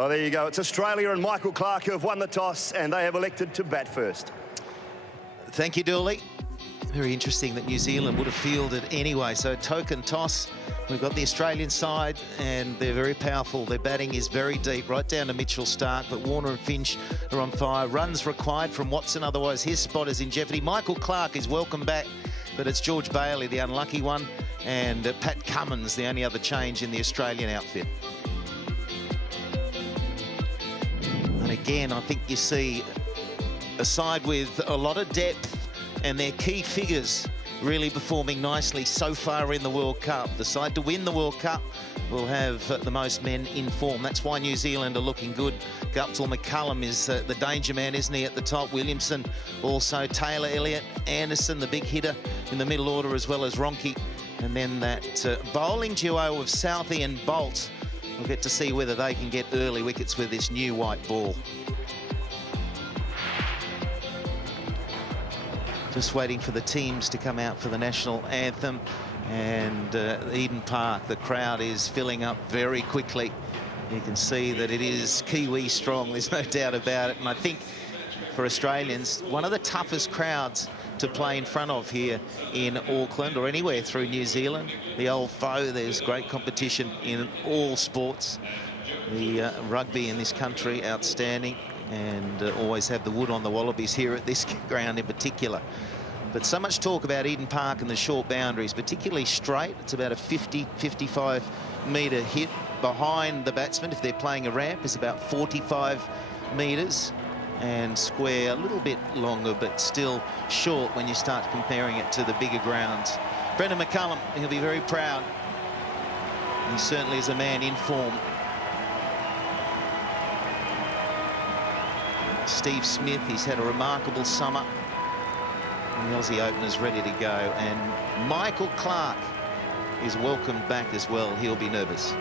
Oh, there you go. It's Australia and Michael Clark who have won the toss, and they have elected to bat first. Thank you, Dooley. Very interesting that New Zealand would have fielded anyway. So token toss. We've got the Australian side, and they're very powerful. Their batting is very deep, right down to Mitchell Starc, but Warner and Finch are on fire. Runs required from Watson, otherwise his spot is in jeopardy. Michael Clark is welcome back, but it's George Bailey, the unlucky one, and Pat Cummins, the only other change in the Australian outfit. And again, I think you see a side with a lot of depth and their key figures really performing nicely so far in the World Cup. The side to win the World Cup will have the most men in form. That's why New Zealand are looking good. Guptill McCullum is the danger man, isn't he, at the top? Williamson, also Taylor, Elliott, Anderson, the big hitter in the middle order, as well as Ronke. And then that bowling duo of Southey and Bolt. We'll get to see whether they can get early wickets with this new white ball. Just waiting for the teams to come out for the national anthem. And Eden Park, the crowd is filling up very quickly. You can see that it is Kiwi strong, there's no doubt about it. And I think for Australians, one of the toughest crowds to play in front of here in Auckland or anywhere through New Zealand. The old foe, there's great competition in all sports. The rugby in this country, outstanding, and always have the wood on the Wallabies here at this ground in particular. But so much talk about Eden Park and the short boundaries, particularly straight. It's about a 50-55 metre hit behind the batsman. If they're playing a ramp, it's about 45 metres, and square a little bit longer, but still short when you start comparing it to the bigger grounds. Brendan McCullum, he'll be very proud. He certainly is a man in form. Steve Smith, he's had a remarkable summer. And the Aussie opener's ready to go. And Michael Clark is welcomed back as well. He'll be nervous.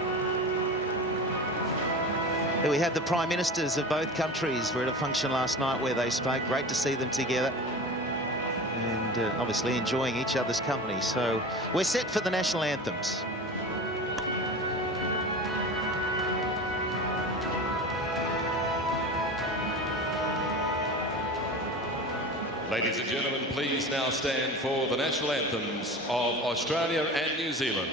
Here we have the Prime Ministers of both countries. We're at a function last night where they spoke. Great to see them together. And obviously enjoying each other's company. So we're set for the national anthems. Ladies and gentlemen, please now stand for the national anthems of Australia and New Zealand.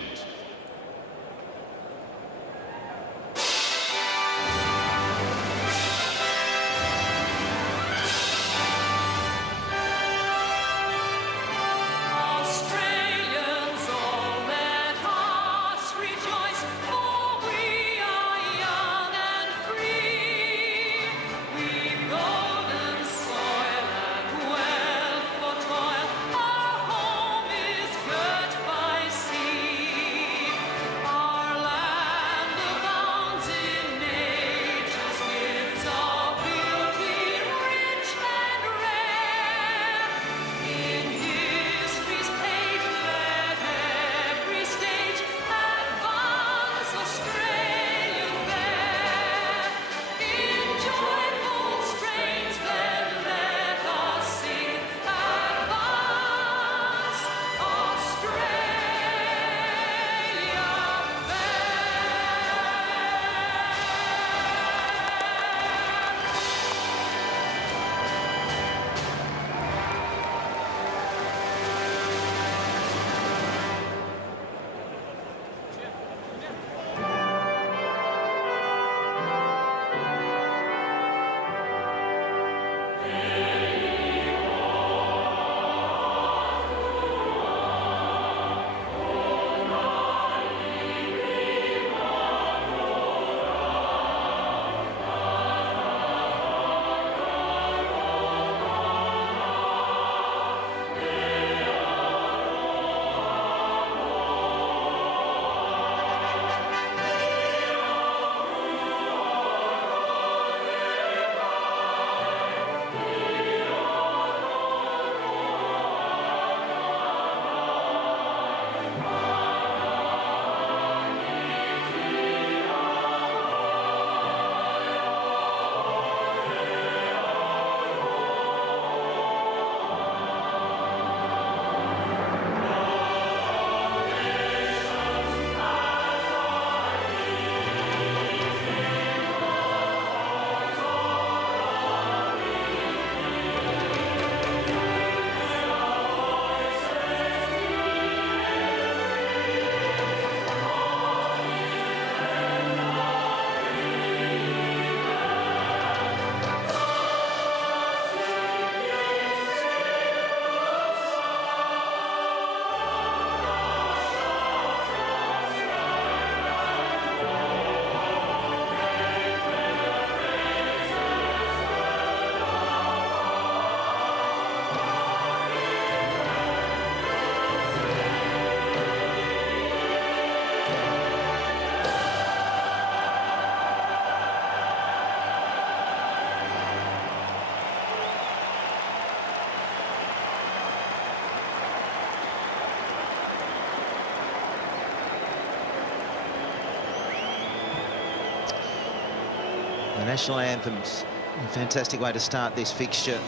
The national anthems, a fantastic way to start this fixture.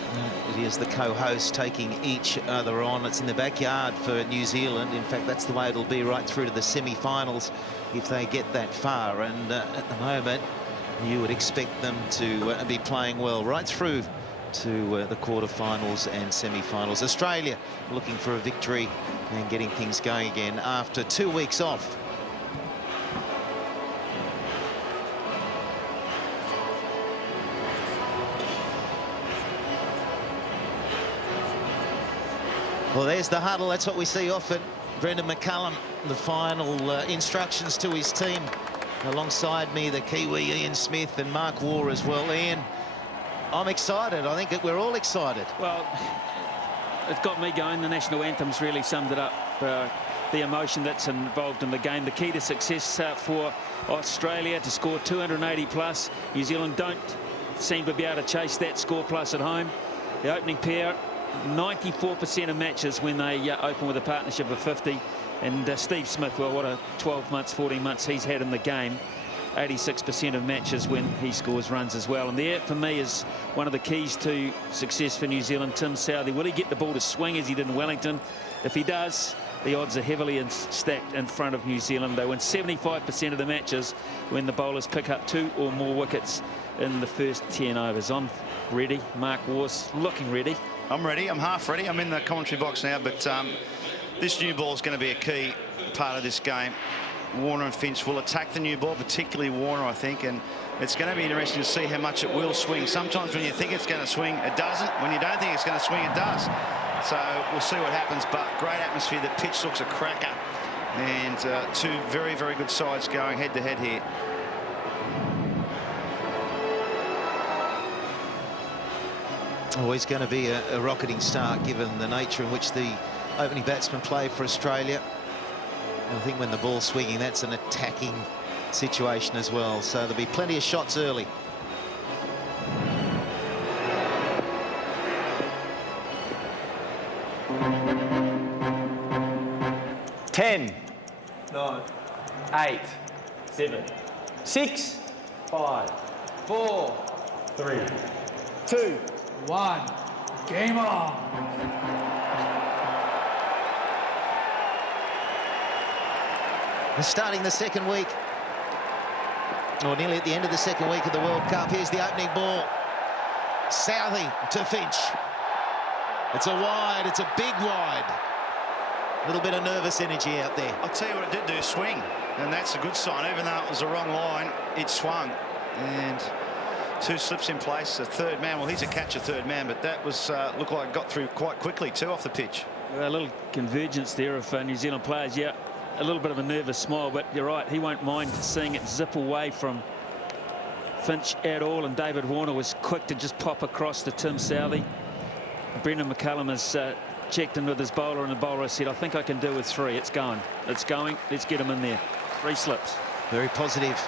It is the co-hosts taking each other on. It's in the backyard for New Zealand. In fact, that's the way it'll be right through to the semi-finals if they get that far. And at the moment, you would expect them to be playing well right through to the quarterfinals and semi-finals. Australia looking for a victory and getting things going again after 2 weeks off. Well, there's the huddle. That's what we see often. Brendan McCullum, the final instructions to his team. Alongside me, the Kiwi Ian Smith and Mark Waugh as well. Ian, I'm excited. I think that we're all excited. Well, it's got me going. The national anthem's really summed it up. The emotion that's involved in the game. The key to success for Australia to score 280 plus. New Zealand don't seem to be able to chase that score plus at home. The opening pair, 94% of matches when they open with a partnership of 50. And Steve Smith, well, what a 12 months, 14 months he's had in the game. 86% of matches when he scores runs as well. And there, for me, is one of the keys to success for New Zealand. Tim Southee, will he get the ball to swing as he did in Wellington? If he does, the odds are heavily stacked in front of New Zealand. They win 75% of the matches when the bowlers pick up 2 or more wickets in the first 10 overs. I'm ready. Mark Waugh's looking ready. I'm ready. I'm half ready. I'm in the commentary box now, but this new ball is going to be a key part of this game. Warner and Finch will attack the new ball, particularly Warner, I think, and it's going to be interesting to see how much it will swing. Sometimes when you think it's going to swing, it doesn't. When you don't think it's going to swing, it does. So we'll see what happens, but great atmosphere. The pitch looks a cracker, and 2 very, very good sides going head-to-head here. Always going to be a rocketing start given the nature in which the opening batsmen play for Australia. And I think when the ball's swinging, that's an attacking situation as well. So there'll be plenty of shots early. Ten, 9, 8, 7, 6, 5, 4, 3, 2, 1. Game on. We're starting the second week, or nearly at the end of the second week of the World Cup. Here's the opening ball. Southee to Finch. It's a wide, it's a big wide. A little bit of nervous energy out there. I'll tell you what it did do, swing, and that's a good sign. Even though it was the wrong line, it swung. And 2 slips in place, a third man. Well, he's a catcher third man, but that was looked like it got through quite quickly too off the pitch. A little convergence there of New Zealand players. Yeah, a little bit of a nervous smile, but you're right, he won't mind seeing it zip away from Finch at all. And David Warner was quick to just pop across to Tim Southee. Brendan McCullum has checked in with his bowler, and the bowler has said, I think I can do with 3. It's going, it's going, let's get him in there. 3 slips. Very positive.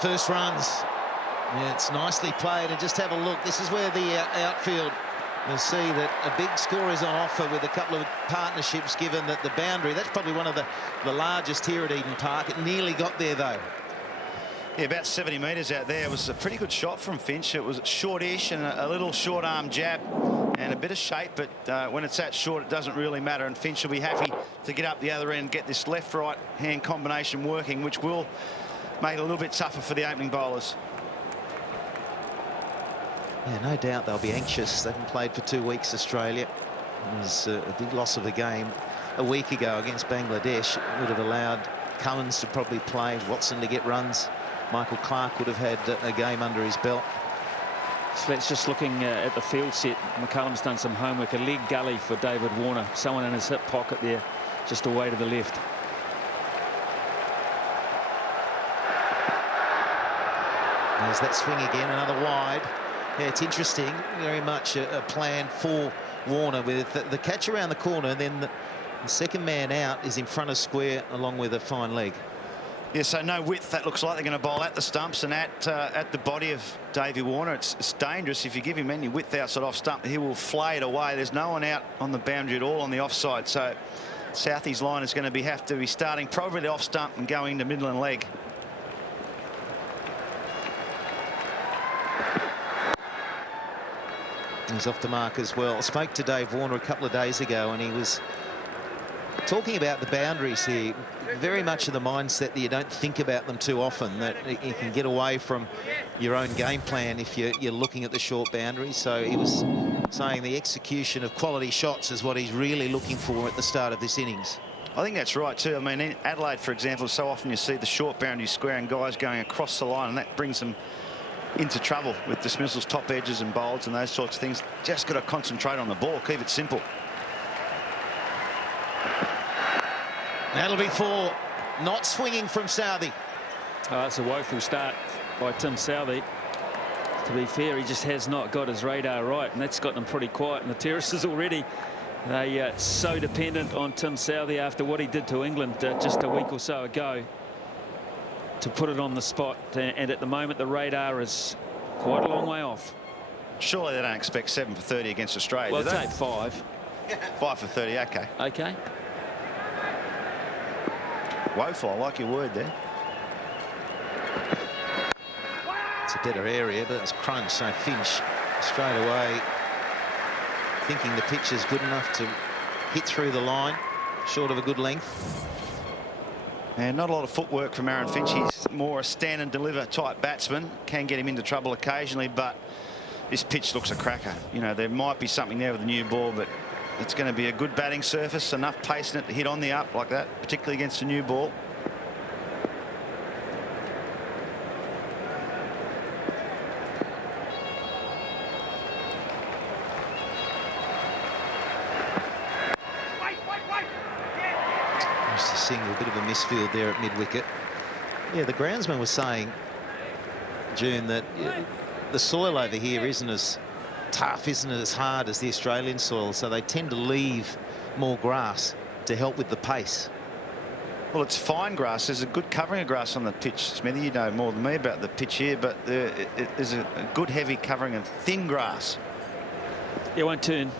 First runs. Yeah, it's nicely played, and just have a look. This is where the outfield, you'll see that a big score is on offer with a couple of partnerships, given that the boundary, that's probably one of the largest here at Eden Park. It nearly got there though. Yeah, about 70 metres out there. It was a pretty good shot from Finch. It was shortish and a little short arm jab and a bit of shape, but when it's that short, it doesn't really matter, and Finch will be happy to get up the other end, get this left-right hand combination working, which will make it a little bit tougher for the opening bowlers. Yeah, no doubt they'll be anxious. They haven't played for 2 weeks, Australia. It was a big loss of the game a week ago against Bangladesh. It would have allowed Cummins to probably play, Watson to get runs. Michael Clark would have had a game under his belt. So let's just looking at the field set. McCullum's done some homework. A leg gully for David Warner. Someone in his hip pocket there, just away to the left. There's that swing again, another wide. Yeah, it's interesting, very much a plan for Warner with the catch around the corner, and then the second man out is in front of square along with a fine leg. Yeah, so no width. That looks like they're going to bowl at the stumps and at the body of Davey Warner. It's dangerous. If you give him any width outside off stump, he will flay it away. There's no one out on the boundary at all on the offside, so Southee's line is going to have to be starting probably the off stump and going to middle and leg. He's off the mark as well. I spoke to Dave Warner a couple of days ago, and he was talking about the boundaries here. Very much of the mindset that you don't think about them too often, that you can get away from your own game plan if you're looking at the short boundaries. So he was saying the execution of quality shots is what he's really looking for at the start of this innings. I think that's right too. I mean, in Adelaide, for example, so often you see the short boundary square and guys going across the line, and that brings them into trouble with dismissals, top edges and bowls and those sorts of things. Just got to concentrate on the ball, keep it simple. That'll be 4. Not swinging from Southey. That's a woeful start by Tim Southey. To be fair, he just has not got his radar right, and that's got them pretty quiet in the terraces already. They are so dependent on Tim Southey after what he did to England just a week or so ago to put it on the spot, and at the moment the radar is quite a long way off. Surely they don't expect 7 for 30 against Australia, well, do they? take 5. 5 for 30, okay. Okay. Woeful, I like your word there. It's a better area, but it's crunch, so Finch straight away thinking the pitch is good enough to hit through the line, short of a good length. And not a lot of footwork from Aaron Finch. He's more a stand and deliver type batsman. Can get him into trouble occasionally, but this pitch looks a cracker. You know, there might be something there with the new ball, but it's going to be a good batting surface, enough pace in it to hit on the up like that, particularly against a new ball. Seeing a bit of a misfield there at mid-wicket. Yeah, the groundsman was saying, June, that the soil over here isn't as tough, isn't as hard as the Australian soil, so they tend to leave more grass to help with the pace. Well, it's fine grass. There's a good covering of grass on the pitch. Smithy, you know more than me about the pitch here, but there's a good heavy covering of thin grass. Yeah, won't turn.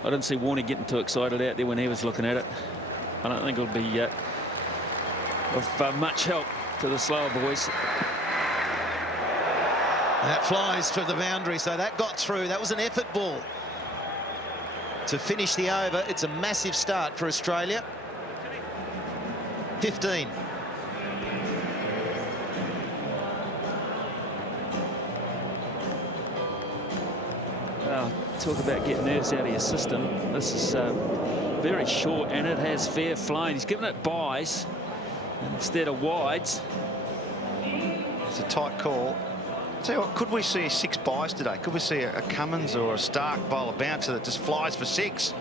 I didn't see Warner getting too excited out there when he was looking at it. I don't think it'll be of much help to the slower boys. That flies for the boundary, so that got through. That was an effort ball to finish the over. It's a massive start for Australia. 15. Well, talk about getting nerves out of your system. This is very short, and it has fair flown. He's given it byes instead of wides. It's a tight call. Tell you what, could we see 6 byes today? Could we see a Cummins or a Stark bowl a bouncer that just flies for 6?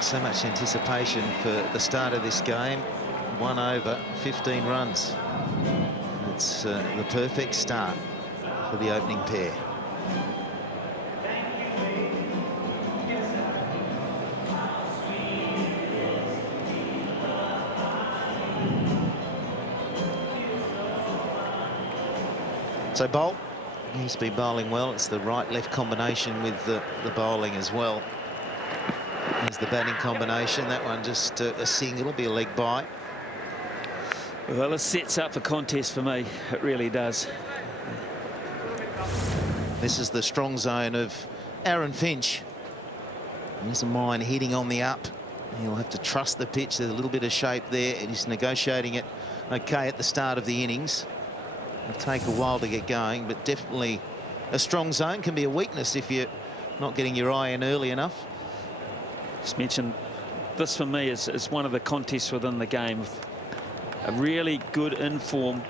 So much anticipation for the start of this game. 1 over, 15 runs. It's the perfect start for the opening pair. So Bolt, he's been bowling well. It's the right-left combination with the bowling as well. There's the batting combination. That one just a single, be a leg bye. Well, this sets up a contest for me. It really does. This is the strong zone of Aaron Finch. There's a mine hitting on the up. He'll have to trust the pitch. There's a little bit of shape there, and he's negotiating it okay at the start of the innings. It'll take a while to get going, but definitely a strong zone can be a weakness if you're not getting your eye in early enough. Just mentioned this for me is one of the contests within the game. A really good in-form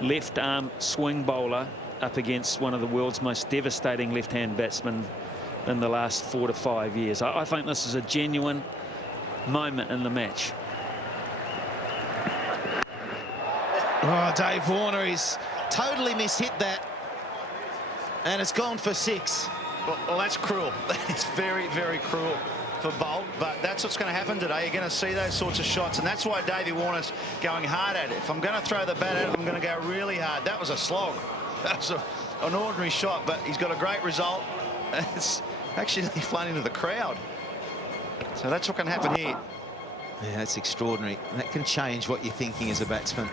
left arm swing bowler up against one of the world's most devastating left-hand batsmen in the last 4 to 5 years. I think this is a genuine moment in the match. Oh, Dave Warner, he's totally mishit that, and it's gone for 6. Well, that's cruel. It's very, very cruel for Bolt, but that's what's going to happen today. You're going to see those sorts of shots, and that's why Davey Warner's going hard at it. If I'm going to throw the bat at it, I'm going to go really hard. That was a slog. That was an ordinary shot, but he's got a great result. It's actually flown into the crowd. So that's what can happen here. Yeah, that's extraordinary. That can change what you're thinking as a batsman.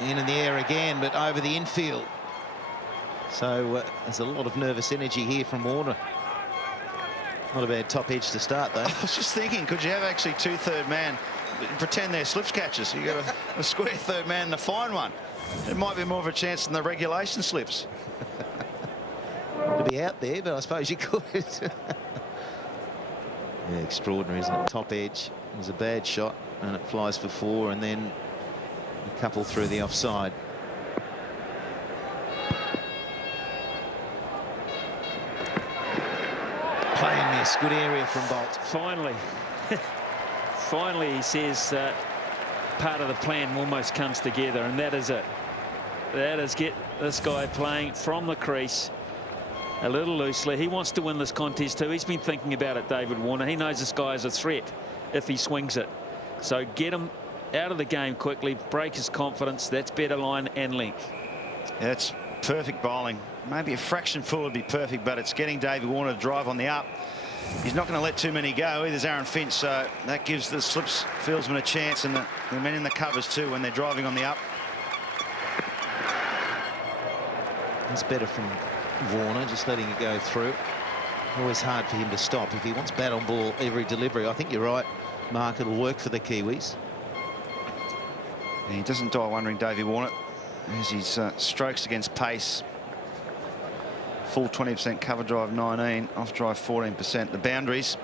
In the air again, but over the infield. So there's a lot of nervous energy here from Warner. Not a bad top edge to start, though. I was just thinking, could you have actually 2 third man? Pretend they're slips catchers. You got a square third man and a fine one. It might be more of a chance than the regulation slips. To be out there, but I suppose you could. Yeah, extraordinary, isn't it? Top edge. It was a bad shot, and it flies for 4, and then a couple through the offside. Play and miss. Good area from Bolt. Finally. Finally, he says part of the plan almost comes together, and that is it. That is get this guy playing from the crease a little loosely. He wants to win this contest too. He's been thinking about it, David Warner. He knows this guy is a threat if he swings it. So get him out of the game quickly, break his confidence. That's better line and length. Yeah, it's perfect bowling. Maybe a fraction full would be perfect, but it's getting David Warner to drive on the up. He's not going to let too many go. Either's Aaron Finch, so that gives the slips fieldsman a chance, and the men in the covers too when they're driving on the up. It's better from Warner, just letting it go through. Always hard for him to stop if he wants bat on ball every delivery. I think you're right, Mark. It'll work for the Kiwis. And he doesn't die wondering, Davey Warner, as his strokes against pace. Full 20% cover drive 19, off drive 14%. The boundaries.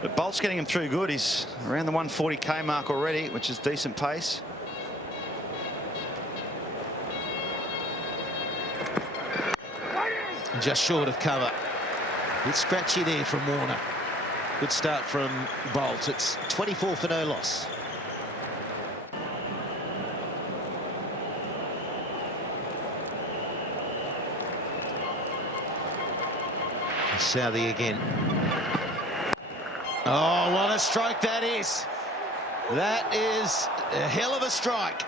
But Bolt's getting him through good. He's around the 140k mark already, which is decent pace. Just short of cover. Bit scratchy there from Warner. Good start from Bolt. It's 24 for no loss. Southey again. Oh, what a strike that is. That is a hell of a strike.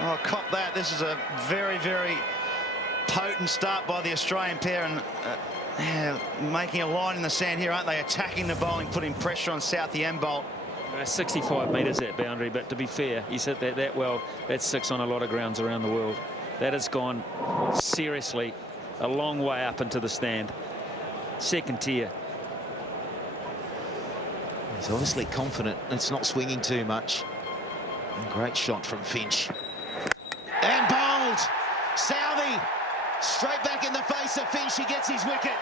Oh, cop that. This is a very, very potent start by the Australian pair, and yeah, making a line in the sand here, aren't they? Attacking the bowling, putting pressure on Southey and Bolt. 65 metres that boundary, but to be fair, he's hit that well. That's 6 on a lot of grounds around the world. That has gone seriously a long way up into the stand. Second tier. He's obviously confident. It's not swinging too much. And great shot from Finch. And bowled. Southey straight back in the face of Finch. He gets his wicket.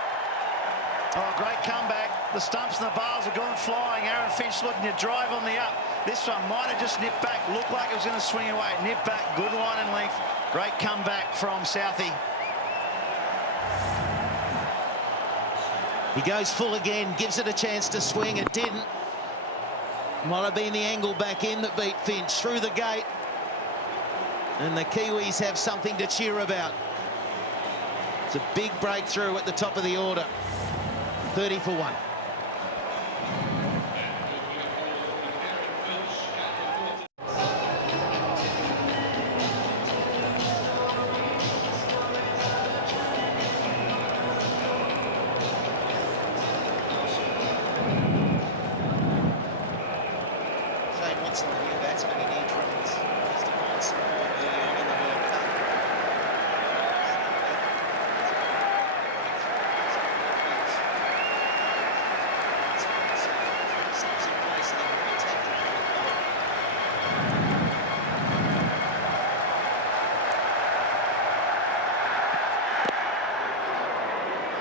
Oh, great comeback. The stumps and the bars are gone flying. Aaron Finch looking to drive on the up. This one might have just nipped back. Looked like it was going to swing away. Nipped back. Good line and length. Great comeback from Southey. He goes full again, gives it a chance to swing. It didn't. Might have been the angle back in that beat Finch through the gate. And the Kiwis have something to cheer about. It's a big breakthrough at the top of the order. 30 for 1.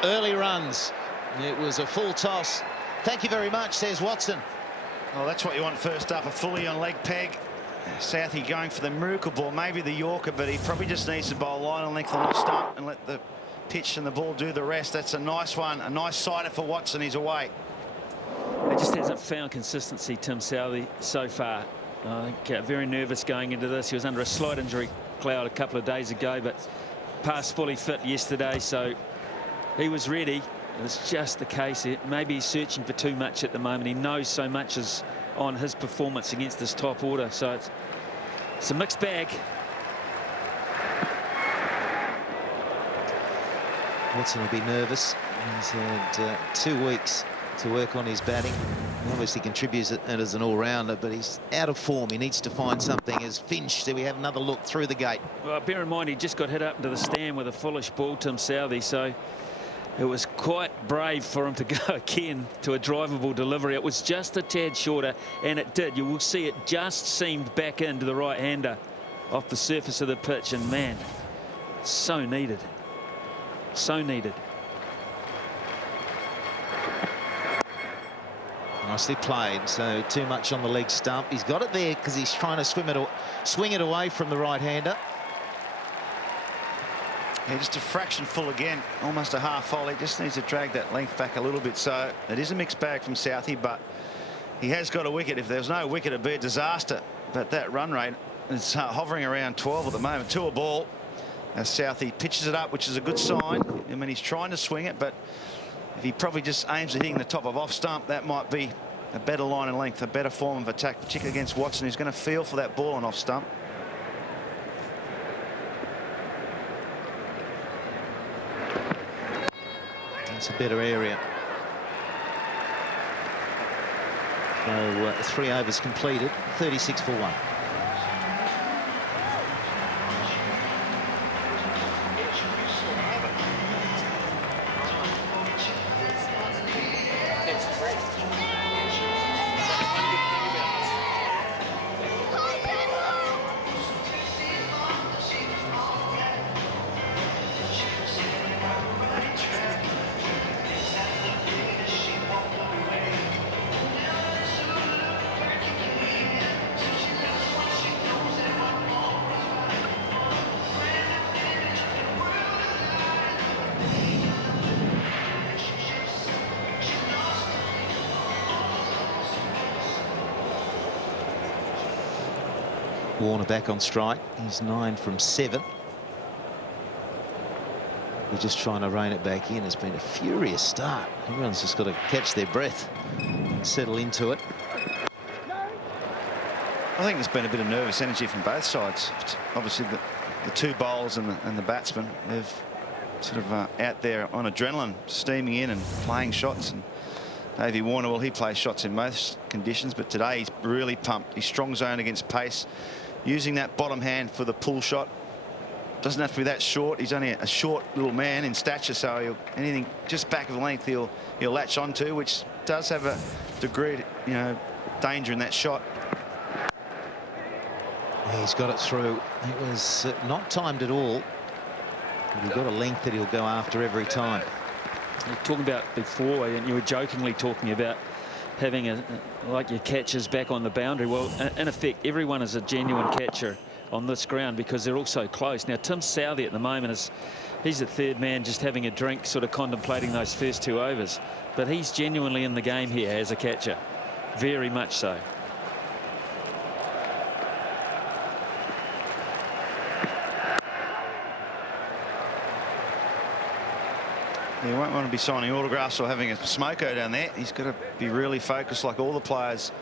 Early runs. It was a full toss. Thank you very much, says Watson. Oh, that's what you want first up, a fully on leg peg. Southey going for the miracle ball, maybe the Yorker, but he probably just needs to bowl line and length on the stump and let the pitch and the ball do the rest. That's a nice one, a nice sider for Watson. He's away. He just hasn't found consistency, Tim Southey, so far. I think very nervous going into this. He was under a slight injury cloud a couple of days ago, but passed fully fit yesterday, so he was ready. It was just the case. Maybe he's searching for too much at the moment. He knows so much is on his performance against this top order, so it's a mixed bag. Watson will be nervous. He's had 2 weeks to work on his batting. He obviously contributes it as an all-rounder, but he's out of form. He needs to find something. As Finch, do we have another look through the gate? Well, bear in mind, he just got hit up into the stand with a foolish ball, Tim Southee, so it was quite brave for him to go again to a drivable delivery. It was just a tad shorter, and it did. You will see it just seamed back into the right-hander off the surface of the pitch, and man, so needed. So needed. Nicely played. So too much on the leg stump. He's got it there because he's trying to swing it away from the right-hander. Yeah, just a fraction full again, almost a half volley. Just needs to drag that length back a little bit. So it is a mixed bag from Southee, but he has got a wicket. If there's no wicket, it'd be a disaster. But that run rate is hovering around 12 at the moment. 2 a ball as Southee pitches it up, which is a good sign. I mean, he's trying to swing it, but if he probably just aims at hitting the top of off stump, that might be a better line and length, a better form of attack, particularly against Watson, who's going to feel for that ball on off stump. It's a better area. So 3 overs completed, 36 for 1. Warner back on strike. He's 9 from 7. We're just trying to rein it back in. It's been a furious start. Everyone's just got to catch their breath and settle into it. I think there's been a bit of nervous energy from both sides. Obviously, the 2 bowlers and the batsmen have sort of out there on adrenaline, steaming in and playing shots. And Davey Warner, well, he plays shots in most conditions, but today he's really pumped. He's strong zone against pace, using that bottom hand for the pull shot. Doesn't have to be that short. He's only a short little man in stature, so anything just back of length he'll latch onto, which does have a degree, danger in that shot. He's got it through. It was not timed at all. But he got a length that he'll go after every time. You're talking about before, and you were jokingly talking about having like your catchers back on the boundary. Well, in effect, everyone is a genuine catcher on this ground because they're all so close. Now, Tim Southee at the moment he's the third man just having a drink, sort of contemplating those first 2 overs. But he's genuinely in the game here as a catcher, very much so. He won't want to be signing autographs or having a smoko down there. He's got to be really focused like all the players,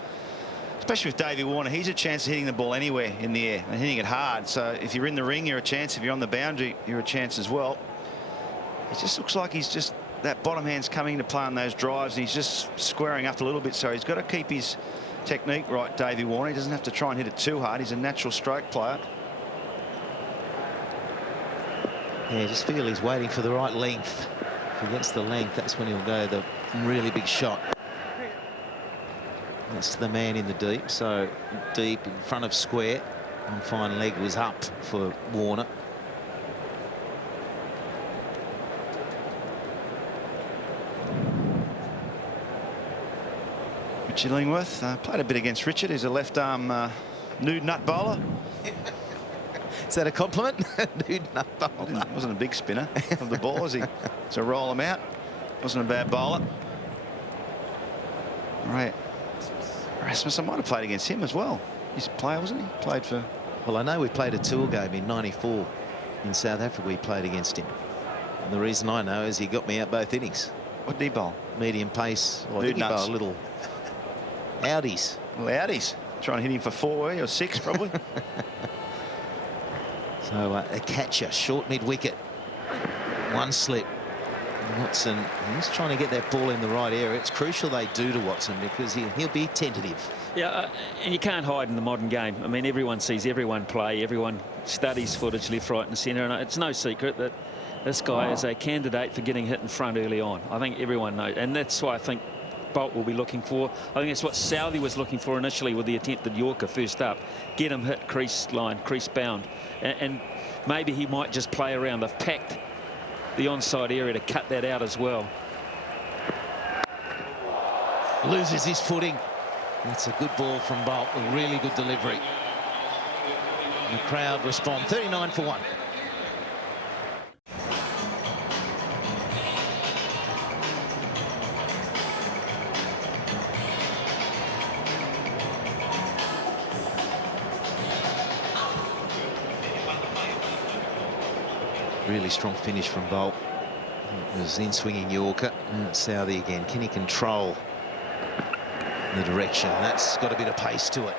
especially with Davey Warner. He's a chance of hitting the ball anywhere in the air and hitting it hard. So if you're in the ring, you're a chance. If you're on the boundary, you're a chance as well. It just looks like he's just, that bottom hand's coming into play on those drives, and he's just squaring up a little bit. So he's got to keep his technique right, Davey Warner. He doesn't have to try and hit it too hard. He's a natural stroke player. Yeah, just feel he's waiting for the right length. If he gets the length, that's when he'll go the really big shot. That's the man in the deep, so deep in front of square. And fine leg was up for Warner. Richie Lingworth played a bit against Richard. He's a left arm nude nut bowler. Is that a compliment? Nude nut bowler. Wasn't a big spinner of the ball, was he? So roll him out. Wasn't a bad bowler. Right. Rasmus, I might have played against him as well. He's a player, wasn't he? Played for... Well, I know we played a tour game in '94 in South Africa. We played against him. And the reason I know is he got me out both innings. What did he bowl? Medium pace. Or I think he bowled little outies. Little outies. Trying to hit him for 4 or 6 probably. So a catcher, short mid-wicket. 1 slip. Watson, he's trying to get that ball in the right area. It's crucial they do to Watson because he'll be tentative. Yeah, and you can't hide in the modern game. I mean, everyone sees everyone play. Everyone studies footage left, right and centre. And it's no secret that this guy is a candidate for getting hit in front early on. I think everyone knows. And that's why I think Bolt will be looking for. I think that's what Southey was looking for initially with the attempted Yorker first up. Get him hit crease line, crease bound. And maybe he might just play around. They've packed the onside area to cut that out as well. Loses his footing. That's a good ball from Bolt, a really good delivery. And the crowd respond 39 for 1. Really strong finish from Bolt. It was in swinging Yorker. And it's Southey again. Can he control the direction? That's got a bit of pace to it.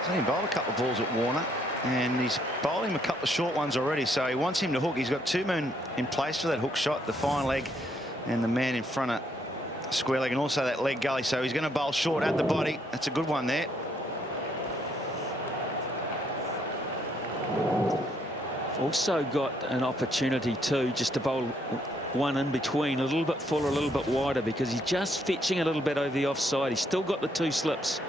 He's only bowled a couple of balls at Warner, and he's bowled him a couple of short ones already, so he wants him to hook. He's got 2 men in place for that hook shot, the fine leg and the man in front of square leg, and also that leg gully, so he's going to bowl short at the body. That's a good one there. Also got an opportunity too just to bowl one in between, a little bit fuller, a little bit wider, because he's just fetching a little bit over the offside. He's still got the 2 slips.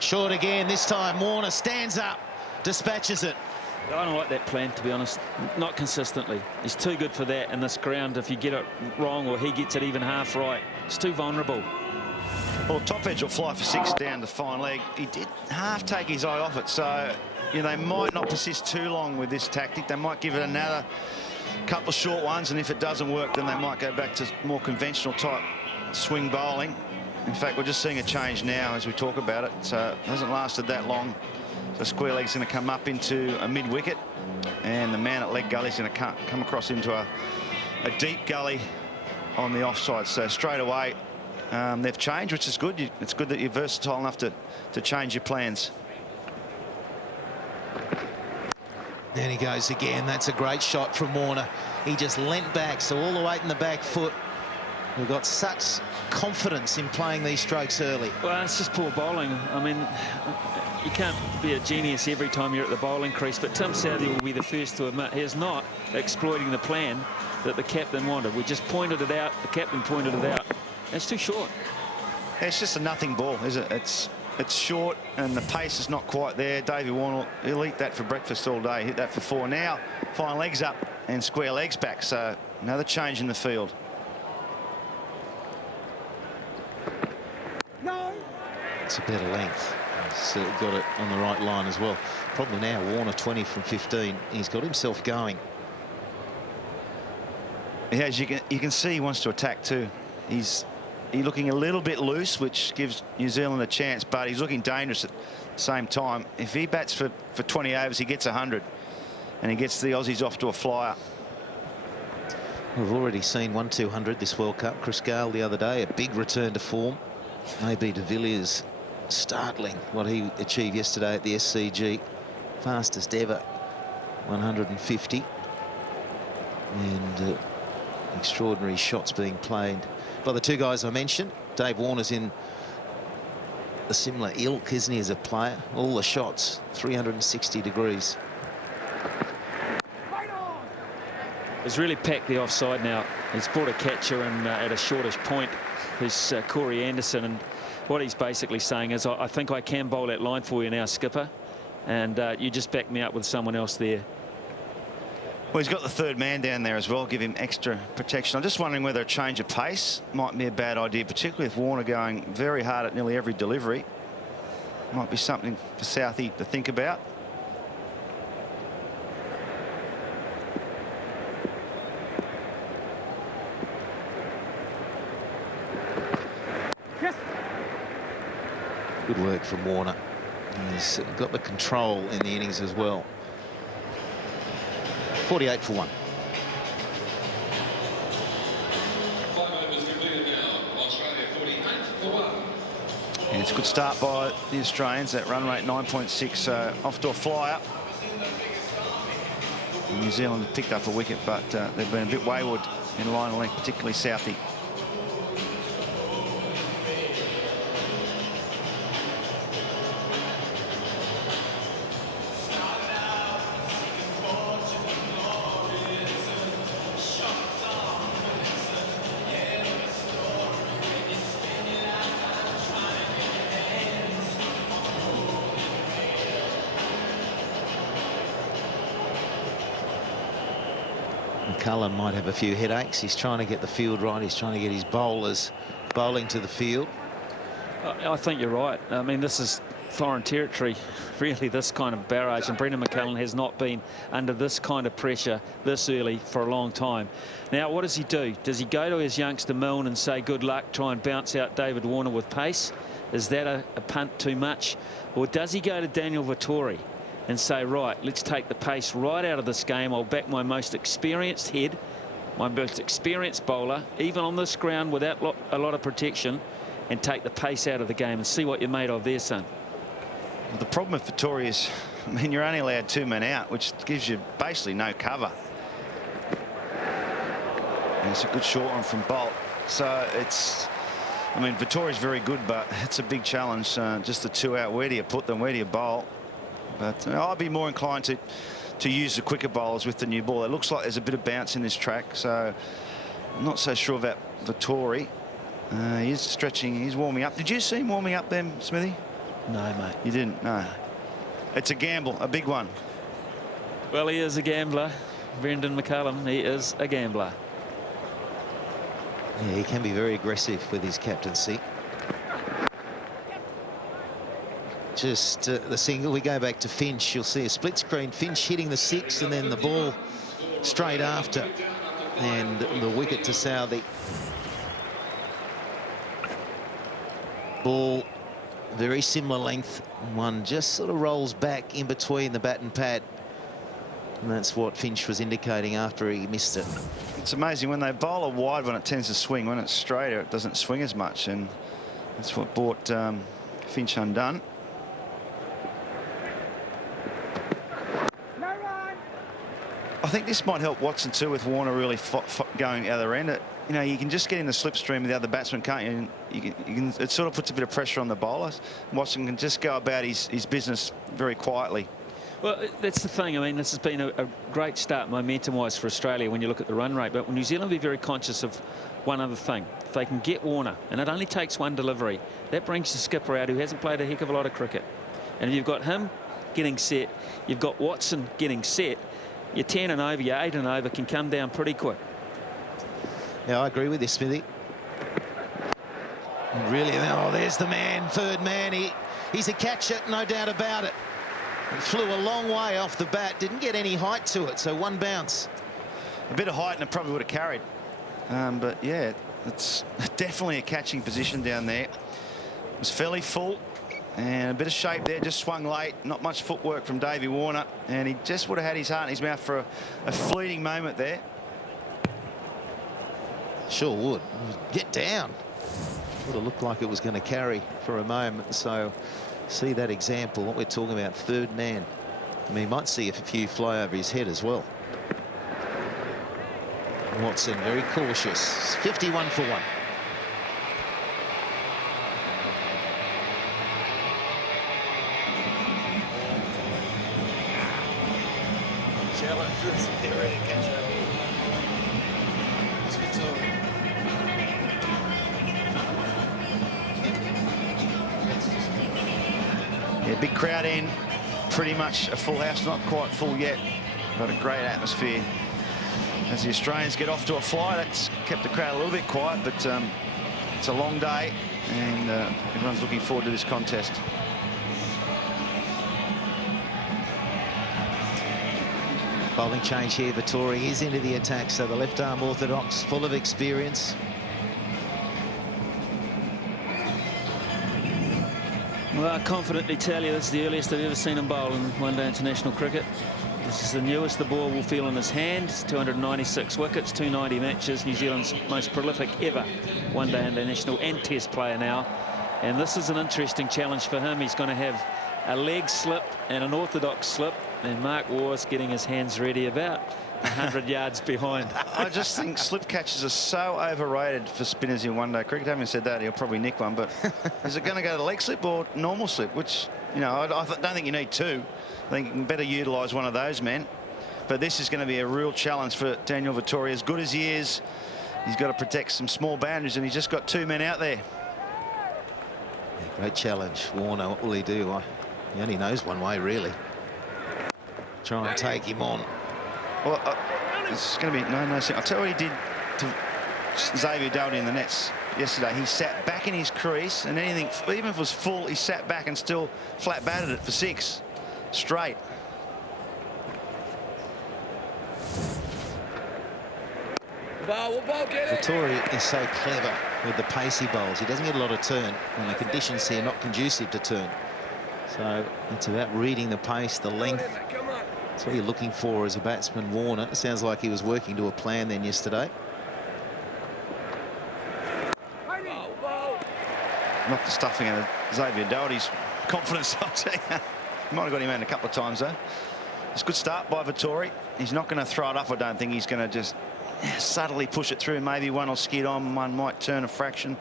Short again. This time Warner stands up, dispatches it. I don't like that plan, to be honest. Not consistently. He's too good for that in this ground. If you get it wrong or he gets it even half right, it's too vulnerable. Well, top edge will fly for 6 down the fine leg. He did half take his eye off it, so they might not persist too long with this tactic. They might give it another couple of short ones, and if it doesn't work, then they might go back to more conventional type swing bowling. In fact, we're just seeing a change now as we talk about it. So it hasn't lasted that long. So square leg's going to come up into a mid-wicket, and the man at leg gully is going to come across into a deep gully on the offside. So straight away, they've changed, which is good. It's good that you're versatile enough to change your plans. There he goes again. That's a great shot from Warner. He just leant back, so all the weight in the back foot. We've got such confidence in playing these strokes early. Well, it's just poor bowling. I mean, you can't be a genius every time you're at the bowling crease, but Tim Southey will be the first to admit he's not exploiting the plan that the captain wanted. We just pointed it out. The captain pointed it out. It's too short. It's just a nothing ball, is it? It's short and the pace is not quite there. Davey Warner, he'll eat that for breakfast all day. Hit that for 4 now. Fine legs up and square legs back. So another change in the field. No. It's a better length. He's got it on the right line as well. Problem now, Warner 20 from 15. He's got himself going. Yeah, as you can see, he wants to attack too. He's looking a little bit loose, which gives New Zealand a chance, but he's looking dangerous at the same time. If he bats for 20 overs, he gets 100, and he gets the Aussies off to a flyer. We've already seen 1-200 this World Cup. Chris Gale the other day, a big return to form. AB de Villiers, startling what he achieved yesterday at the SCG. Fastest ever, 150. And extraordinary shots being played by the 2 guys I mentioned. Dave Warner's in a similar ilk, isn't he, as a player? All the shots, 360 degrees. He's really packed the offside now. He's brought a catcher in at a shortish point, who's Corey Anderson, and what he's basically saying is, I think I can bowl that line for you now, skipper, and you just back me up with someone else there. Well, he's got the 3rd man down there as well, give him extra protection. I'm just wondering whether a change of pace might be a bad idea, particularly with Warner going very hard at nearly every delivery. Might be something for Southey to think about. Yes. Good work from Warner. He's got the control in the innings as well. 48 for 1. 5 overs completed now. Australia 48 for 1. And it's a good start by the Australians. That run rate 9.6, off to a flyer. New Zealand have picked up a wicket, but they've been a bit wayward in line of length, particularly Southey. McCullum might have a few headaches. He's trying to get the field right. He's trying to get his bowlers bowling to the field. I think you're right. I mean, this is foreign territory, really, this kind of barrage. And Brendan McCullum has not been under this kind of pressure this early for a long time. Now, what does he do? Does he go to his youngster Milne and say, good luck, try and bounce out David Warner with pace? Is that a punt too much? Or does he go to Daniel Vettori and say, right, let's take the pace right out of this game. I'll back my most experienced head, my most experienced bowler, even on this ground without a lot of protection, and take the pace out of the game and see what you're made of there, son. Well, the problem with Vettori is, I mean, you're only allowed 2 men out, which gives you basically no cover. And it's a good short one from Bolt. So it's, I mean, Vettori's very good, but it's a big challenge. Just the 2 out. Where do you put them? Where do you bowl? But I'd be more inclined to use the quicker bowlers with the new ball. It looks like there's a bit of bounce in this track, so I'm not so sure about Vettori. He's stretching, he's warming up. Did you see him warming up then, Smithy? No, mate. You didn't? No. It's a gamble, a big one. Well, he is a gambler. Brendan McCullum, he is a gambler. Yeah, he can be very aggressive with his captaincy. Just the single. We go back to Finch. You'll see a split screen. Finch hitting the 6 and then the ball straight after. And the wicket to Southey. Ball very similar length. One just sort of rolls back in between the bat and pad. And that's what Finch was indicating after he missed it. It's amazing when they bowl a wide one, it tends to swing. When it's straighter, it doesn't swing as much. And that's what brought Finch undone. I think this might help Watson too, with Warner really going out the other end. You know, you can just get in the slipstream of the other batsman, can't you? And it sort of puts a bit of pressure on the bowlers. Watson can just go about his business very quietly. Well, that's the thing. I mean, this has been a great start momentum-wise for Australia when you look at the run rate. But New Zealand will be very conscious of one other thing. If they can get Warner, and it only takes one delivery, that brings the skipper out who hasn't played a heck of a lot of cricket. And if you've got him getting set, you've got Watson getting set, your 10 and over, your 8 and over can come down pretty quick. Yeah, I agree with you, Smithy. Really, oh, there's the man, third man. He's a catcher, no doubt about it. It flew a long way off the bat, didn't get any height to it, so one bounce. A bit of height and it probably would have carried. But yeah, it's definitely a catching position down there. It was fairly full. And a bit of shape there, just swung late. Not much footwork from Davey Warner. And he just would have had his heart in his mouth for a fleeting moment there. Sure would. Get down. Would have looked like it was going to carry for a moment. So see that example, what we're talking about, third man. I mean, he might see a few fly over his head as well. Watson very cautious. 51 for 1. Yeah, big crowd in, pretty much a full house, not quite full yet, but a great atmosphere. As the Australians get off to a fly, that's kept the crowd a little bit quiet, but it's a long day and everyone's looking forward to this contest. Bowling change here. Vettori is into the attack, so the left arm orthodox, full of experience. Well, I confidently tell you this is the earliest I've ever seen him bowl in one-day international cricket. This is the newest the ball will feel in his hand. It's 296 wickets, 290 matches. New Zealand's most prolific ever one-day international and test player now. And this is an interesting challenge for him. He's going to have a leg slip and an orthodox slip, and Mark War's getting his hands ready about 100 yards behind. I just think slip catches are so overrated for spinners in one-day cricket. Having said that, he'll probably nick one, but is it going to go to leg slip or normal slip? Which, you know, I don't think you need two. I think you can better utilise one of those men. But this is going to be a real challenge for Daniel Vettori. As good as he is, he's got to protect some small boundaries, and he's just got two men out there. Yeah, great challenge. Warner, what will he do? He only knows one way, really. Try and take him on. Well, it's going to be no. I'll tell you what he did to Xavier Doherty in the nets yesterday. He sat back in his crease, and anything, even if it was full, he sat back and still flat batted it for 6 straight. Vettori is so clever with the pacey bowls. He doesn't get a lot of turn, and the conditions here are not conducive to turn. So it's about reading the pace, the length. That's what you're looking for as a batsman. Warner, it sounds like he was working to a plan then yesterday. Knocked the stuffing out of Xavier Doherty's confidence. I'll tell you. Might have got him out a couple of times though. It's a good start by Vettori. He's not going to throw it up. I don't think he's going to just subtly push it through. Maybe one will skid on, one might turn a fraction.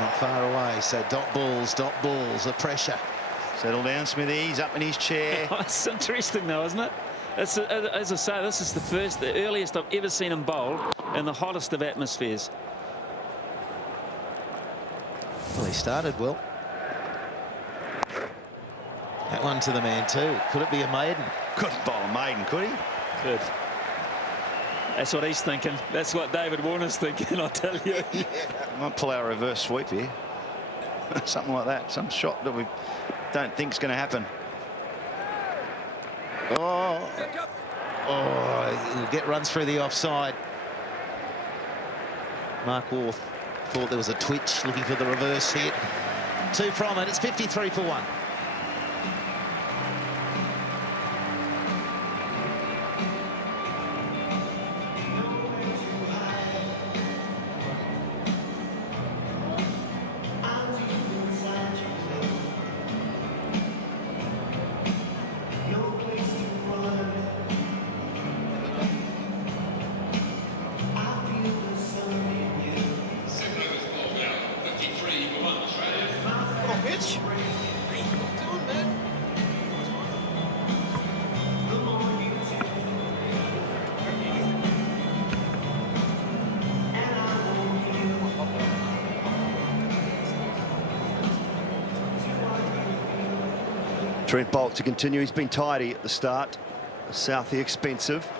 Not far away, so dot balls, the pressure. Settle down, Smithy. He's up in his chair. It's interesting, though, isn't it? It's, as I say, this is the earliest I've ever seen him bowl in the hottest of atmospheres. Well, he started well. That one to the man too. Could it be a maiden? Couldn't bowl a maiden, could he? Good. That's what he's thinking. That's what David Warner's thinking, I'll tell you. Might pull out a reverse sweep here. Something like that. Some shot that we don't think is going to happen. Oh, he'll get runs through the offside. Mark Waugh thought there was a twitch, looking for the reverse hit. 2 from it. It's 53 for 1. Trent Boult to continue. He's been tidy at the start. Southey expensive.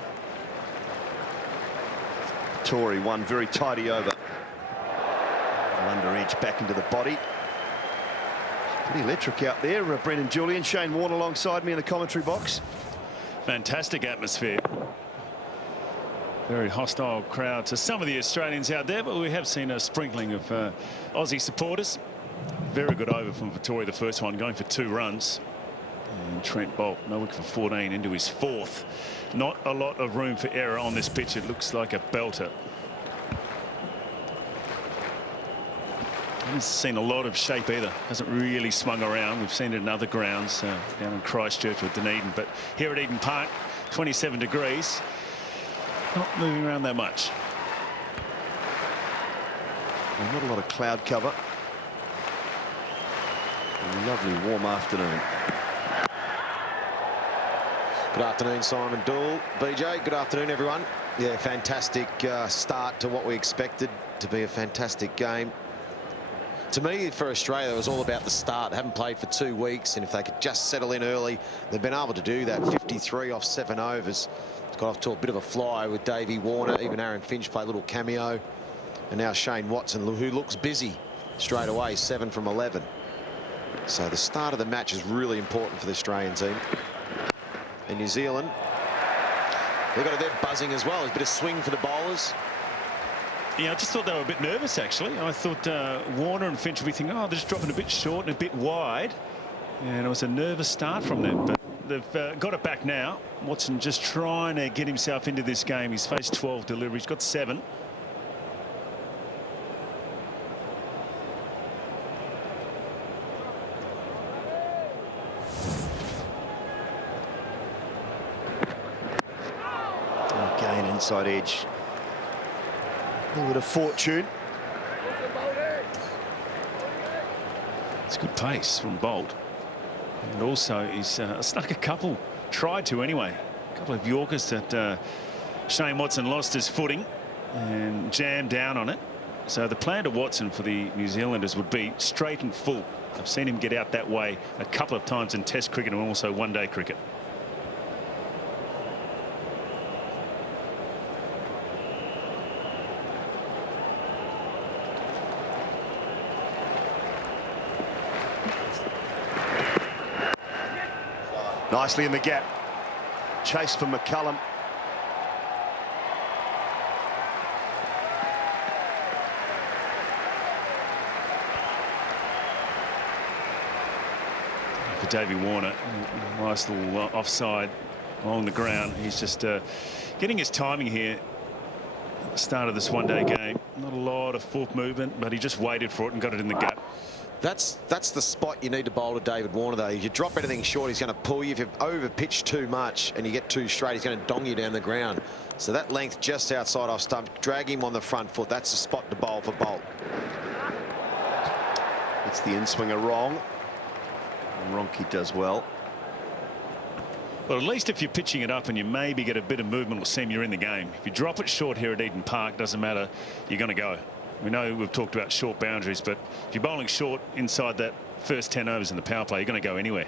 Tory one very tidy over. Under edge back into the body. Pretty electric out there. Brendan Julian, Shane Warne alongside me in the commentary box. Fantastic atmosphere. Very hostile crowd to some of the Australians out there, but we have seen a sprinkling of Aussie supporters. Very good over from Vettori, the first one, going for 2 runs. And Trent Boult, no wicket for 14, into his 4th. Not a lot of room for error on this pitch. It looks like a belter. Hasn't seen a lot of shape either. Hasn't really swung around. We've seen it in other grounds down in Christchurch or Dunedin, but here at Eden Park, 27 degrees. Not moving around that much. Well, not a lot of cloud cover. A lovely warm afternoon. Good afternoon, Simon Doull. BJ, good afternoon, everyone. Yeah, fantastic start to what we expected to be a fantastic game. To me, for Australia, it was all about the start. They haven't played for 2 weeks, and if they could just settle in early, they've been able to do that. 53 off 7 overs. Got off to a bit of a fly with Davey Warner. Even Aaron Finch played a little cameo. And now Shane Watson, who looks busy straight away, 7 from 11. So the start of the match is really important for the Australian team. In New Zealand, they're buzzing as well. There's a bit of swing for the bowlers. Yeah, I just thought they were a bit nervous, actually. I thought Warner and Finch would be thinking, oh, they're just dropping a bit short and a bit wide. And it was a nervous start from them. But they've got it back now. Watson just trying to get himself into this game. He's faced 12 deliveries, got 7. inside edge. A little bit of fortune. It's good pace from Bolt. And also he's snuck a couple, tried to anyway. A couple of Yorkers that Shane Watson lost his footing and jammed down on it. So the plan to Watson for the New Zealanders would be straight and full. I've seen him get out that way a couple of times in Test cricket and also one-day cricket. Nicely in the gap. Chase for McCullum. For Davey Warner, nice little offside along the ground. He's just getting his timing here at the start of this one-day game. Not a lot of foot movement, but he just waited for it and got it in the gap. That's the spot you need to bowl to David Warner, though. If you drop anything short, he's going to pull you. If you over-pitch too much and you get too straight, he's going to dong you down the ground. So that length just outside off stump, drag him on the front foot. That's the spot to bowl for Bolt. It's the in-swinger wrong. And Ronke does well. Well, at least if you're pitching it up and you maybe get a bit of movement or seem you're in the game. If you drop it short here at Eden Park, doesn't matter, you're going to go. We know we've talked about short boundaries, but if you're bowling short inside that first 10 overs in the power play, you're going to go anywhere.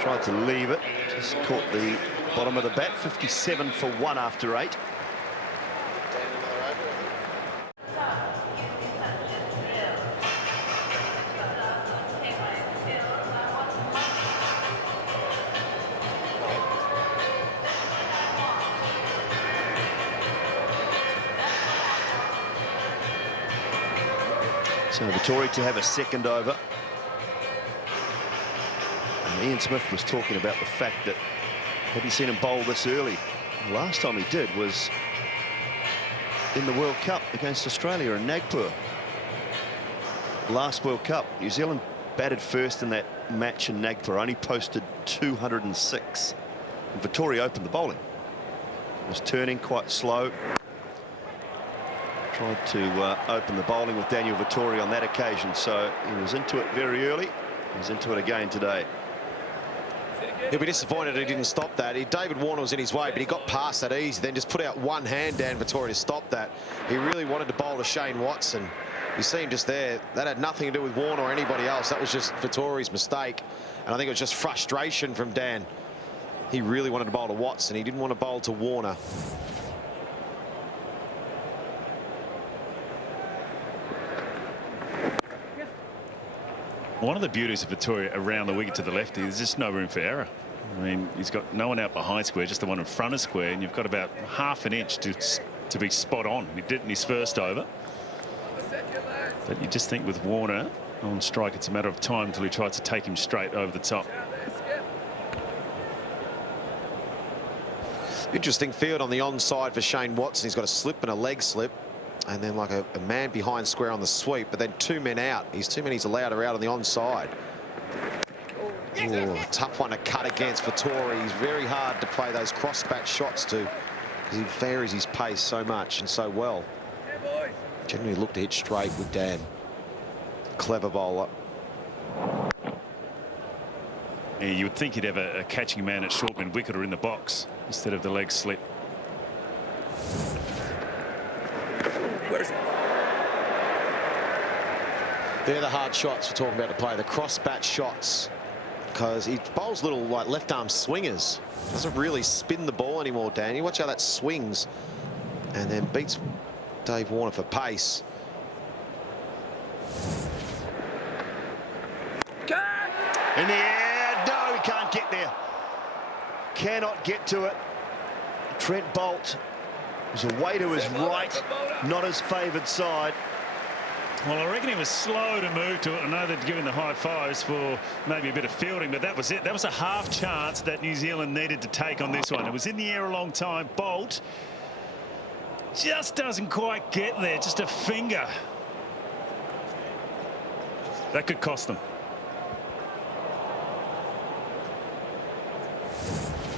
Tried to leave it, just caught the bottom of the bat. 57 for 1 after 8. So Vittori to have a second over. And Ian Smith was talking about the fact that hadn't seen him bowl this early. The last time he did was in the World Cup against Australia in Nagpur. Last World Cup, New Zealand batted first in that match in Nagpur, only posted 206. And Vittori opened the bowling. Was turning quite slow. Tried to open the bowling with Daniel Vittori on that occasion, so he was into it very early. He's into it again today. He'll be disappointed he didn't stop that. David Warner was in his way, but he got past that easy, then just put out one hand, Dan Vittori, to stop that. He really wanted to bowl to Shane Watson. You see him just there. That had nothing to do with Warner or anybody else. That was just Vittori's mistake. And I think it was just frustration from Dan. He really wanted to bowl to Watson. He didn't want to bowl to Warner. One of the beauties of Vittori around the wicket to the left is there's just no room for error. I mean, he's got no one out behind square, just the one in front of square, and you've got about half an inch to be spot on. He did it in his first over. But you just think with Warner on strike, it's a matter of time until he tries to take him straight over the top. Interesting field on the onside for Shane Watson. He's got a slip and a leg slip. And then like a man behind square on the sweep, but then 2 men out. He's 2 men he's allowed are out on the onside. Ooh, tough one to cut against Vittori. He's very hard to play those cross-bat shots to, because he varies his pace so much and so well. Generally look to hit straight with Dan. Clever bowler. Yeah, you would think he'd have a catching man at short mid wicket or in the box instead of the leg slip. They're the hard shots we're talking about to play, the cross-bat shots, because he bowls little like left-arm swingers. Doesn't really spin the ball anymore, Danny. Watch how that swings and then beats Dave Warner for pace. In the air, no, he can't get there. Cannot get to it. Trent Bolt was away to his right, not his favoured side. Well, I reckon he was slow to move to it. I know they'd given the high fives for maybe a bit of fielding, but that was it. That was a half chance that New Zealand needed to take on this one. It was in the air a long time. Bolt Just doesn't quite get there, just a finger. That could cost them.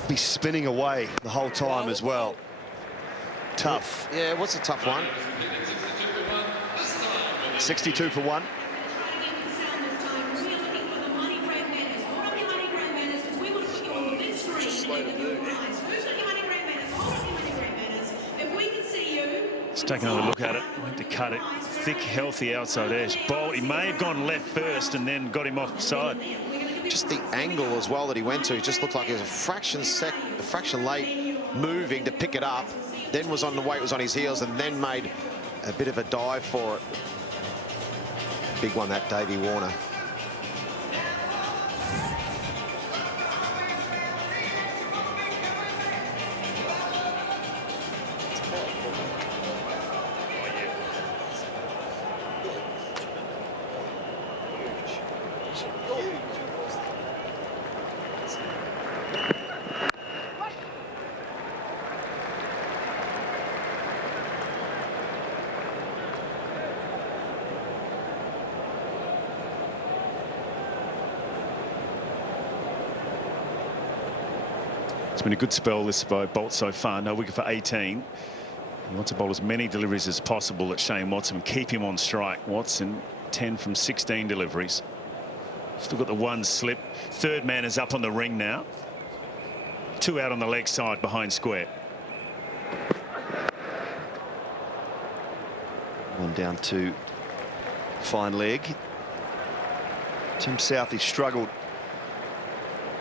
Be spinning away the whole time as well. Tough. Yeah, what's a tough one? 62 for 1. Let's take another look at it. Went to cut it. Thick, healthy outside edge. Bolt, he may have gone left first and then got him offside. Just the angle as well that he went to. It just looked like he was a fraction late moving to pick it up. Then was on the weight was on his heels and then made a bit of a dive for it. Big one, that Davey Warner. It's been a good spell this by Bolt so far. No wicket for 18. He wants to bowl as many deliveries as possible at Shane Watson and keep him on strike. Watson 10 from 16 deliveries. Still got the one slip. Third man is up on the ring now. 2 out on the leg side behind square. One down to fine leg. Tim Southey struggled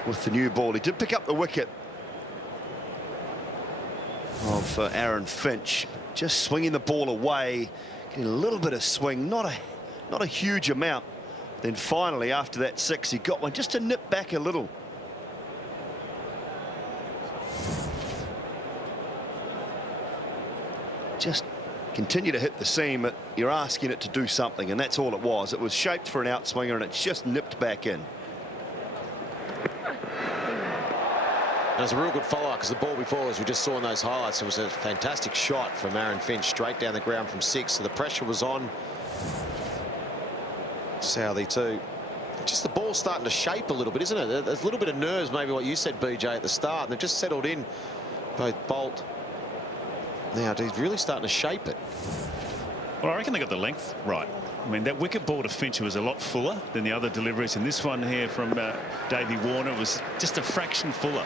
with the new ball. He did pick up the wicket of Aaron Finch, just swinging the ball away, getting a little bit of swing, not a huge amount. Then finally, after that 6, he got one just to nip back a little. Just continue to hit the seam, but you're asking it to do something, and that's all it was. It was shaped for an outswinger, and it's just nipped back in. It was a real good follow-up because the ball before, as we just saw in those highlights, it was a fantastic shot from Aaron Finch straight down the ground from 6. So the pressure was on Southey too. Just the ball starting to shape a little bit, isn't it? There's a little bit of nerves, maybe what you said, BJ, at the start. And they've just settled in, both Bolt. Now he's really starting to shape it. Well, I reckon they got the length right. I mean, that wicket ball to Finch was a lot fuller than the other deliveries, and this one here from Davey Warner was just a fraction fuller.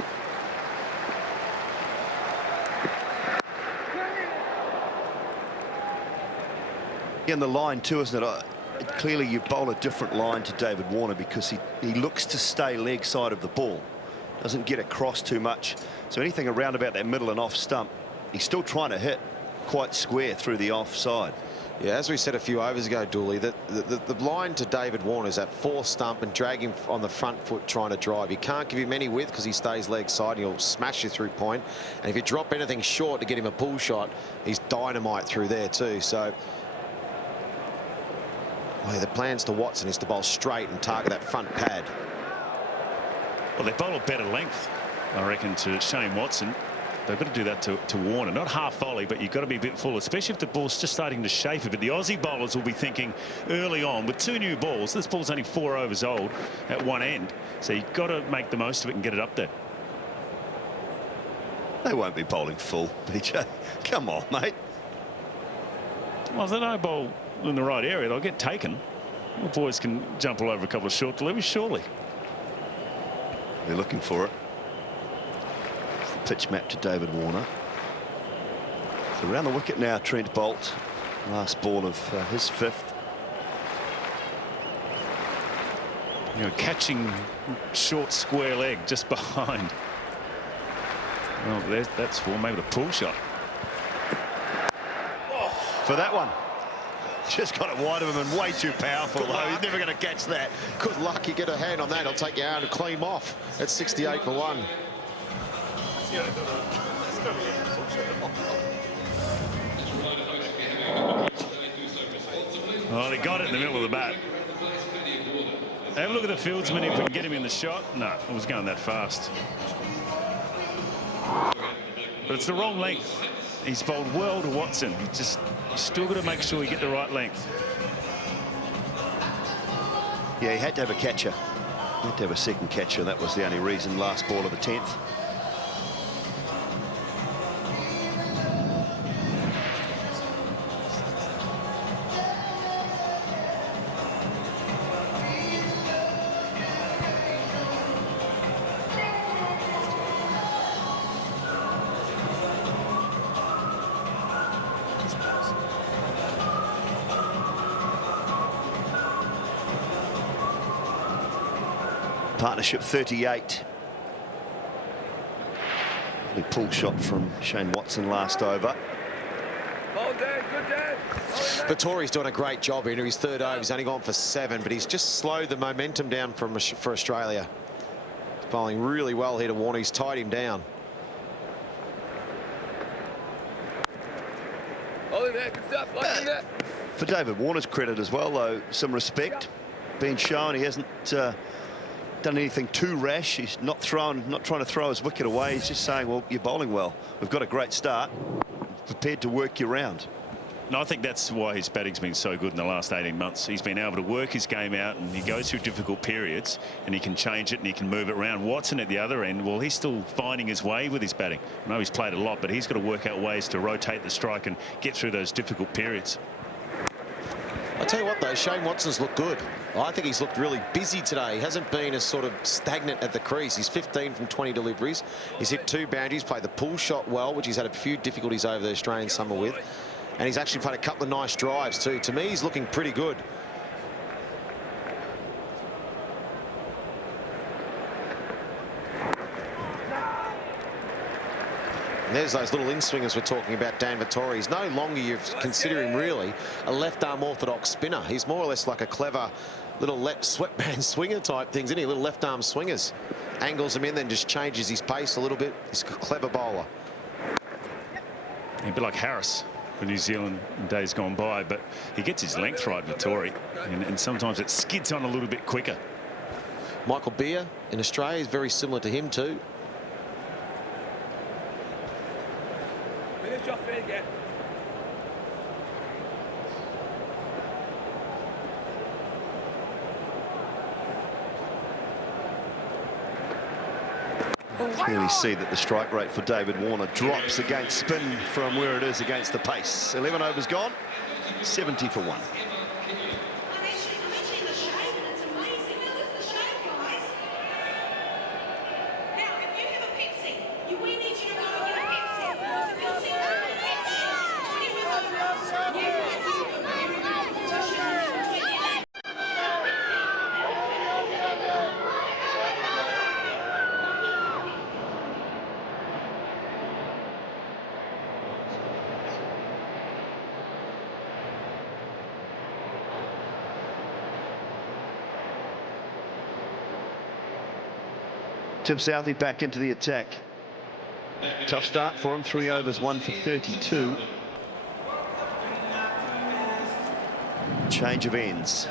In the line too, isn't it? Clearly you bowl a different line to David Warner because he looks to stay leg side of the ball, doesn't get across too much. So anything around about that middle and off stump, he's still trying to hit quite square through the offside. Yeah, as we said a few overs ago, Dooley, the line to David Warner is that 4th stump and drag him on the front foot trying to drive. You can't give him any width because he stays leg side. He'll smash you through point. And if you drop anything short to get him a pull shot, he's dynamite through there too. So well, the plans to Watson is to bowl straight and target that front pad. Well, they bowl a better length, I reckon, to Shane Watson. They've got to do that to Warner. Not half volley, but you've got to be a bit full, especially if the ball's just starting to shape a bit. The Aussie bowlers will be thinking early on, with 2 new balls, this ball's only 4 overs old at one end. So you've got to make the most of it and get it up there. They won't be bowling full, BJ. Come on, mate. Well, if they don't bowl in the right area, they'll get taken. The boys can jump all over a couple of short deliveries, surely. They're looking for it. Pitch map to David Warner. So around the wicket now, Trent Bolt. Last ball of his 5th. You know, catching short square leg just behind. Well, that's for maybe the pull shot. For that one. Just got it wide of him and way too powerful, though. He's never going to catch that. Good luck. You get a hand on that. I'll take you out and clean him off. It's 68 for 1. Oh, they got it in the middle of the bat. Have a look at the fieldsman if we can get him in the shot. No, it was going that fast. But it's the wrong length. He's bowled well to Watson. You still got to make sure you get the right length. Yeah, he had to have a catcher. He had to have a second catcher. That was the only reason. Last ball of the 10th. Partnership 38. The pull shot from Shane Watson last over. Vittori's doing a great job into his third over. He's only gone for 7, but he's just slowed the momentum down for Australia. He's bowling really well here to Warner. He's tied him down. For David Warner's credit as well, though, some respect being shown. He hasn't done anything too rash. He's not trying to throw his wicket away. He's just saying, well, you're bowling well. We've got a great start. Prepared to work you round. And I think that's why his batting's been so good in the last 18 months. He's been able to work his game out, and he goes through difficult periods, and he can change it and he can move it around. Watson at the other end, well, he's still finding his way with his batting. I know he's played a lot, but he's got to work out ways to rotate the strike and get through those difficult periods. I'll tell you what, though, Shane Watson's looked good. I think he's looked really busy today. He hasn't been as sort of stagnant at the crease. He's 15 from 20 deliveries. He's hit 2 boundaries, played the pull shot well, which he's had a few difficulties over the Australian summer with. And he's actually played a couple of nice drives too. To me, he's looking pretty good. And there's those little in-swingers we're talking about, Dan Vittori. He's no longer, you consider him really, a left-arm orthodox spinner. He's more or less like a clever little sweatband swinger type things, isn't he? Little left-arm swingers. Angles them in, then just changes his pace a little bit. He's a clever bowler. A bit like Harris for New Zealand in days gone by, but he gets his length right, Vittori, and sometimes it skids on a little bit quicker. Michael Beer in Australia is very similar to him too. Clearly see that the strike rate for David Warner drops against spin from where it is against the pace. 11 overs gone, 70 for 1. Tim Southey back into the attack. Tough start for him. 3 overs, 1 for 32. Change of ends.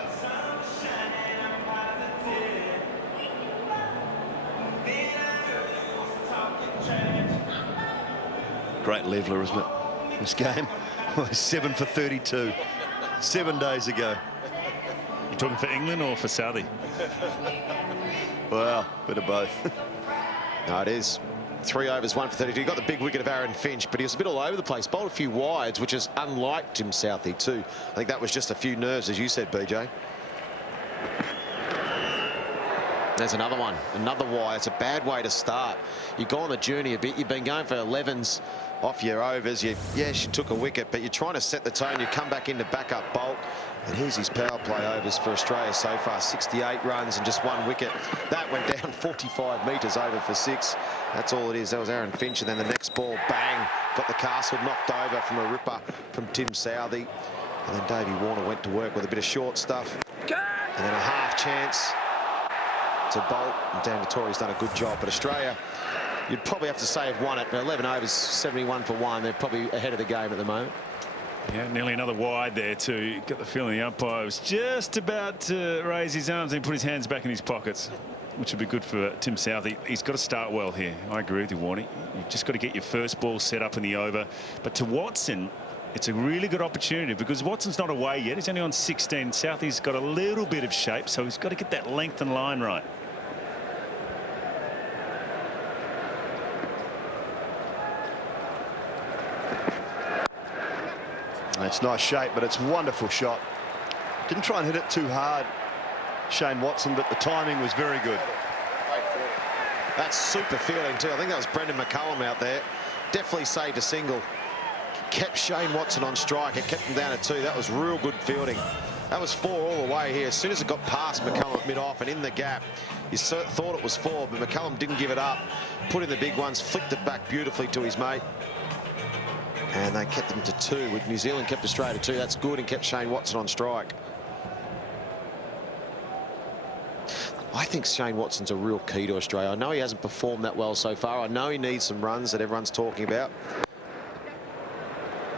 Great leveler, isn't it? This game. 7 for 32. 7 days ago. You talking for England or for Saudi? Well, bit of both. No, it is. 3 overs, 1 for 32. He got the big wicket of Aaron Finch, but he was a bit all over the place. Bowled a few wides, which is unlike Tim Southey too. I think that was just a few nerves, as you said, BJ. There's another one, another wide. It's a bad way to start. You go on the journey a bit. You've been going for 11s off your overs. Yes, you took a wicket, but you're trying to set the tone. You come back into backup bolt. And here's his power play overs for Australia so far. 68 runs and just 1 wicket. That went down 45 metres over for 6. That's all it is. That was Aaron Finch. And then the next ball, bang, got the castle knocked over from a ripper from Tim Southey. And then Davey Warner went to work with a bit of short stuff. And then a half chance to bolt. And Dan Vittori's done a good job. But Australia, you'd probably have to say have won it. 11 overs, 71 for 1. They're probably ahead of the game at the moment. Yeah, nearly another wide there too. Got the feeling the umpire was just about to raise his arms and put his hands back in his pockets. which would be good for Tim South. He's got to start well here. I agree with you, Warnie. You've just got to get your first ball set up in the over. But to Watson, it's a really good opportunity because Watson's not away yet. He's only on 16. Southie's got a little bit of shape, so he's got to get that length and line right. It's nice shape, but it's wonderful shot. Didn't try and hit it too hard, Shane Watson, but the timing was very good. That's super fielding too. I think that was Brendan McCullum out there. Definitely saved a single. Kept Shane Watson on strike. It kept him down at 2. That was real good fielding. That was 4 all the way here. As soon as it got past McCullum at mid-off and in the gap, you thought it was 4, but McCullum didn't give it up. Put in the big ones, flicked it back beautifully to his mate. And they kept them to 2. With New Zealand kept Australia to 2. That's good, and kept Shane Watson on strike. I think Shane Watson's a real key to Australia. I know he hasn't performed that well so far. I know he needs some runs that everyone's talking about.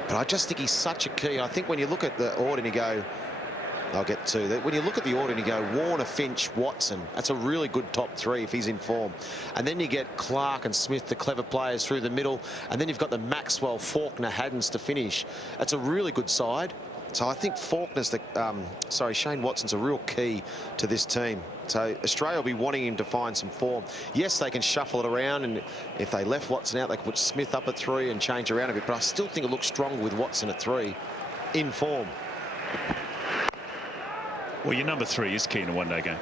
But I just think he's such a key. I think when you look at the order and you go, I'll get to that. When you look at the order and you go, Warner, Finch, Watson, that's a really good top 3 if he's in form. And then you get Clark and Smith, the clever players through the middle. And then you've got the Maxwell, Faulkner, Haddons to finish. That's a really good side. So I think Faulkner's Shane Watson's a real key to this team. So Australia will be wanting him to find some form. Yes, they can shuffle it around, and if they left Watson out, they could put Smith up at 3 and change around a bit. But I still think it looks stronger with Watson at 3 in form. Well, your number 3 is key in a one-day game.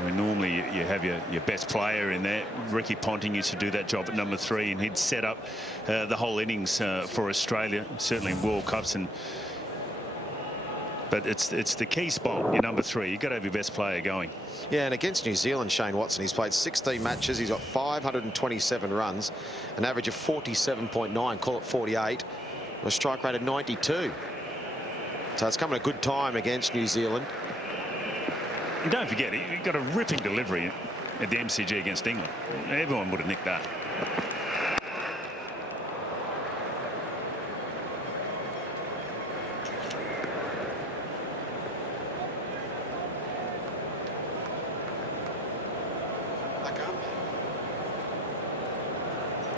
I mean, normally you have your best player in there. Ricky Ponting used to do that job at number 3, and he'd set up the whole innings for Australia, certainly in World Cups. But it's the key spot, your number 3. You've got to have your best player going. Yeah, and against New Zealand, Shane Watson, he's played 16 matches. He's got 527 runs, an average of 47.9, call it 48, a strike rate of 92. So it's coming a good time against New Zealand. And don't forget, he got a ripping delivery at the MCG against England. Everyone would have nicked that.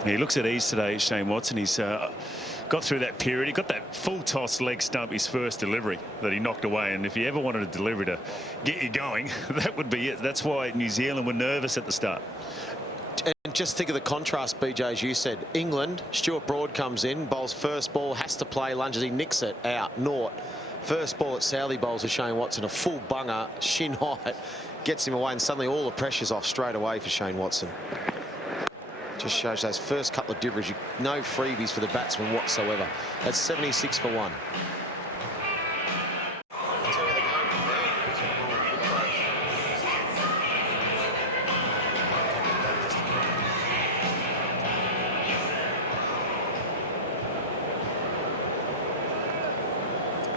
He looks at ease today, Shane Watson. He's got through that period. He got that full toss leg stump, his first delivery that he knocked away. And if you ever wanted a delivery to get you going, that would be it. That's why New Zealand were nervous at the start. And just think of the contrast, BJ, as you said. England, Stuart Broad comes in, bowls first ball, has to play, lunges, he nicks it out, naught. First ball at Southey bowls to Shane Watson, a full bunger, shin height, gets him away, and suddenly all the pressure's off straight away for Shane Watson. Just shows those first couple of deliveries, no freebies for the batsman whatsoever. That's 76 for 1.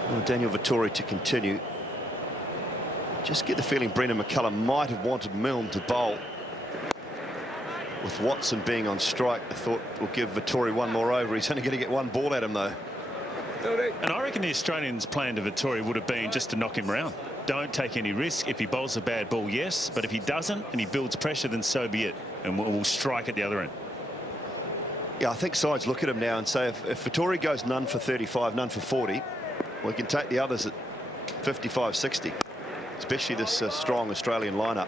Well, Daniel Vettori to continue. Just get the feeling Brendan McCullum might have wanted Milne to bowl. With Watson being on strike, I thought we'll give Vettori one more over. He's only going to get one ball at him, though. And I reckon the Australians' plan to Vettori would have been just to knock him around. Don't take any risk. If he bowls a bad ball, yes. But if he doesn't and he builds pressure, then so be it. And we'll strike at the other end. Yeah, I think sides look at him now and say, if Vettori goes none for 35, none for 40, we can take the others at 55, 60. Especially this strong Australian lineup.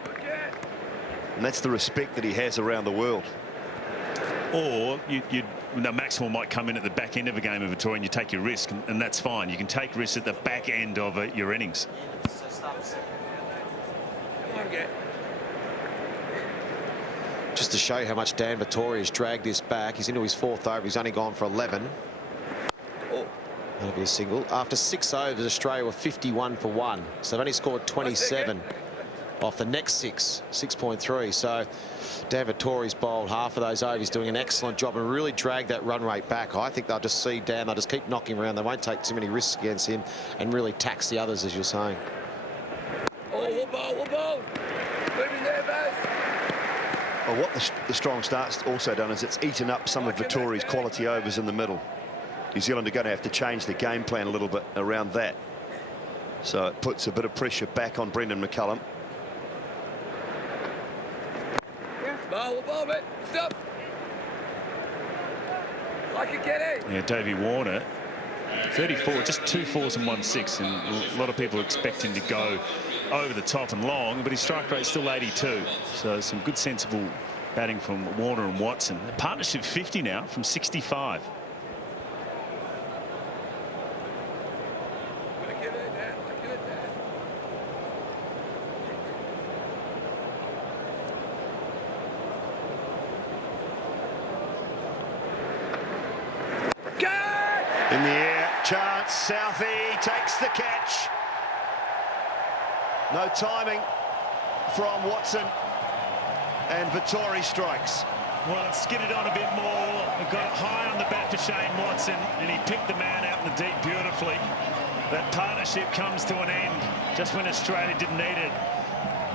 And that's the respect that he has around the world. Or the Maxwell might come in at the back end of a game of Vettori and you take your risk, and that's fine. You can take risks at the back end of your innings. Just to show you how much Dan Vettori has dragged this back, he's into his 4th over. He's only gone for 11. That'll be a single. After 6 overs, Australia were 51 for 1. So they've only scored 27 off the next 6.3. So Dan Vettori's bowled half of those overs. He's doing an excellent job and really dragged that run rate back. I think they'll just see Dan. They'll just keep knocking around. They won't take too many risks against him and really tax the others, as you're saying. We'll bowl. Well, what the strong start's also done is it's eaten up some of Vettori's quality overs in the middle. New Zealand are going to have to change their game plan a little bit around that. So it puts a bit of pressure back on Brendan McCullum. Ball, mate. Stop. I can get it. Yeah, Davey Warner, 34, just 2 4s and 1 6, and a lot of people expect him to go over the top and long, but his strike rate's still 82. So some good, sensible batting from Warner and Watson. A partnership 50 now from 65. In the air, chance, Southey takes the catch. No timing from Watson, and Vettori strikes. Well, it skidded on a bit more. It got high on the bat for Shane Watson, and he picked the man out in the deep beautifully. That partnership comes to an end just when Australia didn't need it.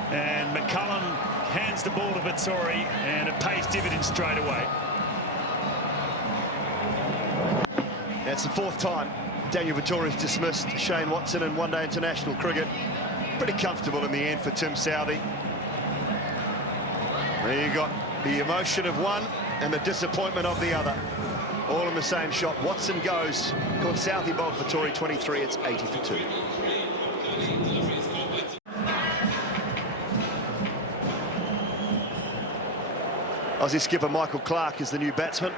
And McCullum hands the ball to Vettori, and it pays dividends straight away. That's the 4th time Daniel Vettori's dismissed Shane Watson in one-day international cricket. Pretty comfortable in the end for Tim Southey. There you got the emotion of one and the disappointment of the other, all in the same shot. Watson goes, caught Southey bowled Vettori 23. It's 80 for 2. Aussie skipper Michael Clarke is the new batsman.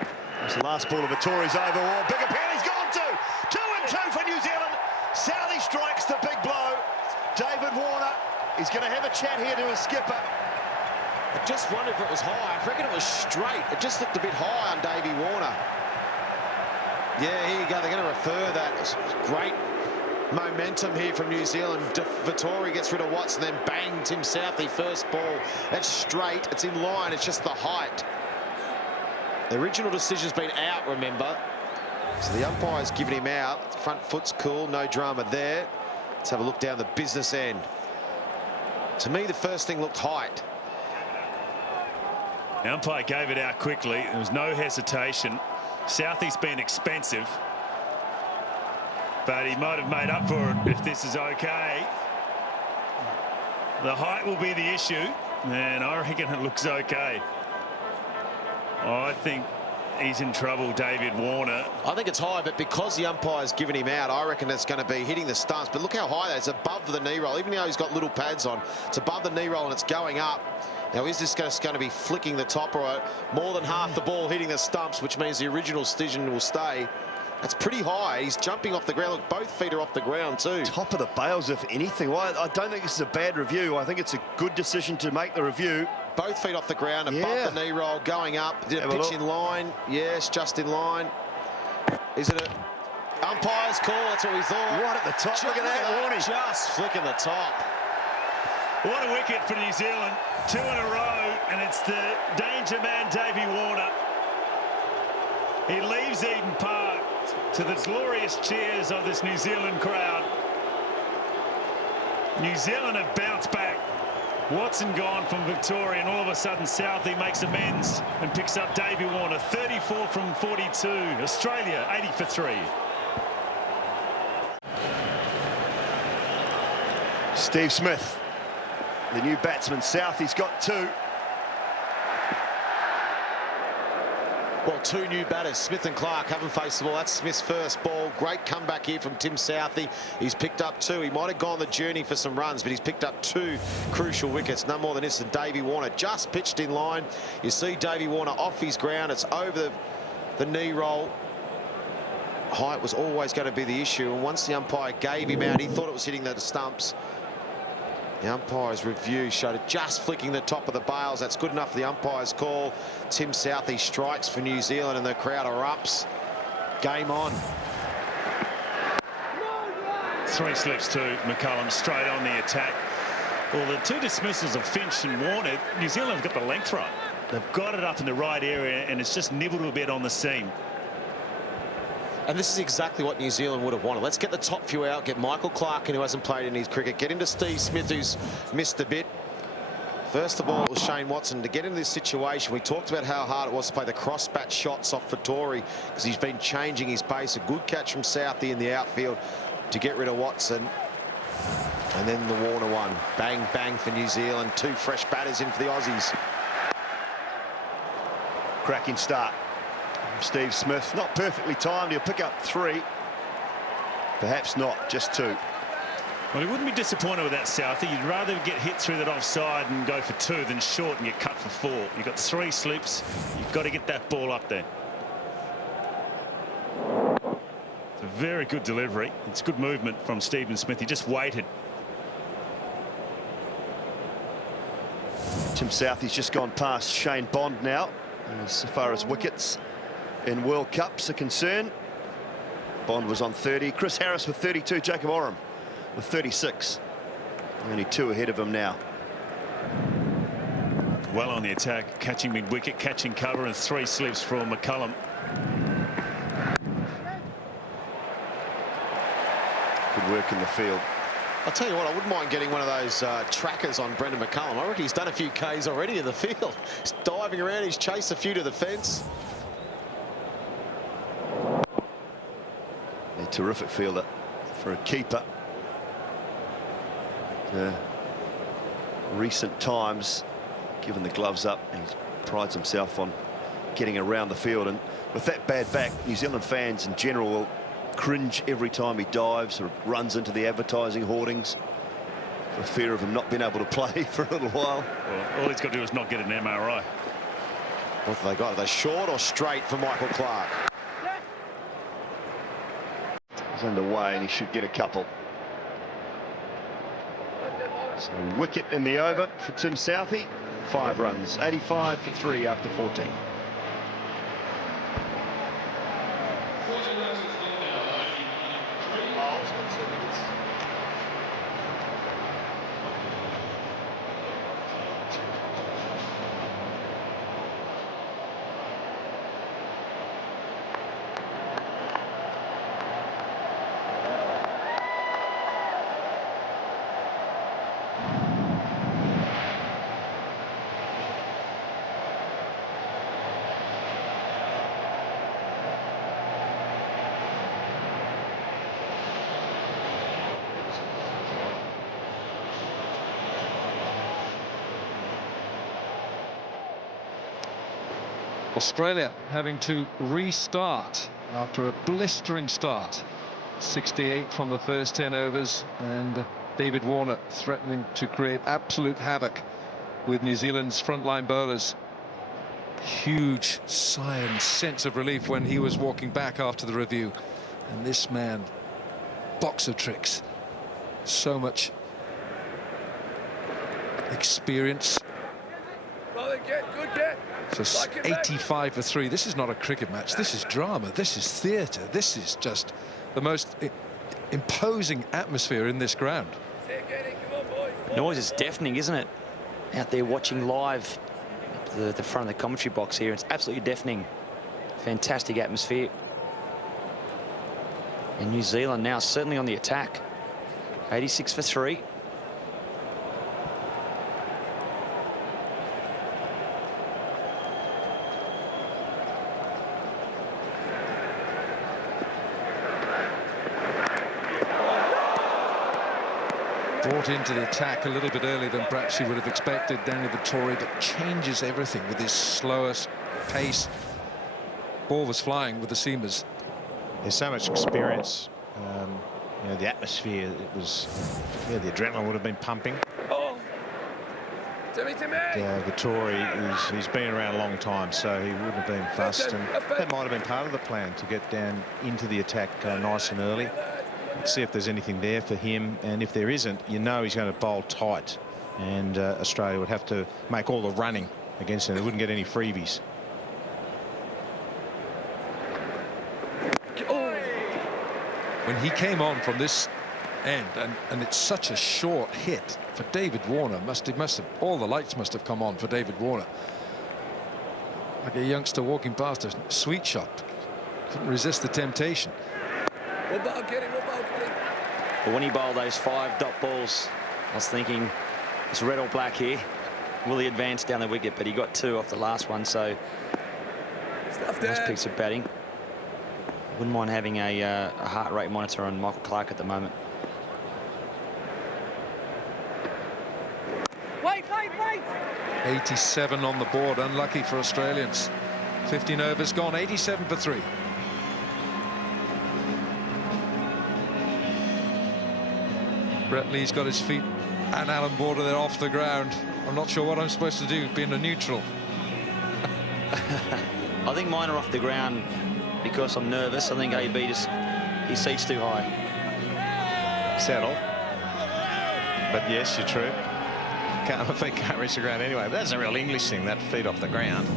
It's the last ball of Vettori's over. Oh, big appeal, he's gone to 2 and 2 for New Zealand. Southey strikes the big blow. David Warner is going to have a chat here to his skipper. I just wondered if it was high. I reckon it was straight. It just looked a bit high on Davey Warner. Yeah, here you go. They're going to refer that. It's great momentum here from New Zealand. Vettori gets rid of Watson, then bang, Tim Southey, first ball. That's straight. It's in line. It's just the height. The original decision's been out, remember. So the umpire's given him out. Front foot's cool, no drama there. Let's have a look down the business end. To me, the first thing looked height. The umpire gave it out quickly. There was no hesitation. Southey's been expensive, but he might have made up for it if this is okay. The height will be the issue, and I reckon it looks okay. I think he's in trouble, David Warner. I think it's high, but because the umpire's given him out, I reckon it's going to be hitting the stumps. But look how high that is, above the knee roll. Even though he's got little pads on, it's above the knee roll and it's going up. Now, is this just going to be flicking the top, or more than half the ball hitting the stumps, which means the original decision will stay? That's pretty high. He's jumping off the ground. Look, both feet are off the ground too. Top of the bails, if anything. Well, I don't think this is a bad review. I think it's a good decision to make the review. Both feet off the ground, above the knee roll, going up. Did it pitch in line? Yes, just in line. Is it a umpire's call? That's what we thought. Right at the top. Look at that, Warnie. Just flicking the top. What a wicket for New Zealand. 2 in a row, and it's the danger man, Davey Warner. He leaves Eden Park to the glorious cheers of this New Zealand crowd. New Zealand have bounced back. Watson gone from Victoria, and all of a sudden Southey makes amends and picks up Davey Warner. 34 from 42. Australia 80 for 3. Steve Smith, the new batsman. Southey's got 2. Well, 2 new batters. Smith and Clarke haven't faced the ball. That's Smith's first ball. Great comeback here from Tim Southey. He's picked up 2. He might have gone the journey for some runs, but he's picked up 2 crucial wickets. No more than this. And Davey Warner just pitched in line. You see Davey Warner off his ground. It's over the knee roll. Height was always going to be the issue. And once the umpire gave him out, he thought it was hitting the stumps. The umpire's review showed it just flicking the top of the bails. That's good enough for the umpire's call. Tim Southey strikes for New Zealand, and the crowd erupts. Game on. 3 slips to McCullum, straight on the attack. Well, the 2 dismissals of Finch and Warner, New Zealand have got the length right. They've got it up in the right area, and it's just nibbled a bit on the seam. And this is exactly what New Zealand would have wanted. Let's get the top few out, get Michael Clarke in, who hasn't played in his cricket, get into Steve Smith, who's missed a bit. First of all, it was Shane Watson. To get into this situation, we talked about how hard it was to play the cross-bat shots off Vettori, because he's been changing his pace. A good catch from Southey in the outfield to get rid of Watson. And then the Warner one. Bang, bang for New Zealand. 2 fresh batters in for the Aussies. cracking start. Steve Smith, not perfectly timed. He'll pick up 3. Perhaps not, just 2. Well, he wouldn't be disappointed with that, Southey. You'd rather get hit through that offside and go for 2 than short and get cut for 4. You've got 3 slips. You've got to get that ball up there. It's a very good delivery. It's good movement from Stephen Smith. He just waited. Tim Southey's just gone past Shane Bond now, as far as wickets in World Cups are concerned. Bond was on 30. Chris Harris with 32. Jacob Oram with 36. Only 2 ahead of him now. Well on the attack, catching mid-wicket, catching cover, and 3 slips for McCullum. Good work in the field. I'll tell you what, I wouldn't mind getting one of those trackers on Brendan McCullum. I reckon he's done a few Ks already in the field. He's diving around, he's chased a few to the fence. A terrific fielder for a keeper. Recent times, given the gloves up, he prides himself on getting around the field. And with that bad back, New Zealand fans in general will cringe every time he dives or runs into the advertising hoardings for fear of him not being able to play for a little while. Well, all he's got to do is not get an MRI. What have they got? Are they short or straight for Michael Clark? He's underway and he should get a couple. So wicket in the over for Tim Southey. 5 runs, 85 for 3 after 14. Australia having to restart after a blistering start. 68 from the first 10 overs, and David Warner threatening to create absolute havoc with New Zealand's frontline bowlers. Huge sigh and sense of relief when he was walking back after the review. And this man, box of tricks. So much experience. Good get. So 85 for 3. This is not a cricket match. This is drama. This is theatre. This is just the most imposing atmosphere in this ground. Noise is deafening, isn't it? Out there watching live at the front of the commentary box here. It's absolutely deafening. Fantastic atmosphere. And New Zealand now certainly on the attack. 86 for 3. Brought into the attack a little bit earlier than perhaps he would have expected, Daniel Vettori, but changes everything with his slowest pace. Ball was flying with the seamers. There's so much experience. You know, the atmosphere, it was, yeah, the adrenaline would have been pumping. Vettori, he's been around a long time, so he wouldn't have been fussed, and that might have been part of the plan, to get down into the attack nice and early. Let's see if there's anything there for him, and if there isn't, you know he's going to bowl tight, and Australia would have to make all the running against him. They wouldn't get any freebies. When he came on from this end, and it's such a short hit for David Warner, must have all the lights must have come on for David Warner. Like a youngster walking past a sweet shop, couldn't resist the temptation. But when he bowled those 5 dot balls, I was thinking it's red or black here. Will he advance down the wicket? But he got 2 off the last one, so nice piece of batting. Wouldn't mind having a heart rate monitor on Michael Clark at the moment. Wait. 87 on the board, unlucky for Australians. 15 overs gone, 87 for 3. Brett Lee's got his feet and Alan Border there off the ground. I'm not sure what I'm supposed to do, being a neutral. I think mine are off the ground because I'm nervous. I think AB just, his seat's too high. Settle. But yes, you're true. My feet can't reach the ground anyway. But that's a real English thing, that feet off the ground.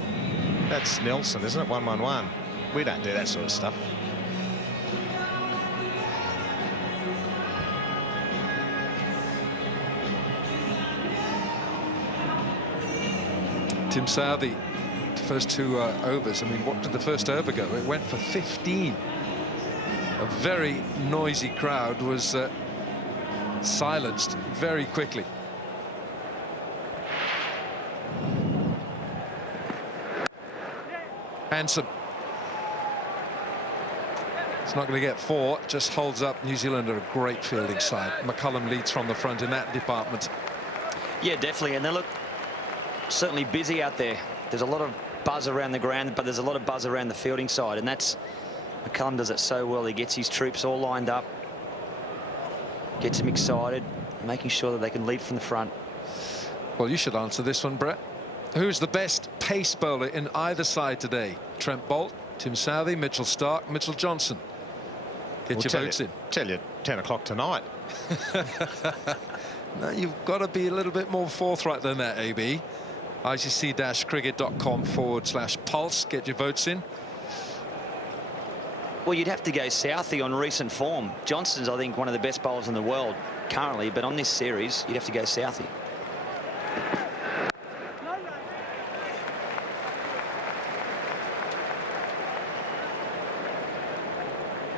That's Nelson, isn't it? 1-1-1. We don't do that sort of stuff. Tim Southey, first 2 overs. I mean, what did the first over go? It went for 15. A very noisy crowd was silenced very quickly. Handsome. It's not going to get 4, just holds up. New Zealand are a great fielding side. McCullum leads from the front in that department. Yeah, definitely, and they look certainly busy out there. There's a lot of buzz around the ground, but there's a lot of buzz around the fielding side, and that's McCullum does it so well. He gets his troops all lined up, gets them excited, making sure that they can lead from the front. Well, you should answer this one, Brett. Who's the best pace bowler in either side today? Trent Boult, Tim Southey, Mitchell Starc, Mitchell Johnson. Get your votes in. Tell you 10 o'clock tonight. No, you've got to be a little bit more forthright than that, AB. ICC-cricket.com/pulse. Get your votes in. Well, you'd have to go Southey on recent form. Johnson's, I think, one of the best bowlers in the world currently, but on this series, you'd have to go Southey.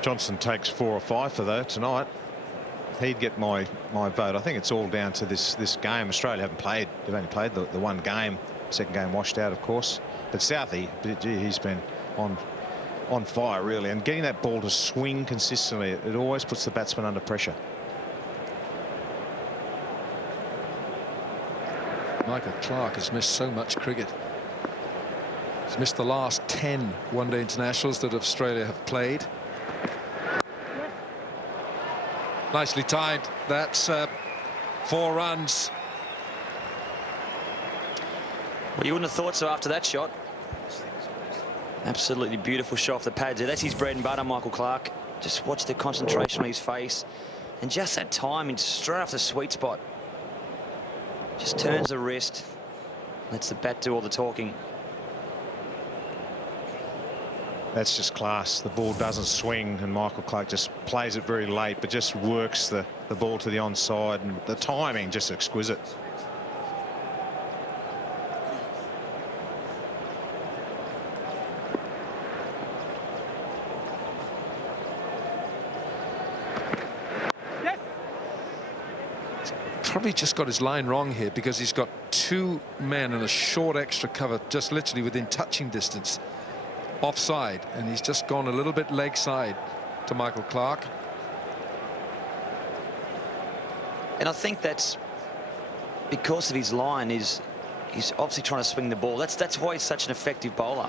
Johnson takes 4 or 5 for though tonight. He'd get my vote. I think it's all down to this game. Australia haven't played. They've only played the one game. Second game washed out, of course. But Southey, gee, he's been on fire really, and getting that ball to swing consistently, it always puts the batsman under pressure. Michael Clarke has missed so much cricket. He's missed the last 10 one-day internationals that Australia have played. Nicely timed. That's 4 runs. Well, you wouldn't have thought so after that shot. Absolutely beautiful shot off the pads. That's his bread and butter, Michael Clarke. Just watch the concentration on his face. And just that timing, straight off the sweet spot. Just turns the wrist. Lets the bat do all the talking. That's just class. The ball doesn't swing, and Michael Clarke just plays it very late, but just works the ball to the onside, and the timing just exquisite. Probably just got his line wrong here, because he's got 2 men and a short extra cover just literally within touching distance offside, and he's just gone a little bit leg side to Michael Clarke. And I think that's because of his line. He's obviously trying to swing the ball. That's why he's such an effective bowler.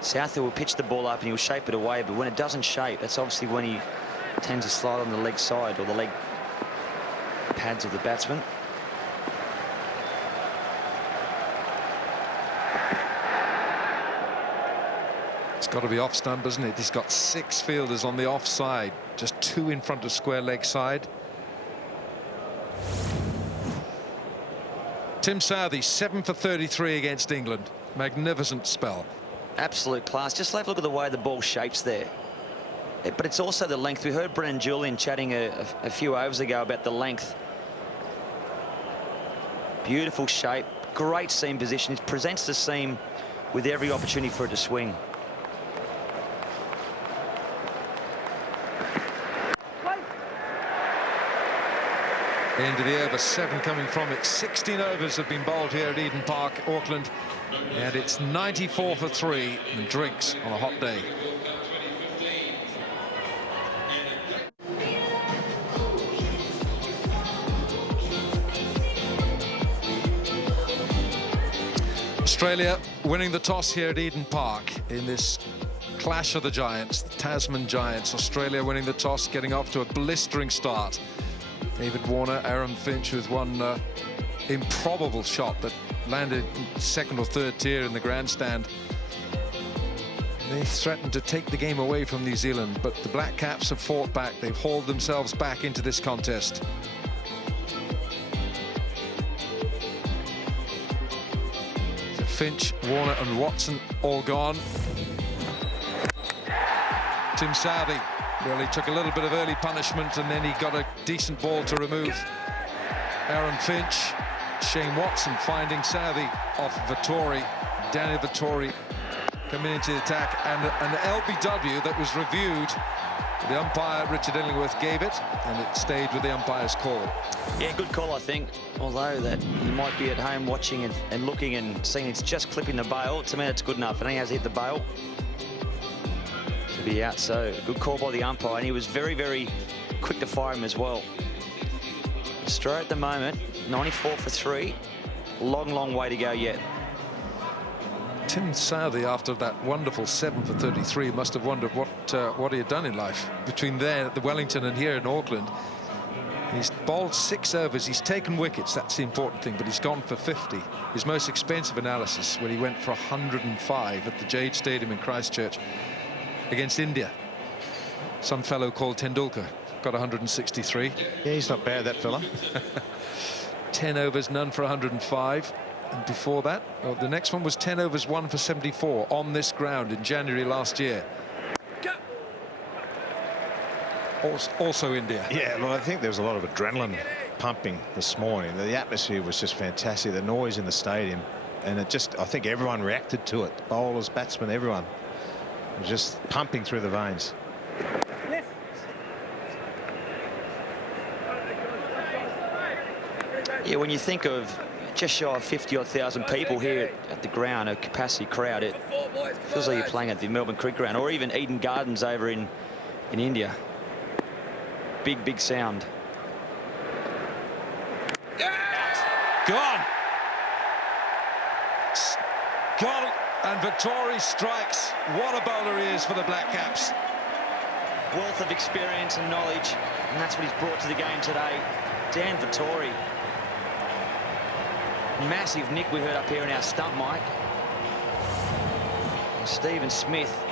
Southey will pitch the ball up and he'll shape it away, but when it doesn't shape, that's obviously when he tends to slide on the leg side or the leg pads of the batsman. It's got to be off stump, isn't it? He's got 6 fielders on the offside, just 2 in front of square leg side. Tim Southey, 7 for 33 against England. Magnificent spell. Absolute class. Just have a look at the way the ball shapes there. But it's also the length. We heard Brennan Julian chatting a few overs ago about the length. Beautiful shape, great seam position. It presents the seam with every opportunity for it to swing. End of the over, 7 coming from it. 16 overs have been bowled here at Eden Park, Auckland, and it's 94 for 3 and drinks on a hot day. Australia winning the toss here at Eden Park in this clash of the giants, the Tasman Giants. Australia winning the toss, getting off to a blistering start. David Warner, Aaron Finch with one improbable shot that landed second or third tier in the grandstand. They threatened to take the game away from New Zealand, but the Black Caps have fought back. They've hauled themselves back into this contest. So Finch, Warner and Watson all gone. Tim Southey really took a little bit of early punishment, and then he got a decent ball to remove Aaron Finch. Shane Watson finding Southey off Vettori. Danny Vettori coming into the attack, and an LBW that was reviewed. The umpire, Richard Illingworth, gave it, and it stayed with the umpire's call. Yeah, good call, I think. Although that you might be at home watching and looking and seeing it's just clipping the bail. To me, that's good enough, and he has hit the bail to be out. So good call by the umpire, and he was very, very quick to fire him as well. Australia at the moment, 94 for 3. Long, long way to go yet. Tim Southey, after that wonderful 7 for 33, must have wondered what he had done in life between there at the Wellington and here in Auckland. He's bowled 6 overs. He's taken wickets. That's the important thing. But he's gone for 50. His most expensive analysis when he went for 105 at the Jade Stadium in Christchurch against India. Some fellow called Tendulkar got 163. Yeah, he's not bad, that fella. 10 overs, none for 105. And before that, the next one was 10 overs, 1 for 74 on this ground in January last year. Also India. Yeah, well, I think there was a lot of adrenaline pumping this morning. The atmosphere was just fantastic. The noise in the stadium, and it just, I think everyone reacted to it. Bowlers, batsmen, everyone. It was just pumping through the veins. Yeah, when you think of just shy of 50,000 people here at the ground, a capacity crowd, it feels like you're playing at the Melbourne Cricket Ground or even Eden Gardens over in India. Big, big sound. Gone. Gone, and Vettori strikes. What a bowler he is for the Black Caps. Wealth of experience and knowledge, and that's what he's brought to the game today. Dan Vettori. Massive nick we heard up here in our stump mic. Stephen Smith.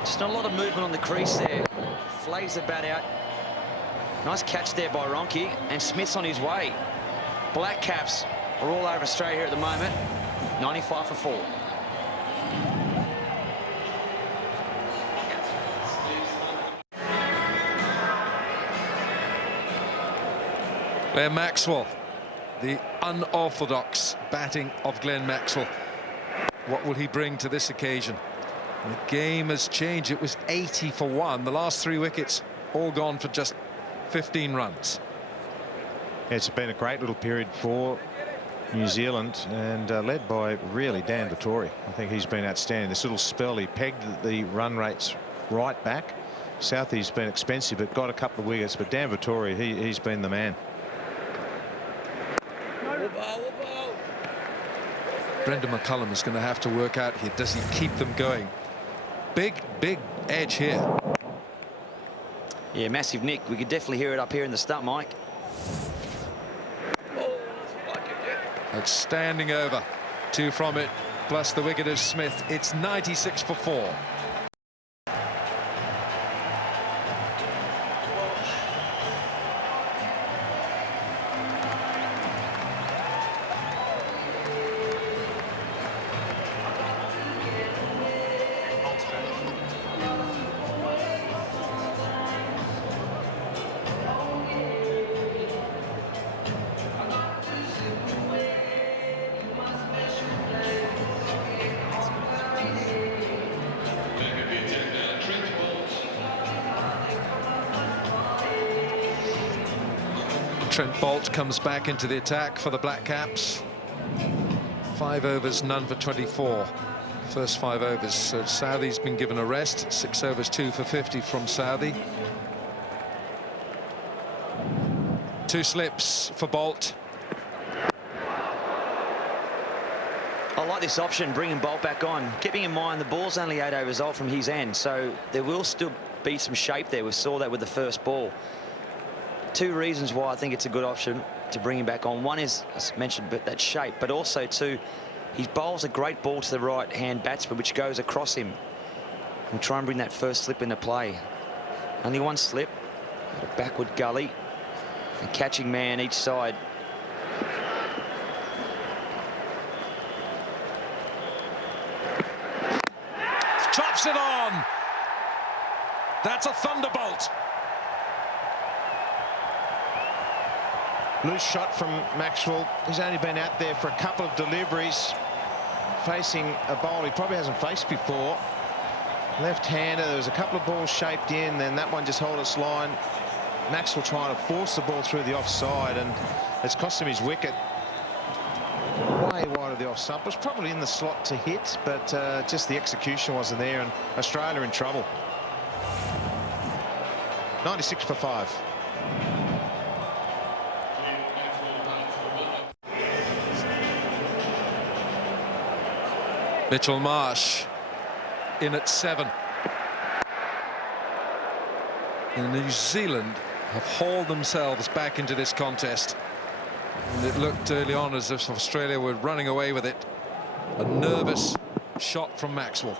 Just not a lot of movement on the crease there. Flays the bat out. Nice catch there by Ronke, and Smith's on his way. Black Caps are all over Australia here at the moment. 95 for 4. Glenn Maxwell, the unorthodox batting of Glenn Maxwell. What will he bring to this occasion? The game has changed. It was 80 for 1. The last 3 wickets all gone for just 15 runs. It's been a great little period for New Zealand, and led by really Dan Vettori. I think he's been outstanding. This little spell, he pegged the run rates right back. Southey's been expensive but got a couple of wickets, but Dan Vettori, he's been the man. Brendan McCullum is going to have to work out here. Does he keep them going? Big, big edge here. Yeah, massive nick. We could definitely hear it up here in the stump mic. It's standing over. 2 from it, plus the wicket of Smith. It's 96 for 4. Trent Boult comes back into the attack for the Black Caps. 5 overs, none for 24. First 5 overs. So Southey's been given a rest. 6 overs, 2 for 50 from Southey. 2 slips for Boult. I like this option, bringing Bolt back on. Keeping in mind the ball's only 8 overs old from his end, so there will still be some shape there. We saw that with the first ball. 2 reasons why I think it's a good option to bring him back on. One is, as I mentioned, that shape, but also 2, he bowls a great ball to the right-hand batsman, which goes across him. We'll try and bring that first slip into play. Only 1 slip, a backward gully, and catching man each side. Chops it on. That's a thunderbolt. Loose shot from Maxwell. He's only been out there for a couple of deliveries, facing a bowl he probably hasn't faced before. Left-hander, there was a couple of balls shaped in, then that one just held its line. Maxwell trying to force the ball through the offside, and it's cost him his wicket. Way wide of the off stump. It was probably in the slot to hit, but just the execution wasn't there, and Australia in trouble. 96 for 5. Mitchell Marsh in at 7. And New Zealand have hauled themselves back into this contest. And it looked early on as if Australia were running away with it. A nervous shot from Maxwell.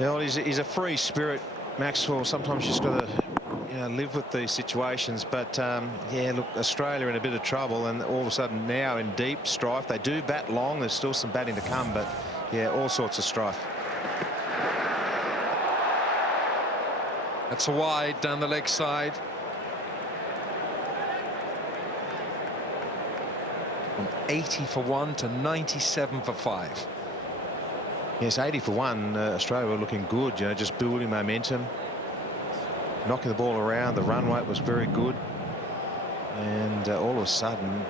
Yeah, well, he's a free spirit, Maxwell. Sometimes you just got to live with these situations. But yeah, look, Australia in a bit of trouble, and all of a sudden now in deep strife. They do bat long. There's still some batting to come, but yeah, all sorts of strife. That's a wide down the leg side. From 80 for 1 to 97 for 5. Yes, 80 for 1. Australia were looking good, just building momentum, knocking the ball around. The run rate was very good, and all of a sudden,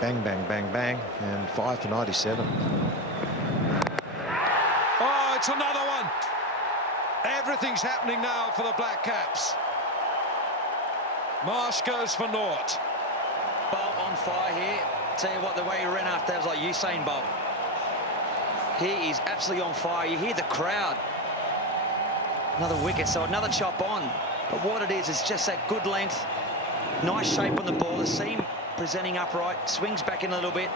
bang, bang, bang, bang, and 5 for 97. Oh, it's another one. Everything's happening now for the Black Caps. Marsh goes for naught. Bolt on fire here. Tell you what, the way he ran after that was like Usain Bolt. He is absolutely on fire. You hear the crowd. Another wicket, so another chop on. But what it is just that good length, nice shape on the ball. The seam presenting upright, swings back in a little bit.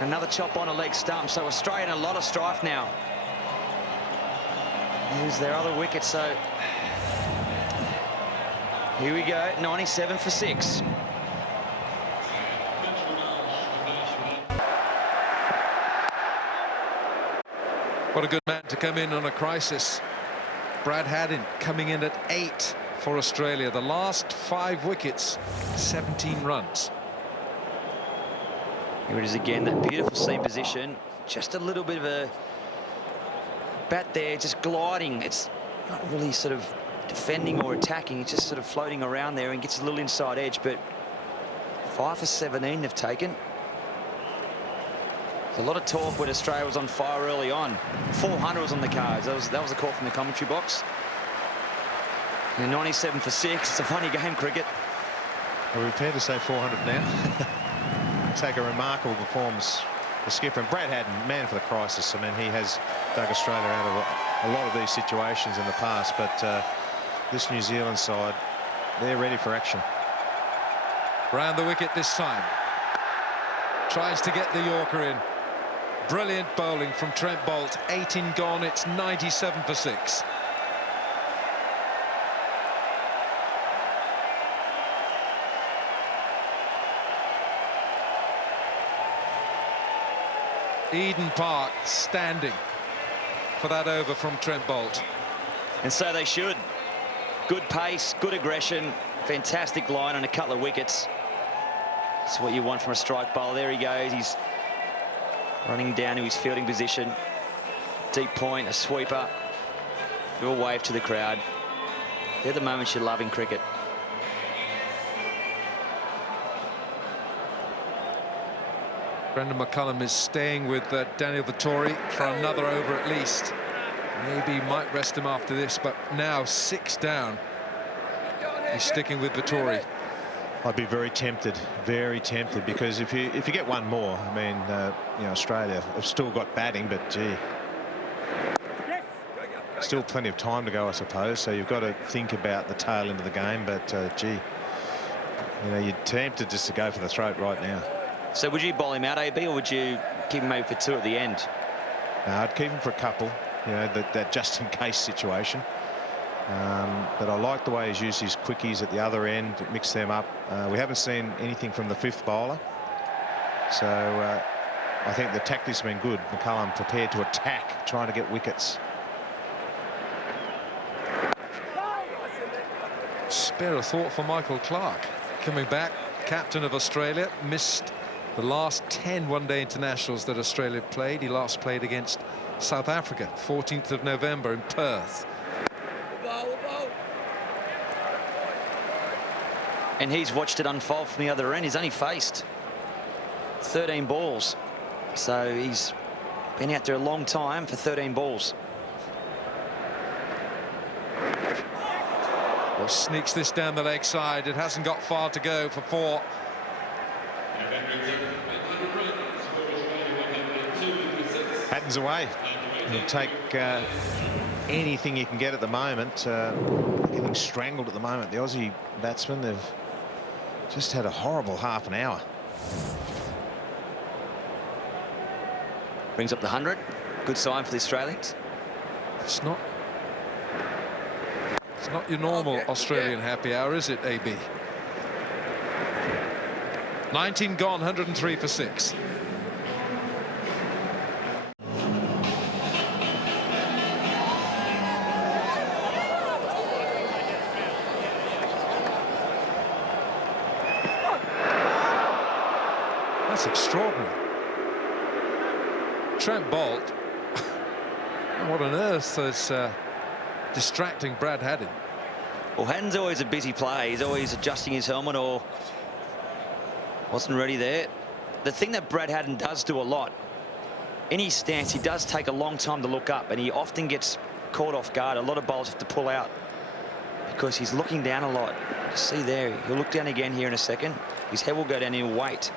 Another chop on a leg stump. So Australia in a lot of strife now. Here's their other wicket, so here we go, 97 for 6. What a good man to come in on a crisis. Brad Haddin coming in at 8 for Australia. The last 5 wickets, 17 runs. Here it is again, that beautiful seam position. Just a little bit of a bat there, just gliding. It's not really sort of defending or attacking. It's just sort of floating around there and gets a little inside edge. But 5 for 17 they've taken. There's a lot of talk when Australia was on fire early on. 400 was on the cards. That was a call from the commentary box. And 97 for 6. It's a funny game, cricket. Are we prepared to say 400 now? Take a remarkable performance. The skipper, and Brad Haddin, man for the crisis. I mean, he has dug Australia out of a lot of these situations in the past, but this New Zealand side, they're ready for action. Round the wicket this time. Tries to get the Yorker in. Brilliant bowling from Trent Bolt. 18 gone, it's 97 for 6. Eden Park standing for that over from Trent Bolt. And so they should. Good pace, good aggression, fantastic line and a couple of wickets. That's what you want from a strike bowler. There he goes. He's running down to his fielding position. Deep point, a sweeper. We'll wave to the crowd. They're the moments you love in cricket. Brendan McCullum is staying with Daniel Vettori for another over at least. Maybe might rest him after this, but now 6 down. He's sticking with Vettori. I'd be very tempted, because if you get one more, I mean, you know, Australia have still got batting, but gee, still plenty of time to go, I suppose. So you've got to think about the tail end of the game, but gee, you know, you're tempted just to go for the throat right now. So would you bowl him out, AB, or would you keep him maybe for 2 at the end? No, I'd keep him for a couple, you know, that just in case situation. But I like the way he's used his quickies at the other end, mix them up. We haven't seen anything from the 5th bowler, so I think the tactics have been good. McCullum prepared to attack, trying to get wickets. Spare a thought for Michael Clarke, coming back, captain of Australia, missed the last 10 one-day internationals that Australia played. He last played against South Africa, 14th of November in Perth. And he's watched it unfold from the other end. He's only faced 13 balls. So he's been out there a long time for 13 balls. Well, sneaks this down the leg side. It hasn't got far to go for 4. Hatton's away. He'll take anything you can get at the moment. Getting strangled at the moment. The Aussie batsmen, they've just had a horrible half an hour. Brings up the 100. Good sign for the Australians. It's not your normal Australian happy hour, is it, AB? 19 gone, 103 for 6. That's extraordinary. Trent Boult. What on earth is distracting Brad Haddin? Well, Haddin's always a busy player. He's always adjusting his helmet or wasn't ready there. The thing that Brad Haddin does do a lot, in his stance, he does take a long time to look up, and he often gets caught off guard. A lot of bowlers have to pull out because he's looking down a lot. See there, he'll look down again here in a second. His head will go down and he'll wait.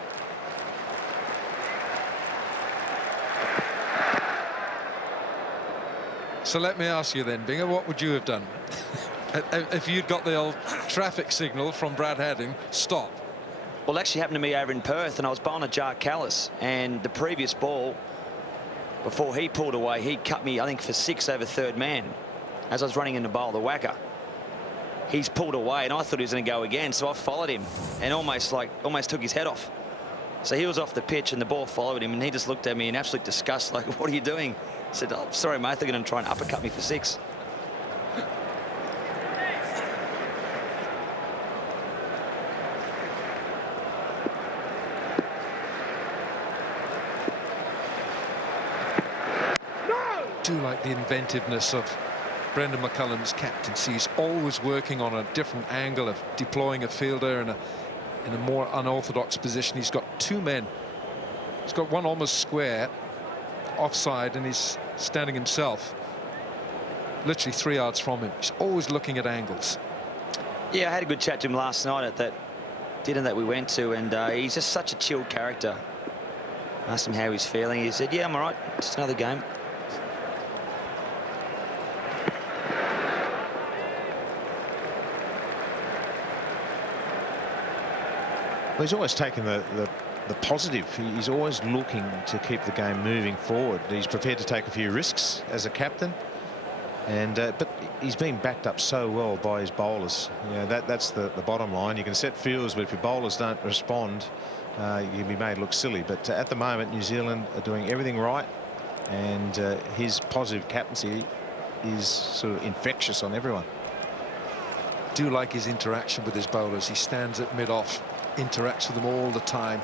So let me ask you then, Binger, what would you have done if you'd got the old traffic signal from Brad Haddin, stop? Well, it actually happened to me over in Perth, and I was bowling a Jar Callis, and the previous ball, before he pulled away, he cut me, I think, for 6 over 3rd man as I was running in to bowl the whacker. He's pulled away, and I thought he was going to go again, so I followed him and almost took his head off. So he was off the pitch, and the ball followed him, and he just looked at me in absolute disgust, like, what are you doing? I said, oh, sorry, mate, they're going to try and uppercut me for 6. I do like the inventiveness of Brendan McCullum's captaincy. He's always working on a different angle of deploying a fielder in a more unorthodox position. He's got 2 men. He's got one almost square offside, and he's standing himself literally 3 yards from him. He's always looking at angles. Yeah, I had a good chat to him last night at that dinner that we went to, and he's just such a chilled character. I asked him how he's feeling. He said, yeah, I'm all right, just another game. Well, he's always taken the positive. He's always looking to keep the game moving forward. He's prepared to take a few risks as a captain, and but he's been backed up so well by his bowlers. You know, that's the bottom line. You can set fields, but if your bowlers don't respond, you can be made look silly. But at the moment, New Zealand are doing everything right, and his positive captaincy is sort of infectious on everyone. Do like his interaction with his bowlers. He stands at mid-off, interacts with them all the time.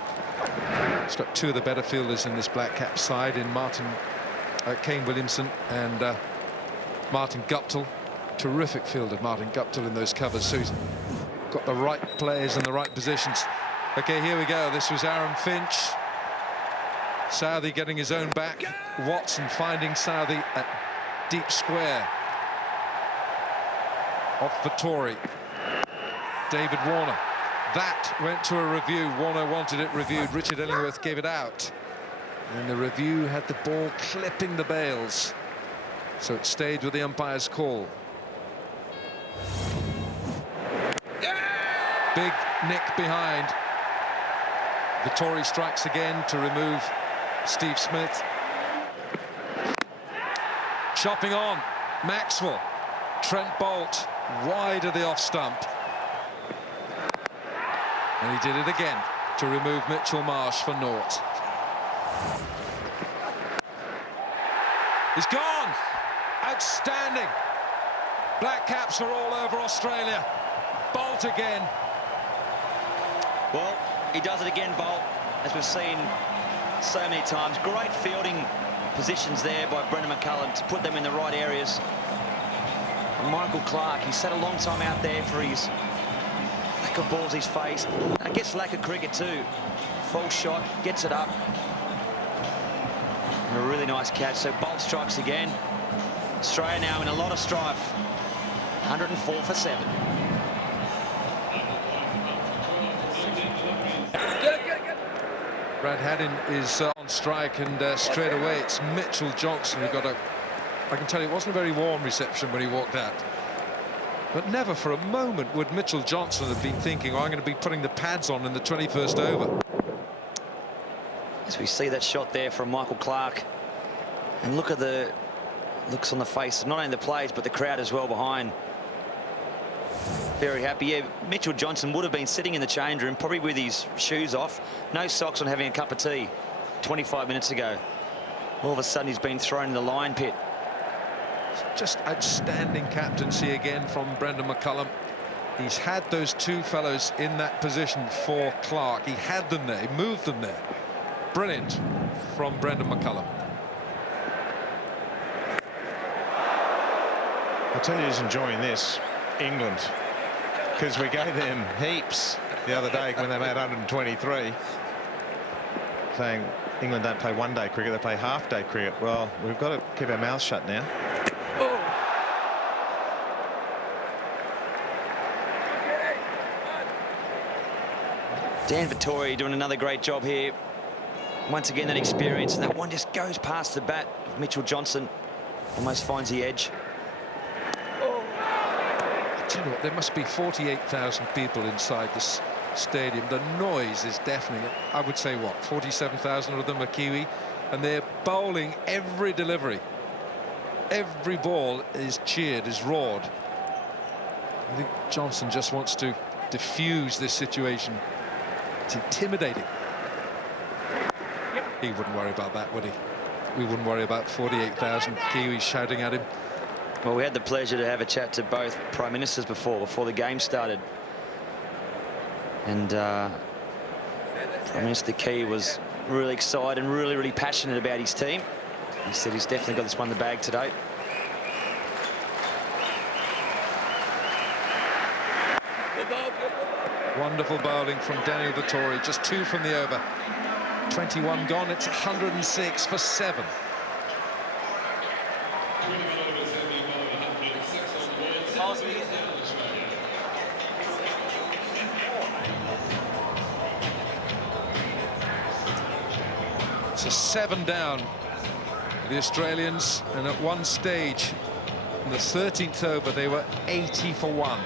He's got 2 of the better fielders in this black cap side in Kane Williamson and Martin Guptill. Terrific fielder, Martin Guptill, in those covers. So he's got the right players in the right positions. Okay, here we go. This was Aaron Finch. Southey getting his own back. Watson finding Southey at deep square. Off Vittori. David Warner. That went to a review. Warner wanted it reviewed. Richard Illingworth gave it out. And the review had the ball clipping the bails. So it stayed with the umpire's call. Big nick behind. Vittori strikes again to remove Steve Smith. Chopping on. Maxwell. Trent Boult wide of the off stump. And he did it again to remove Mitchell Marsh for naught. He's gone. Outstanding. Black caps are all over Australia. Boult again. Well, he does it again, Boult, as we've seen so many times. Great fielding positions there by Brendan McCullum to put them in the right areas. And Michael Clark, he sat a long time out there for his lack of balls his face. I guess lack of cricket too. False shot, gets it up. And a really nice catch. So Boult strikes again. Australia now in a lot of strife. 104 for 7. Brad Haddin is on strike, and straight away it's Mitchell Johnson who got a... I can tell you it wasn't a very warm reception when he walked out. But never for a moment would Mitchell Johnson have been thinking, oh, I'm going to be putting the pads on in the 21st over. As we see that shot there from Michael Clark. And look at the looks on the face, not only the players, but the crowd as well behind. Very happy. Yeah, Mitchell Johnson would have been sitting in the change room, probably with his shoes off, no socks on, having a cup of tea 25 minutes ago. All of a sudden he's been thrown in the lion pit. Just outstanding captaincy again from Brendan McCullum. He's had those two fellows in that position for Clark. He had them there, he moved them there. Brilliant from Brendan McCullum. I'll tell you who's enjoying this, England, because we gave them heaps the other day when they made 123, saying England don't play one-day cricket, they play half-day cricket. Well, we've got to keep our mouths shut now. Dan Vittori doing another great job here. Once again, that experience, and that one just goes past the bat of Mitchell Johnson, almost finds the edge. You know what, there must be 48,000 people inside this stadium. The noise is deafening. I would say, what, 47,000 of them are Kiwi, and they're bowling every delivery. Every ball is cheered, is roared. I think Johnson just wants to diffuse this situation. It's intimidating. He wouldn't worry about that, would he? We wouldn't worry about 48,000 Kiwis shouting at him. Well, we had the pleasure to have a chat to both Prime Ministers before the game started. And Prime Minister Key was really excited and really passionate about his team. He said he's definitely got this one in the bag today. Wonderful bowling from Daniel Vittori, just 2 from the over. 21 gone, it's 106 for 7. So 7 down for the Australians, and at one stage in the 13th over they were 80 for 1.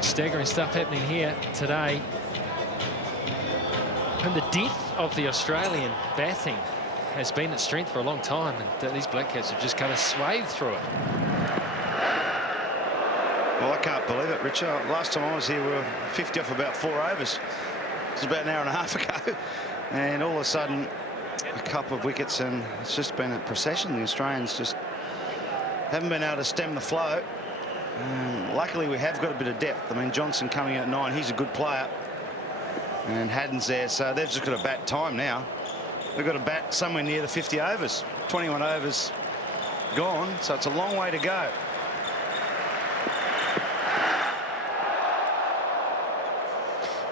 Staggering stuff happening here today. And the depth of the Australian batting has been its strength for a long time, and these Black Caps have just kind of swayed through it. Well, I can't believe it, Richard. Last time I was here, we were 50 off about 4 overs. It was about an hour and a half ago. And all of a sudden, a couple of wickets, and it's just been a procession. The Australians just haven't been able to stem the flow. Luckily, we have got a bit of depth. I mean, Johnson coming in at 9, he's a good player. And Haddin's there, so they've just got a bat time now. We've got to bat somewhere near the 50 overs. 21 overs gone, so it's a long way to go.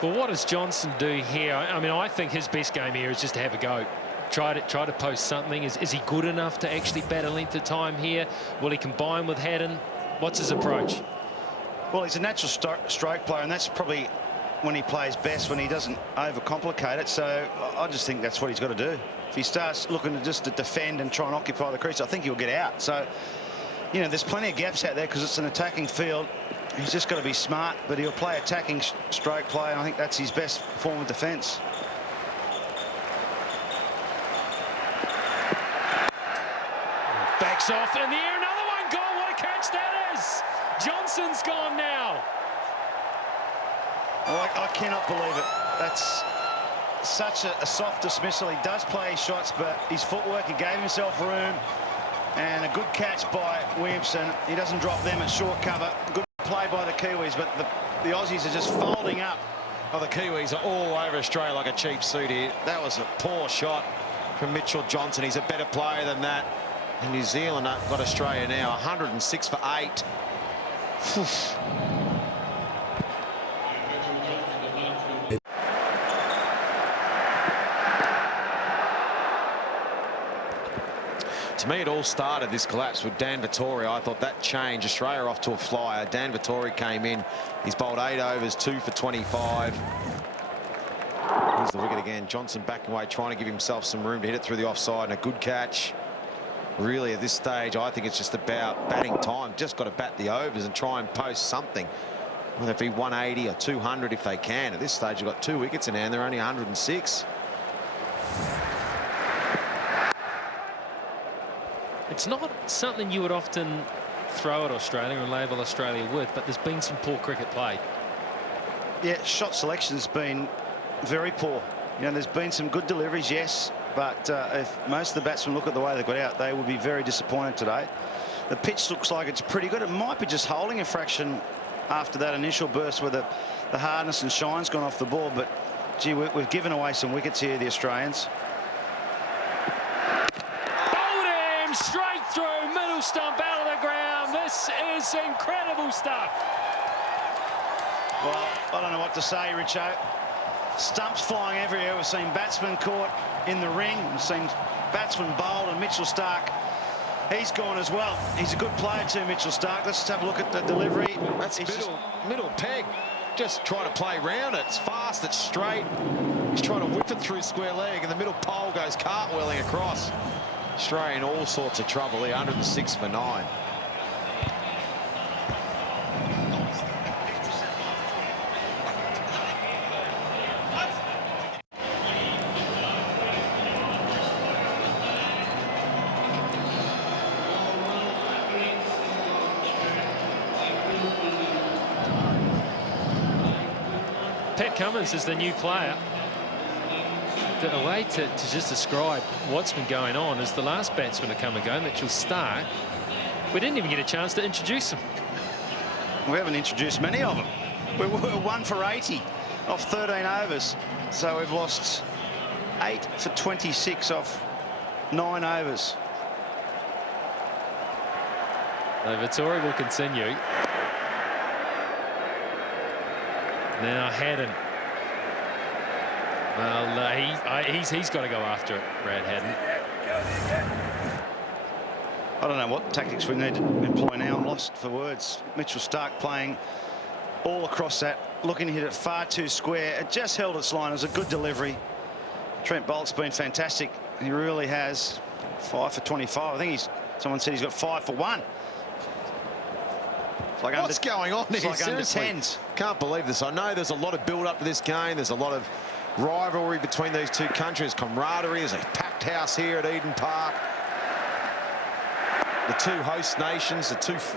Well, what does Johnson do here? I mean, I think his best game here is just to have a go. Try to post something. Is he good enough to actually bat a length of time here? Will he combine with Haddon? What's his approach? Well, he's a natural stroke player, and that's probably when he plays best, when he doesn't overcomplicate it. So I just think that's what he's got to do. If he starts looking to defend and try and occupy the crease, I think he'll get out. So, you know, there's plenty of gaps out there because it's an attacking field. He's just got to be smart, but he'll play attacking stroke play, and I think that's his best form of defence. Backs off in the air, another one gone. What a catch that is! Johnson's gone now. Oh, I cannot believe it. That's such a soft dismissal. He does play his shots, but his footwork, he gave himself room, and a good catch by Williamson. He doesn't drop them at short cover. Good play by the Kiwis, but the Aussies are just folding up. Oh, the Kiwis are all over Australia like a cheap suit here. That was a poor shot from Mitchell Johnson. He's a better player than that. And New Zealand got Australia now 106 for 8. To me, it all started, this collapse, with Dan Vettori. I thought that changed. Australia off to a flyer. Dan Vettori came in. He's bowled 8 overs, 2 for 25. Here's the wicket again. Johnson backing away, trying to give himself some room to hit it through the offside, and a good catch. Really, at this stage, I think it's just about batting time. Just got to bat the overs and try and post something. Whether it be 180 or 200 if they can. At this stage, you've got 2 wickets in hand. They're only 106. It's not something you would often throw at Australia and label Australia with, but there's been some poor cricket played. Yeah, shot selection's been very poor. You know, there's been some good deliveries, yes, but if most of the batsmen look at the way they got out, they will be very disappointed today. The pitch looks like it's pretty good. It might be just holding a fraction after that initial burst where the hardness and shine's gone off the ball, but gee, we've given away some wickets here, the Australians. Straight through, middle stump out of the ground. This is incredible stuff. Well, I don't know what to say, Richo. Stumps flying everywhere. We've seen batsmen caught in the ring. We've seen batsmen bowled, and Mitchell Starc, he's gone as well. He's a good player too, Mitchell Starc. Let's just have a look at the delivery. That's middle peg. Just trying to play round it. It's fast, it's straight. He's trying to whip it through square leg, and the middle pole goes cartwheeling across. Australia in all sorts of trouble here, 106 for 9. Pat Cummins is the new player. A way to just describe what's been going on is the last batsman to come and go, Mitchell Starc. We didn't even get a chance to introduce him. We haven't introduced many of them. We're 1 for 80 off 13 overs. So we've lost 8 for 26 off 9 overs. No, Vettori will continue. Now Haddon. Well, he's got to go after it, Brad Haddon. I don't know what tactics we need to employ now. I'm lost for words. Mitchell Starc playing all across that, looking to hit it far too square. It just held its line. It was a good delivery. Trent Bolt's been fantastic. He really has. 5 for 25. I think someone said he's got 5 for 1. Like what's going on here? Like under 10s. Can't believe this. I know there's a lot of build up to this game. There's a lot of rivalry between these two countries, camaraderie. There's a packed house here at Eden Park. The two host nations,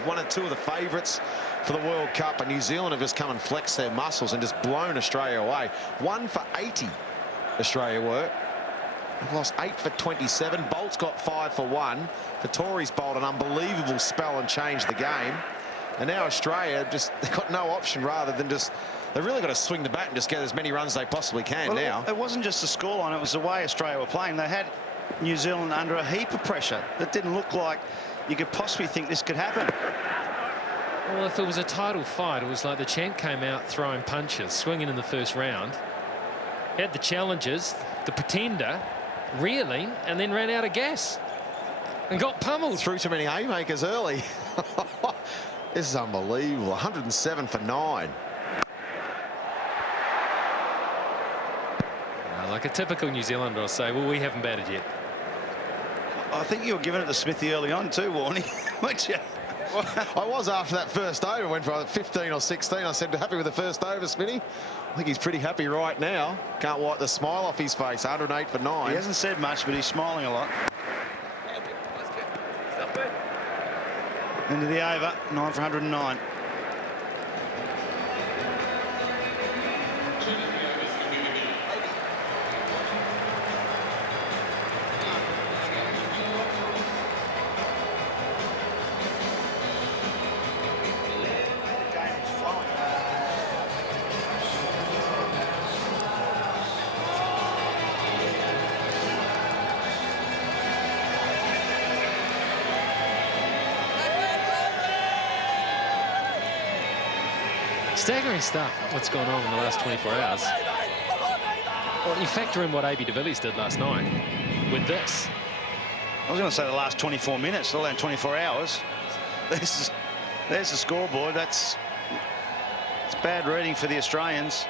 one and two of the favourites for the World Cup, and New Zealand have just come and flexed their muscles and just blown Australia away. 1 for 80 Australia were. They've lost 8 for 27. Bolt's got 5 for 1. Vettori's bowled an unbelievable spell and changed the game. And now Australia they've got no option rather than they've really got to swing the bat and just get as many runs as they possibly can now. It wasn't just the scoreline, it was the way Australia were playing. They had New Zealand under a heap of pressure. It didn't look like you could possibly think this could happen. Well, if it was a title fight, it was like the champ came out throwing punches, swinging in the first round. Had the challengers, the pretender, reeling, and then ran out of gas and got pummeled. Threw too many haymakers early. This is unbelievable. 107 for 9. Like a typical New Zealander, I'll say, well, we haven't batted yet. I think you were giving it to Smithy early on too, Warney, weren't you? I was after that first over, went for 15 or 16. I said, happy with the first over, Smithy. I think he's pretty happy right now. Can't wipe the smile off his face. 108 for 9. He hasn't said much, but he's smiling a lot. Into the over, 9 for 109. Staggering stuff, what's gone on in the last 24 hours. Well, you factor in what AB de Villiers did last night with this. I was going to say the last 24 minutes, all in 24 hours. There's the scoreboard. It's bad reading for the Australians.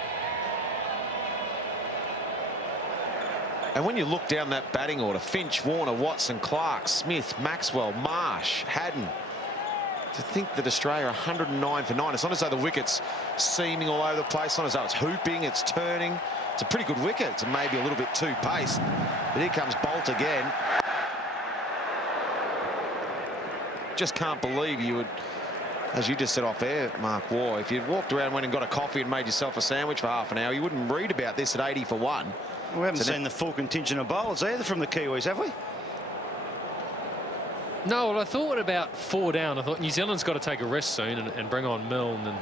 And when you look down that batting order, Finch, Warner, Watson, Clark, Smith, Maxwell, Marsh, Haddon, to think that Australia are 109 for 9. It's not as though the wicket's seaming all over the place. It's not as though it's hooping, it's turning. It's a pretty good wicket. It's maybe a little bit too paced. But here comes Bolt again. Just can't believe you would, as you just said off air, Mark Waugh, if you'd walked around, went and got a coffee and made yourself a sandwich for half an hour, you wouldn't read about this at 80 for 1. We haven't seen the full contingent of bowlers either from the Kiwis, have we? No, well, I thought about 4 down. I thought New Zealand's got to take a rest soon and bring on Milne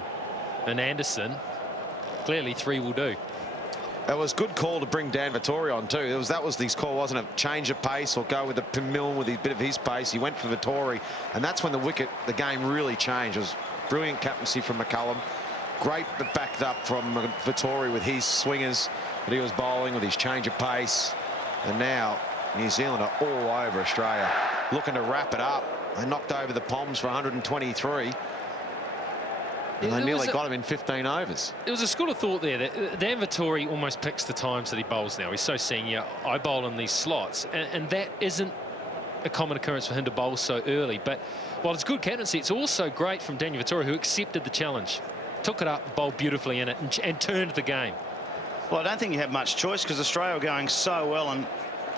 and Anderson. Clearly 3 will do. It was a good call to bring Dan Vettori on too. That was his call, wasn't it? Change of pace or go with the Milne with a bit of his pace. He went for Vettori, and that's when the game really changed. It was brilliant captaincy from McCullum. Great backed up from Vettori with his swingers that he was bowling with his change of pace. And now New Zealand are all over Australia, looking to wrap it up. They knocked over the Poms for 123. And they nearly got him in 15 overs. It was a school of thought there that Dan Vettori almost picks the times that he bowls now. He's so senior. I bowl in these slots. And that isn't a common occurrence for him to bowl so early. But while it's good captaincy, it's also great from Daniel Vettori, who accepted the challenge, took it up, bowled beautifully in it, and turned the game. Well, I don't think you have much choice because Australia were going so well and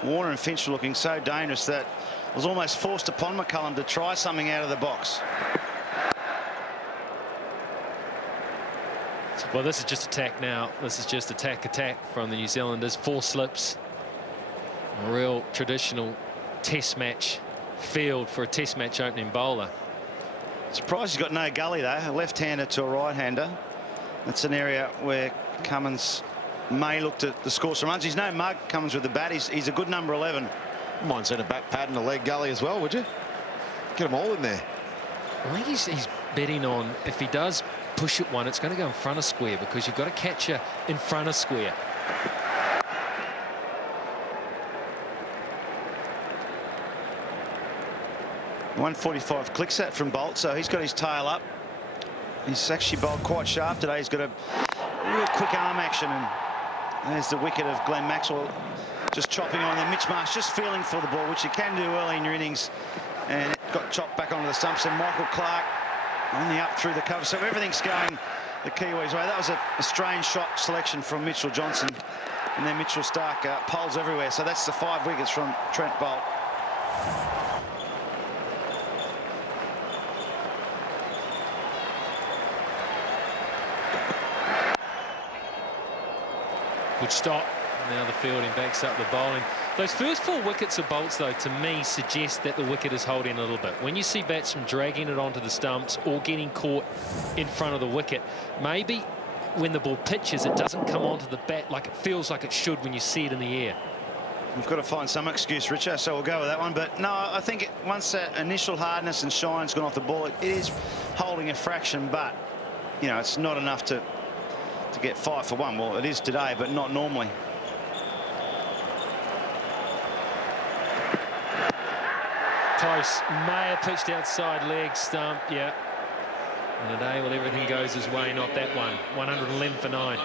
Warner and Finch were looking so dangerous that it was almost forced upon McCullum to try something out of the box. Well, this is just attack now. This is just attack from the New Zealanders. 4 slips. A real traditional test match field for a test match opening bowler. Surprised he's got no gully though. A left-hander to a right-hander. That's an area where Cummins may look to score some runs. He's no mug, Cummins with the bat. He's a good number 11. Might send a back pad and a leg gully as well, would you? Get them all in there. I think he's betting on, if he does push it one, it's going to go in front of square, because you've got to catch her in front of square. .145 clicks that from Bolt, so he's got his tail up. He's actually bowled quite sharp today. He's got a real quick arm action, and there's the wicket of Glenn Maxwell just chopping on there. Mitch Marsh just feeling for the ball, which you can do early in your innings, and it got chopped back onto the stumps. And Michael Clark on the up through the cover, so everything's going the Kiwis' way. That was a strange shot selection from Mitchell Johnson, and then Mitchell Stark poles everywhere. So that's the 5 wickets from Trent Bolt. Good stop. Now the fielding backs up the bowling. Those first 4 wickets of Bolt's, though, to me suggest that the wicket is holding a little bit. When you see batsmen dragging it onto the stumps or getting caught in front of the wicket, maybe when the ball pitches, it doesn't come onto the bat like it feels like it should when you see it in the air. We've got to find some excuse, Richard, so we'll go with that one. But no, I think once that initial hardness and shine's gone off the ball, it is holding a fraction, but, you know, it's not enough to get 5 for 1. Well, it is today, but not normally. Close. Mayer pitched outside leg stump. Yeah. And today, well, everything goes his way, not that one. 111 for 9.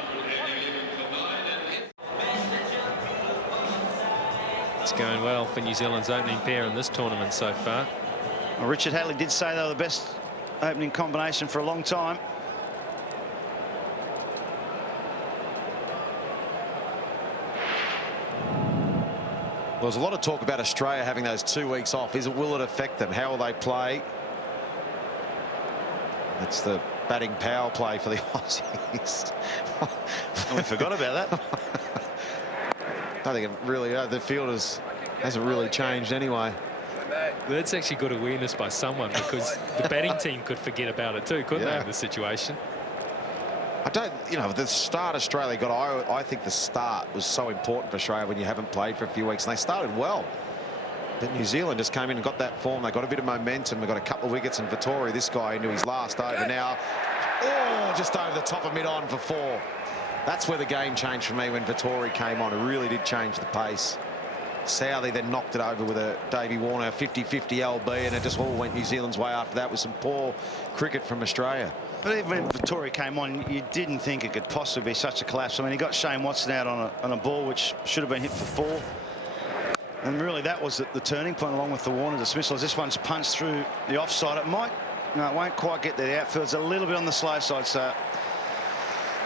It's going well for New Zealand's opening pair in this tournament so far. Well, Richard Hadley did say they were the best opening combination for a long time. Well, there's a lot of talk about Australia having those 2 weeks off. Will it affect them? How will they play? It's the batting power play for the Aussies. We forgot about that. I think it really, the field hasn't really changed anyway. That's actually good awareness by someone, because the batting team could forget about it too, couldn't they, in this situation? I don't, you know, the start Australia got, I think the start was so important for Australia when you haven't played for a few weeks, and they started well. But New Zealand just came in and got that form. They got a bit of momentum. They got a couple of wickets, and Vettori, this guy, into his last over now. Oh, just over the top of mid-on for 4. That's where the game changed for me, when Vettori came on. It really did change the pace. Southey then knocked it over with a Davey Warner 50-50 LB, and it just all went New Zealand's way after that with some poor cricket from Australia. But even when Vettori came on, you didn't think it could possibly be such a collapse. I mean, he got Shane Watson out on a ball which should have been hit for 4. And really, that was the turning point, along with the Warner dismissal. As this one's punched through the offside, it won't quite get there. The outfield's a little bit on the slow side, so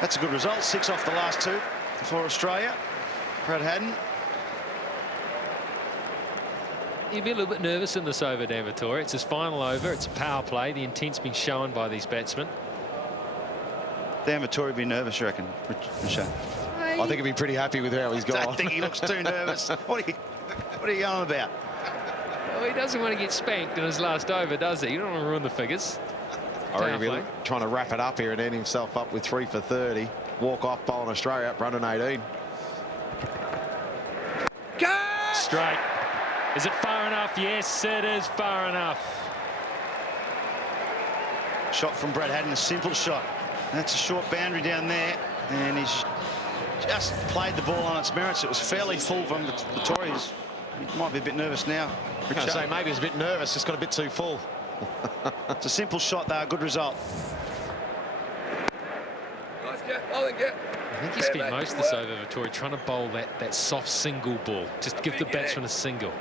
that's a good result. 6 off the last 2 for Australia. Brad Haddin. You'd be a little bit nervous in this over, Dan Vettori. It's his final over. It's a power play. The intent's been shown by these batsmen. Dan Vettori would be nervous, you reckon, Richard? I think he'd be pretty happy with how he's gone. I think he looks too nervous. What are you going about? Well, he doesn't want to get spanked in his last over, does he? You don't want to ruin the figures. I reckon he'll be trying to wrap it up here and end himself up with 3 for 30. Walk off bowling Australia up for 118. Straight. Is it far enough? Yes, it is far enough. Shot from Brad Haddin, a simple shot. That's a short boundary down there, and he's just played the ball on its merits. It was fairly full from Vettori. He might be a bit nervous now. I was say maybe he's a bit nervous. It's got a bit too full. It's a simple shot, though. Good result. Nice get. Oh, get. I think he spent most of this over, Vettori, trying to bowl that soft single ball. Just give the batsman a single.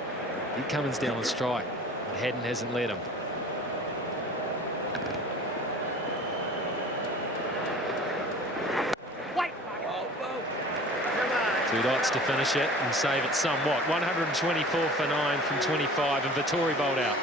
He comes down and strike, but Haddin hasn't let him. Two dots to finish it and save it somewhat. 124 for 9 from 25, and Vettori bowled out.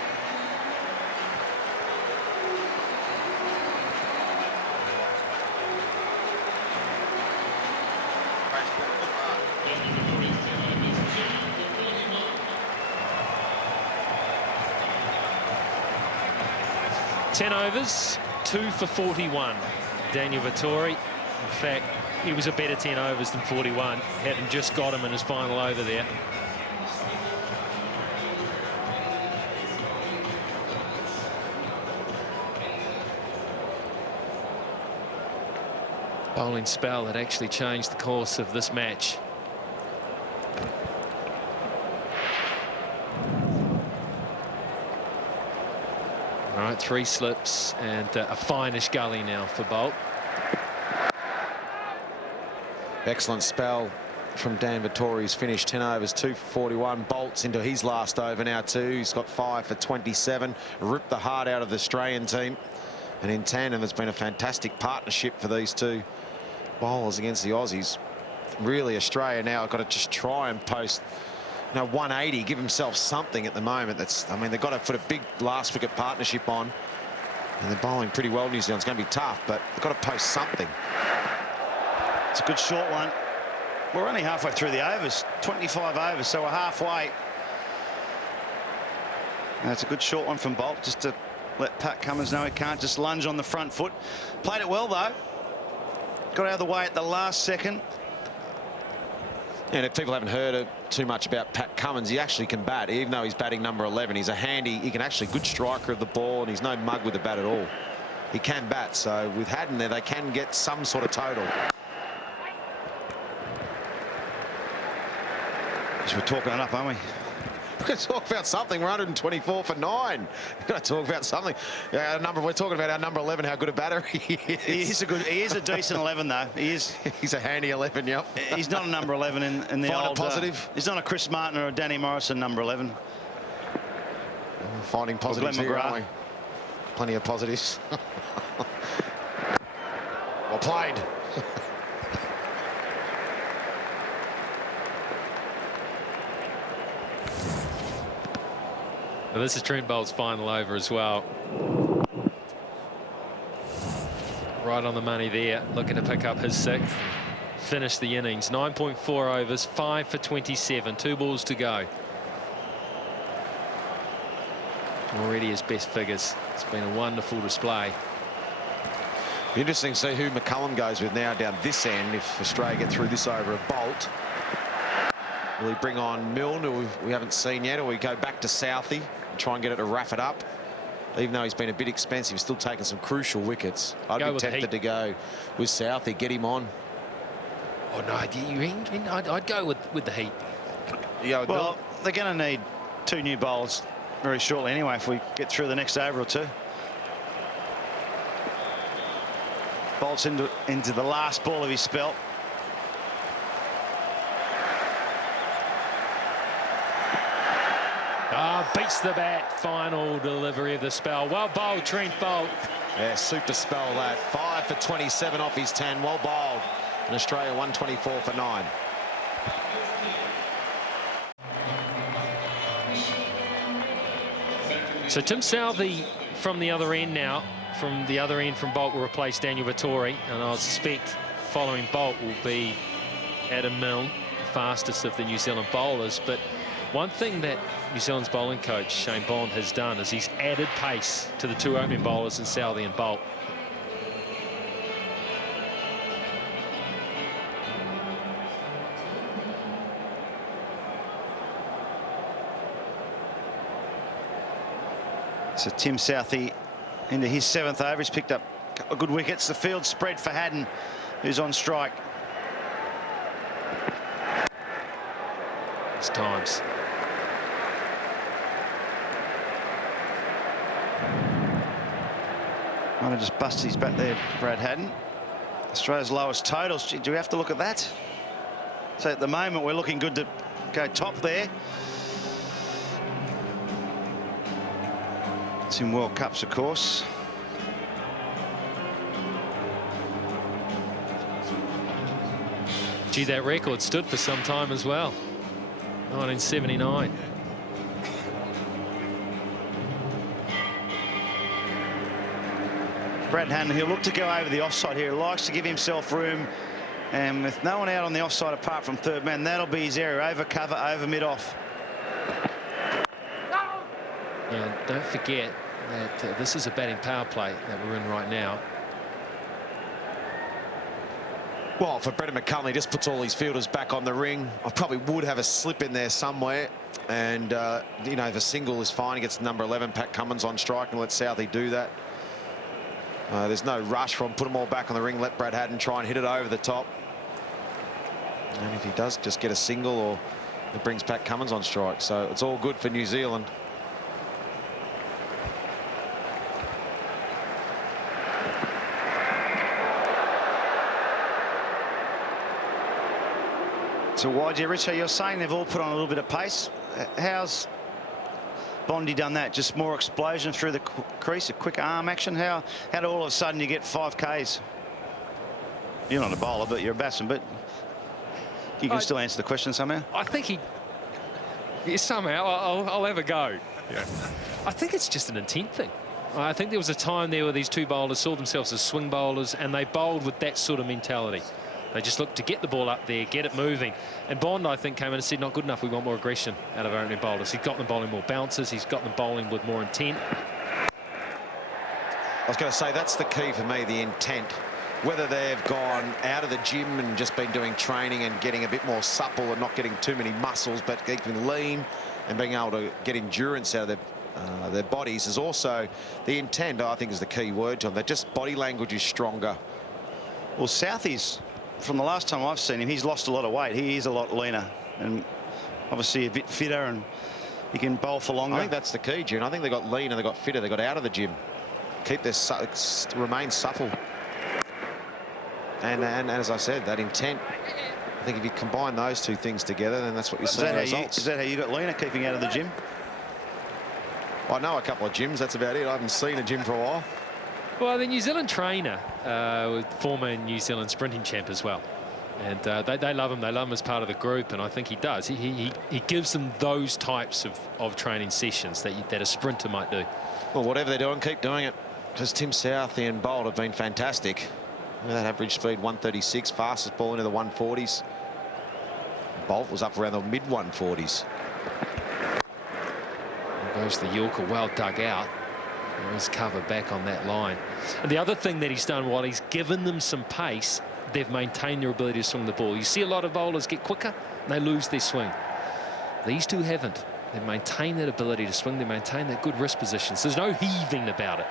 Ten overs, 2 for 41. Daniel Vettori. In fact, he was a better 10 overs than 41. Haddin just got him in his final over there. Bowling spell that actually changed the course of this match. All right, 3 slips and a fine-ish gully now for Bolt. Excellent spell from Dan Vettori. He's finished 10 overs, 2 for 41. Bolt's into his last over now too. He's got 5 for 27. Ripped the heart out of the Australian team. And in tandem, it's been a fantastic partnership for these 2 bowlers against the Aussies. Really, Australia now have got to just try and post 180, give himself something at the moment. I mean, they've got to put a big last wicket partnership on. And they're bowling pretty well, New Zealand. It's going to be tough, but they've got to post something. It's a good short one. We're only halfway through the overs, 25 overs, so we're halfway. That's a good short one from Bolt, just to let Pat Cummins know he can't just lunge on the front foot. Played it well, though. Got out of the way at the last second. And if people haven't heard too much about Pat Cummins, he actually can bat, even though he's batting number 11. He's a handy, he can actually good striker of the ball, and he's no mug with the bat at all. He can bat, so with Haddon there, they can get some sort of total. We're talking it up, aren't we? We're going to talk about something. We're 124 for 9. We've got to talk about something. Yeah, we're talking about our number 11, how good a batter he is. He is a decent 11, though. He is. He's a handy 11, yep. He's not a number 11 in the Find old... a positive. He's not a Chris Martin or a Danny Morrison number 11. Finding positives here, aren't we? Plenty of positives. Well played. Well, this is Trent Bolt's final over as well. Right on the money there, looking to pick up his 6th. Finish the innings. 9.4 overs, 5 for 27. 2 balls to go. Already his best figures. It's been a wonderful display. Be interesting to see who McCullum goes with now down this end if Australia get through this over of Bolt. Will he bring on Milne, who we haven't seen yet, or we go back to Southey and try and get it to rough it up? Even though he's been a bit expensive, he's still taking some crucial wickets. I'd be tempted to go with Southey, get him on. Oh, no, I'd go with the Heat. Well, they're going to need 2 new bowls very shortly anyway if we get through the next over or 2. Bolt's into the last ball of his spell. Beats the bat. Final delivery of the spell. Well bowled, Trent Bolt. Yeah, super spell that. 5 for 27 off his 10. Well bowled. And Australia 124 for 9. So Tim Southey from the other end now. From the other end from Bolt will replace Daniel Vettori. And I suspect following Bolt will be Adam Milne, fastest of the New Zealand bowlers. But one thing that New Zealand's bowling coach, Shane Bond, has done is he's added pace to the 2 opening bowlers in Southey and Bolt. So Tim Southey into his 7th over. He's picked up a couple of good wickets. The field spread for Haddon, who's on strike. It's times. Might have just busted his bat there, Brad Haddon. Australia's lowest totals. Do we have to look at that? So at the moment, we're looking good to go top there. It's in World Cups, of course. Gee, that record stood for some time as well. 1979. Brad Haddon, he'll look to go over the offside here. He likes to give himself room. And with no one out on the offside apart from third man, that'll be his area. Over cover, over mid-off. Yeah, don't forget that this is a batting power play that we're in right now. Well, for Brendan McCullum, he just puts all his fielders back on the ring. I probably would have a slip in there somewhere. And, you know, if a single is fine, he gets number 11, Pat Cummins on strike, and let Southey do that. There's no rush from put them all back on the ring, let Brad Haddon try and hit it over the top. And if he does just get a single, or it brings Pat Cummins on strike. So it's all good for New Zealand. So why, Richo, you're saying they've all put on a little bit of pace. How's Bondi done that? Just more explosion through the crease, a quick arm action? How do all of a sudden you get 5 Ks? You're not a bowler, but you're a batsman, but you can still answer the question somehow. I think somehow I'll have a go. Yeah. I think it's just an intent thing. I think there was a time there where these 2 bowlers saw themselves as swing bowlers, and they bowled with that sort of mentality. They just look to get the ball up there, get it moving. And Bond, I think, came in and said, not good enough. We want more aggression out of our opening bowlers. He's got them bowling more bounces. He's got them bowling with more intent. I was going to say, that's the key for me, the intent. Whether they've gone out of the gym and just been doing training and getting a bit more supple and not getting too many muscles, but keeping lean and being able to get endurance out of their bodies is also the intent, I think, is the key word to them. That just body language is stronger. Well, Southey's, from the last time I've seen him, he's lost a lot of weight. He is a lot leaner and obviously a bit fitter, and he can bowl for longer. I think that's the key, June. I think they got lean and they got fitter. They got out of the gym. Keep their remain supple. And as I said, that intent, I think if you combine those two things together, then that's what you see in results. Is that how you got leaner, keeping out of the gym? I know a couple of gyms, that's about it. I haven't seen a gym for a while. Well, the New Zealand trainer, former New Zealand sprinting champ as well. And they love him. They love him as part of the group, and I think he does. He gives them those types of training sessions that a sprinter might do. Well, whatever they're doing, keep doing it, because Tim Southey and Bolt have been fantastic. That average speed 136, fastest ball into the 140s. Bolt was up around the mid 140s. There goes the Yorker, well dug out. There is cover back on that line. And the other thing that he's done, while he's given them some pace, they've maintained their ability to swing the ball. You see a lot of bowlers get quicker and they lose their swing. These two haven't. They've maintained that ability to swing. They maintain that good wrist position. So there's no heaving about it.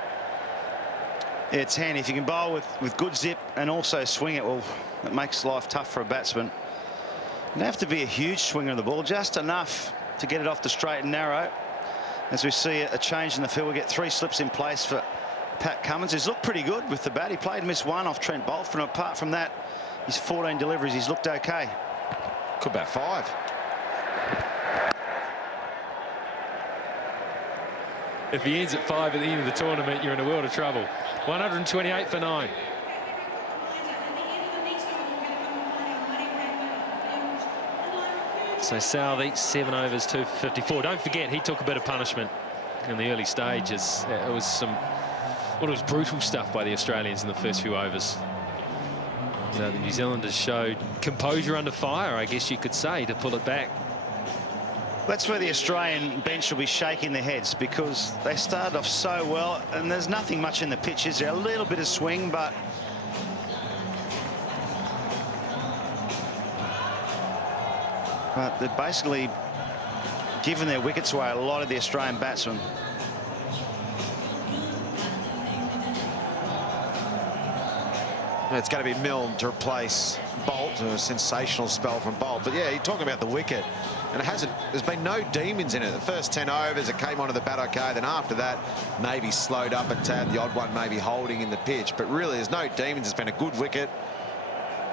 Yeah, it's handy if you can bowl with good zip and also swing it. Well, it makes life tough for a batsman. You don't have to be a huge swinger of the ball, just enough to get it off the straight and narrow. As we see a change in the field, we get 3 slips in place for Pat Cummins. He's looked pretty good with the bat. He played and missed 1 off Trent Bolt. And apart from that, his 14 deliveries, he's looked okay. Could bat 5. If he ends at 5 at the end of the tournament, you're in a world of trouble. 128 for 9. So Southey, 7 overs, 254. Don't forget, he took a bit of punishment in the early stages. It was it was brutal stuff by the Australians in the first few overs. The New Zealanders showed composure under fire, I guess you could say, to pull it back. That's where the Australian bench will be shaking their heads, because they started off so well and there's nothing much in the pitch, is there? A little bit of swing, but they're basically giving their wickets away, a lot of the Australian batsmen. It's going to be Milne to replace Bolt. A sensational spell from Bolt. But yeah, you're talking about the wicket, and there's been no demons in it. The first 10 overs, it came onto the bat okay. Then after that, maybe slowed up a tad. The odd one maybe holding in the pitch. But really, there's no demons. It's been a good wicket.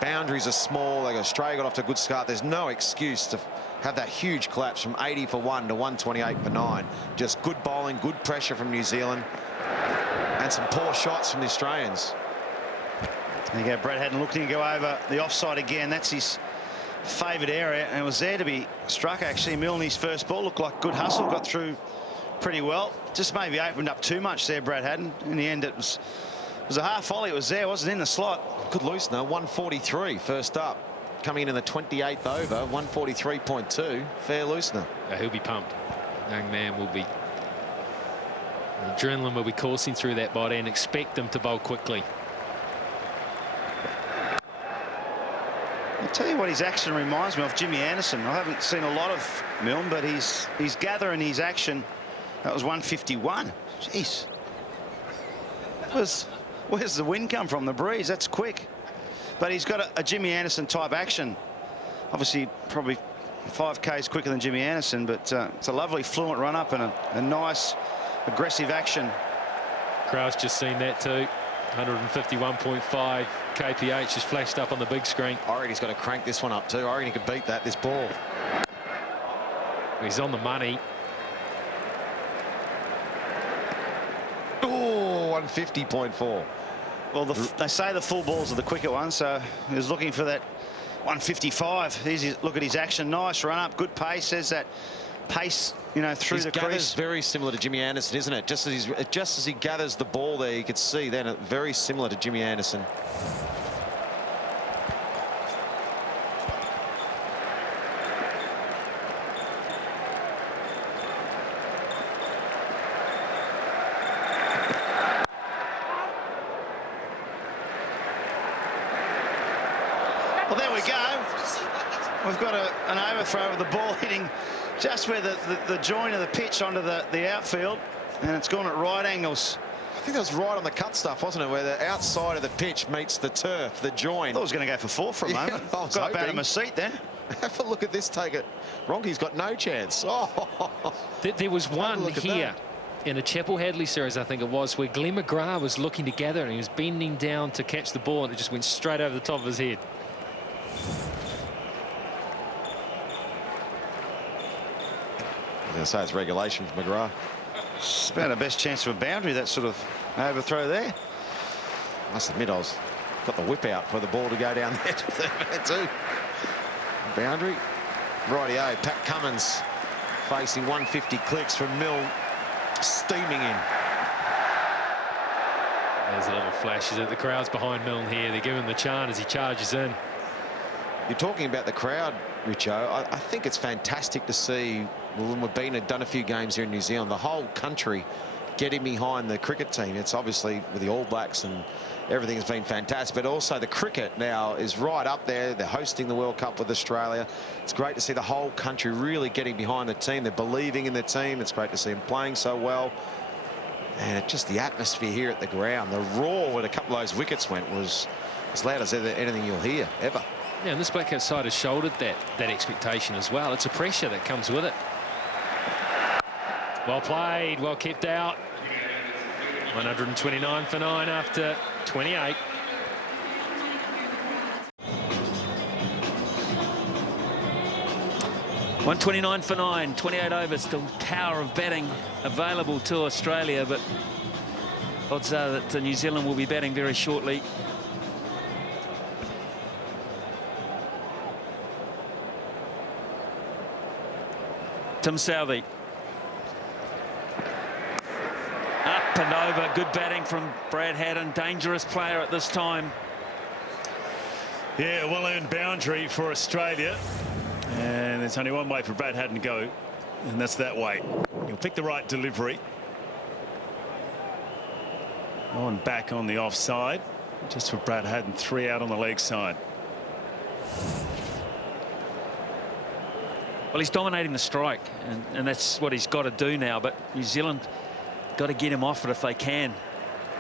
Boundaries are small. Australia got off to a good start. There's no excuse to have that huge collapse from 80 for 1 to 128 for 9. Just good bowling, good pressure from New Zealand, and some poor shots from the Australians. There you go, Brad Haddon looking to go over the offside again. That's his favoured area, and it was there to be struck, actually. Milne's first ball looked like good hustle, got through pretty well. Just maybe opened up too much there, Brad Haddon. In the end, it was a half volley. It was there, wasn't in the slot. Good loosener, 143 first up. Coming in the 28th over, 143.2. Fair loosener. Yeah, he'll be pumped. Young man will be. The adrenaline will be coursing through that body, and expect them to bowl quickly. I'll tell you what his action reminds me of, Jimmy Anderson. I haven't seen a lot of Milne, but he's gathering his action. That was 151. Jeez. Where's the wind come from? The breeze. That's quick. But he's got a Jimmy Anderson type action. Obviously, probably 5 Ks quicker than Jimmy Anderson, but it's a lovely fluent run up and a nice aggressive action. Crowd's just seen that too. 151.5 kph has flashed up on the big screen. I reckon he's got to crank this one up too. I reckon he could beat this ball. He's on the money. Oh, 150.4. Well, they say the full balls are the quicker ones, so he was looking for that 155. Look at his action. Nice run up, good pace. There's that pace, you know, through the crease. Very similar to Jimmy Anderson, isn't it? Just as he gathers the ball there, you could see then very similar to Jimmy Anderson. Well, there we go. We've got an overthrow of the ball hitting just where the join of the pitch onto the outfield, and it's gone at right angles. I think that was right on the cut stuff, wasn't it, where the outside of the pitch meets the turf, the join. I thought I was going to go for 4 for a moment. I was got up out of hoping. my seat then. Have a look at this, take it. Ronke's got no chance. Oh. There was one here in a Chapel Hadley series, I think it was, where Glenn McGrath was looking together and he was bending down to catch the ball and it just went straight over the top of his head. I was going to say it's regulation for McGrath. It's about the best chance of a boundary, that sort of overthrow there. I must admit, got the whip out for the ball to go down there to third man too. Boundary. Rightio, Pat Cummins facing 150 clicks from Milne, steaming in. There's a little flash. The crowd's behind Milne here. They're giving him the chant as he charges in. You're talking about the crowd, Richo. I think it's fantastic to see, when we've done a few games here in New Zealand, the whole country getting behind the cricket team. It's obviously with the All Blacks and everything has been fantastic, but also the cricket now is right up there. They're hosting the World Cup with Australia. It's great to see the whole country really getting behind the team. They're believing in the team. It's great to see them playing so well. And it's just the atmosphere here at the ground. The roar when a couple of those wickets went was as loud as anything you'll hear, ever. Yeah, and this Blackout side has shouldered that expectation as well. It's a pressure that comes with it. Well played, well kept out. 129 for 9 after 28. $129 for 9, 28 overs, still power of batting available to Australia, but odds are that New Zealand will be batting very shortly. Tim Southey. Up and over, good batting from Brad Haddin, dangerous player at this time. Yeah, well-earned boundary for Australia. And there's only one way for Brad Haddin to go, and that's that way. He'll pick the right delivery. On back on the offside, just for Brad Haddin, 3 out on the leg side. Well, he's dominating the strike, and that's what he's got to do now, but New Zealand got to get him off it if they can,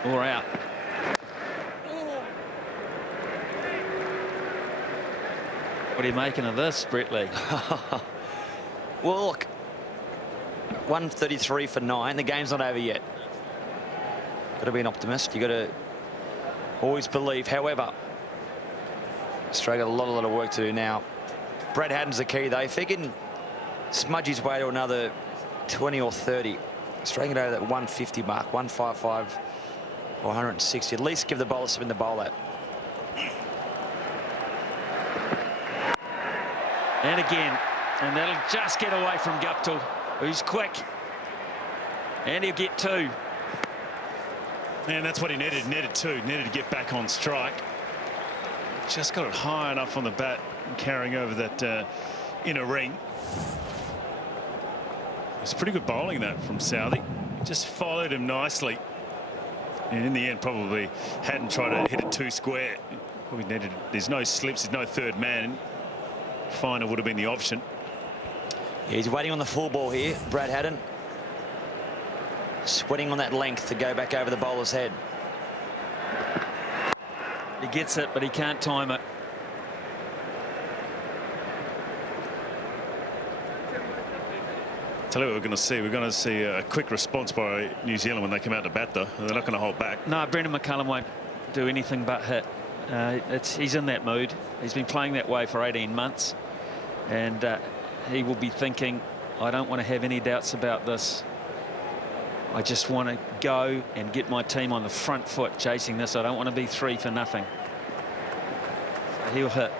or out. What are you making of this, Brett Lee? Well, look, 133 for 9. The game's not over yet. Got to be an optimist. You've got to always believe. However, Australia got a lot of work to do now. Brad Haddin's the key, though. If he can smudge his way to another 20 or 30, Australia can go to that 150 mark, 155 or 160. At least give the bowler something to bowl at. And again, and that'll just get away from Guptill, who's quick. And he'll get 2. And that's what he needed. Needed 2. Needed to get back on strike. Just got it high enough on the bat, carrying over that inner ring. It's pretty good bowling, that, from Southey. Just followed him nicely. And in the end, probably hadn't tried to hit it 2 square. Probably needed. There's no slips. There's no third man. Finer would have been the option. Yeah, he's waiting on the full ball here, Brad Haddin. Sweating on that length to go back over the bowler's head. He gets it, but he can't time it. Tell you what we're going to see. We're going to see a quick response by New Zealand when they come out to bat, though. They're not going to hold back. No, Brendan McCullum won't do anything but hit. He's in that mood. He's been playing that way for 18 months. And he will be thinking, I don't want to have any doubts about this. I just want to go and get my team on the front foot chasing this. I don't want to be 3 for nothing. So he'll hit.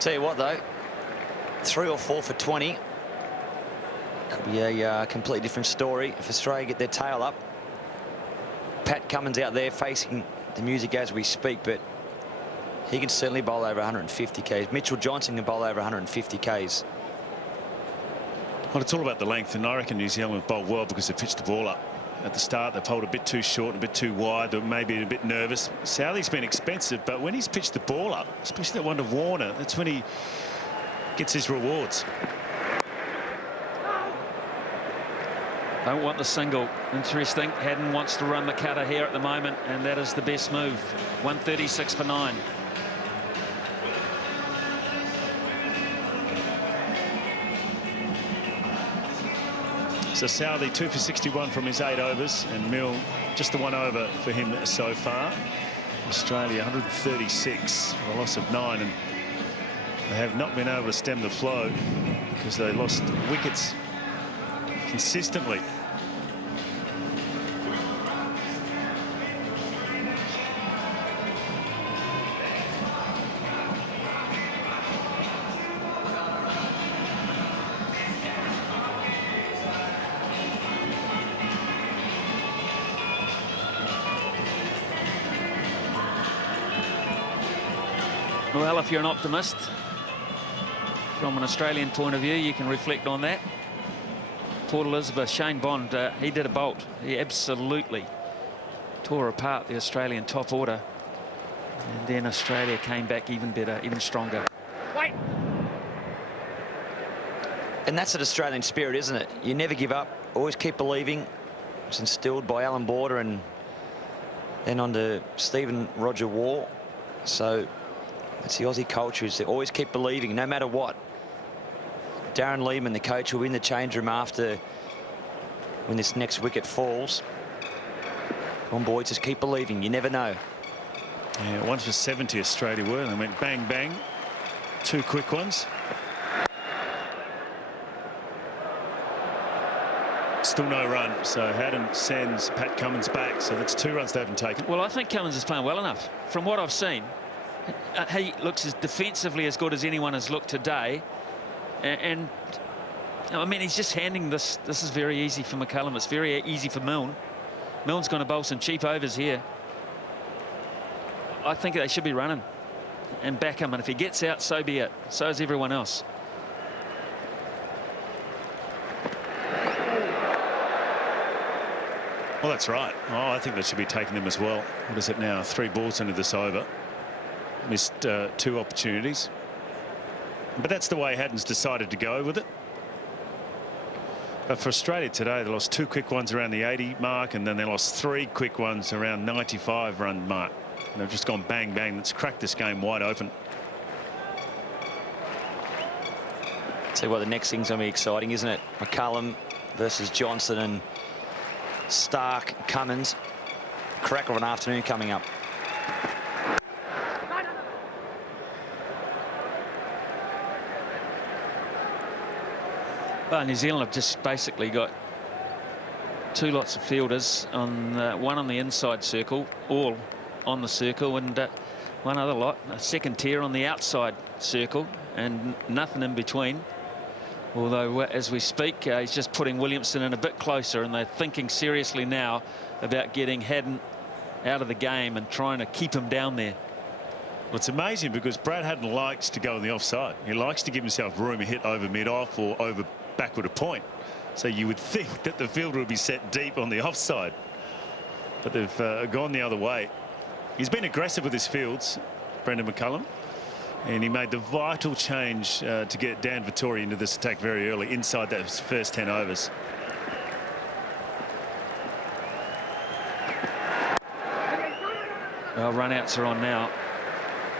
Tell you what, though, 3 or 4 for 20. Could be a completely different story if Australia get their tail up. Pat Cummins out there facing the music as we speak, but he can certainly bowl over 150 Ks. Mitchell Johnson can bowl over 150 Ks. Well, it's all about the length, and I reckon New Zealand bowled well because they pitched the ball up. at the start. They've pulled a bit too short, a bit too wide. They're maybe a bit nervous. Southey's been expensive, but when he's pitched the ball up, especially that one to Warner, that's when he gets his rewards. Don't want the single. Interesting. Haddon wants to run the cutter here at the moment, and that is the best move. 136 for 9. So Southey 2 for 61 from his 8 overs, and Mill just the 1 over for him so far. Australia 136 for a loss of 9, and they have not been able to stem the flow because they lost wickets consistently. Well, if you're an optimist, from an Australian point of view, you can reflect on that. Port Elizabeth, Shane Bond, he did a bolt. He absolutely tore apart the Australian top order. And then Australia came back even better, even stronger. Wait. And that's an Australian spirit, isn't it? You never give up, always keep believing. It's instilled by Alan Border and then on to Stephen Roger Waugh. So it's the Aussie culture, is to always keep believing, no matter what. Darren Lehman, the coach, will be in the change room after when this next wicket falls. Come on, boys, just keep believing. You never know. Yeah, 1 for 70 Australia were. They went bang, bang. 2 quick ones. Still no run, so Haddon sends Pat Cummins back. So that's 2 runs they haven't taken. Well, I think Cummins is playing well enough. From what I've seen, he looks as defensively as good as anyone has looked today. And I mean, he's just handing this. This is very easy for McCullum. It's very easy for Milne. Milne's going to bowl some cheap overs here. I think they should be running and back him. And if he gets out, so be it. So is everyone else. Well, that's right. Oh, I think they should be taking them as well. What is it now? 3 balls into this over. Missed 2 opportunities. But that's the way Haddon's decided to go with it. But for Australia today, they lost 2 quick ones around the 80 mark, and then they lost 3 quick ones around 95 run mark. And they've just gone bang, bang. That's cracked this game wide open. So what, the next thing's going to be exciting, isn't it? McCullum versus Johnson and Stark, Cummins. Cracker of an afternoon coming up. Well, New Zealand have just basically got 2 lots of fielders, on one on the inside circle, all on the circle, and one other lot, a second tier on the outside circle, and nothing in between. Although, as we speak, he's just putting Williamson in a bit closer, and they're thinking seriously now about getting Haddon out of the game and trying to keep him down there. Well, it's amazing because Brad Haddon likes to go on the offside. He likes to give himself room to hit over mid-off or over backward a point. So you would think that the fielder would be set deep on the offside. But they've gone the other way. He's been aggressive with his fields, Brendan McCullum. And he made the vital change to get Dan Vettori into this attack very early, inside those first 10 overs. Well, run-outs are on now.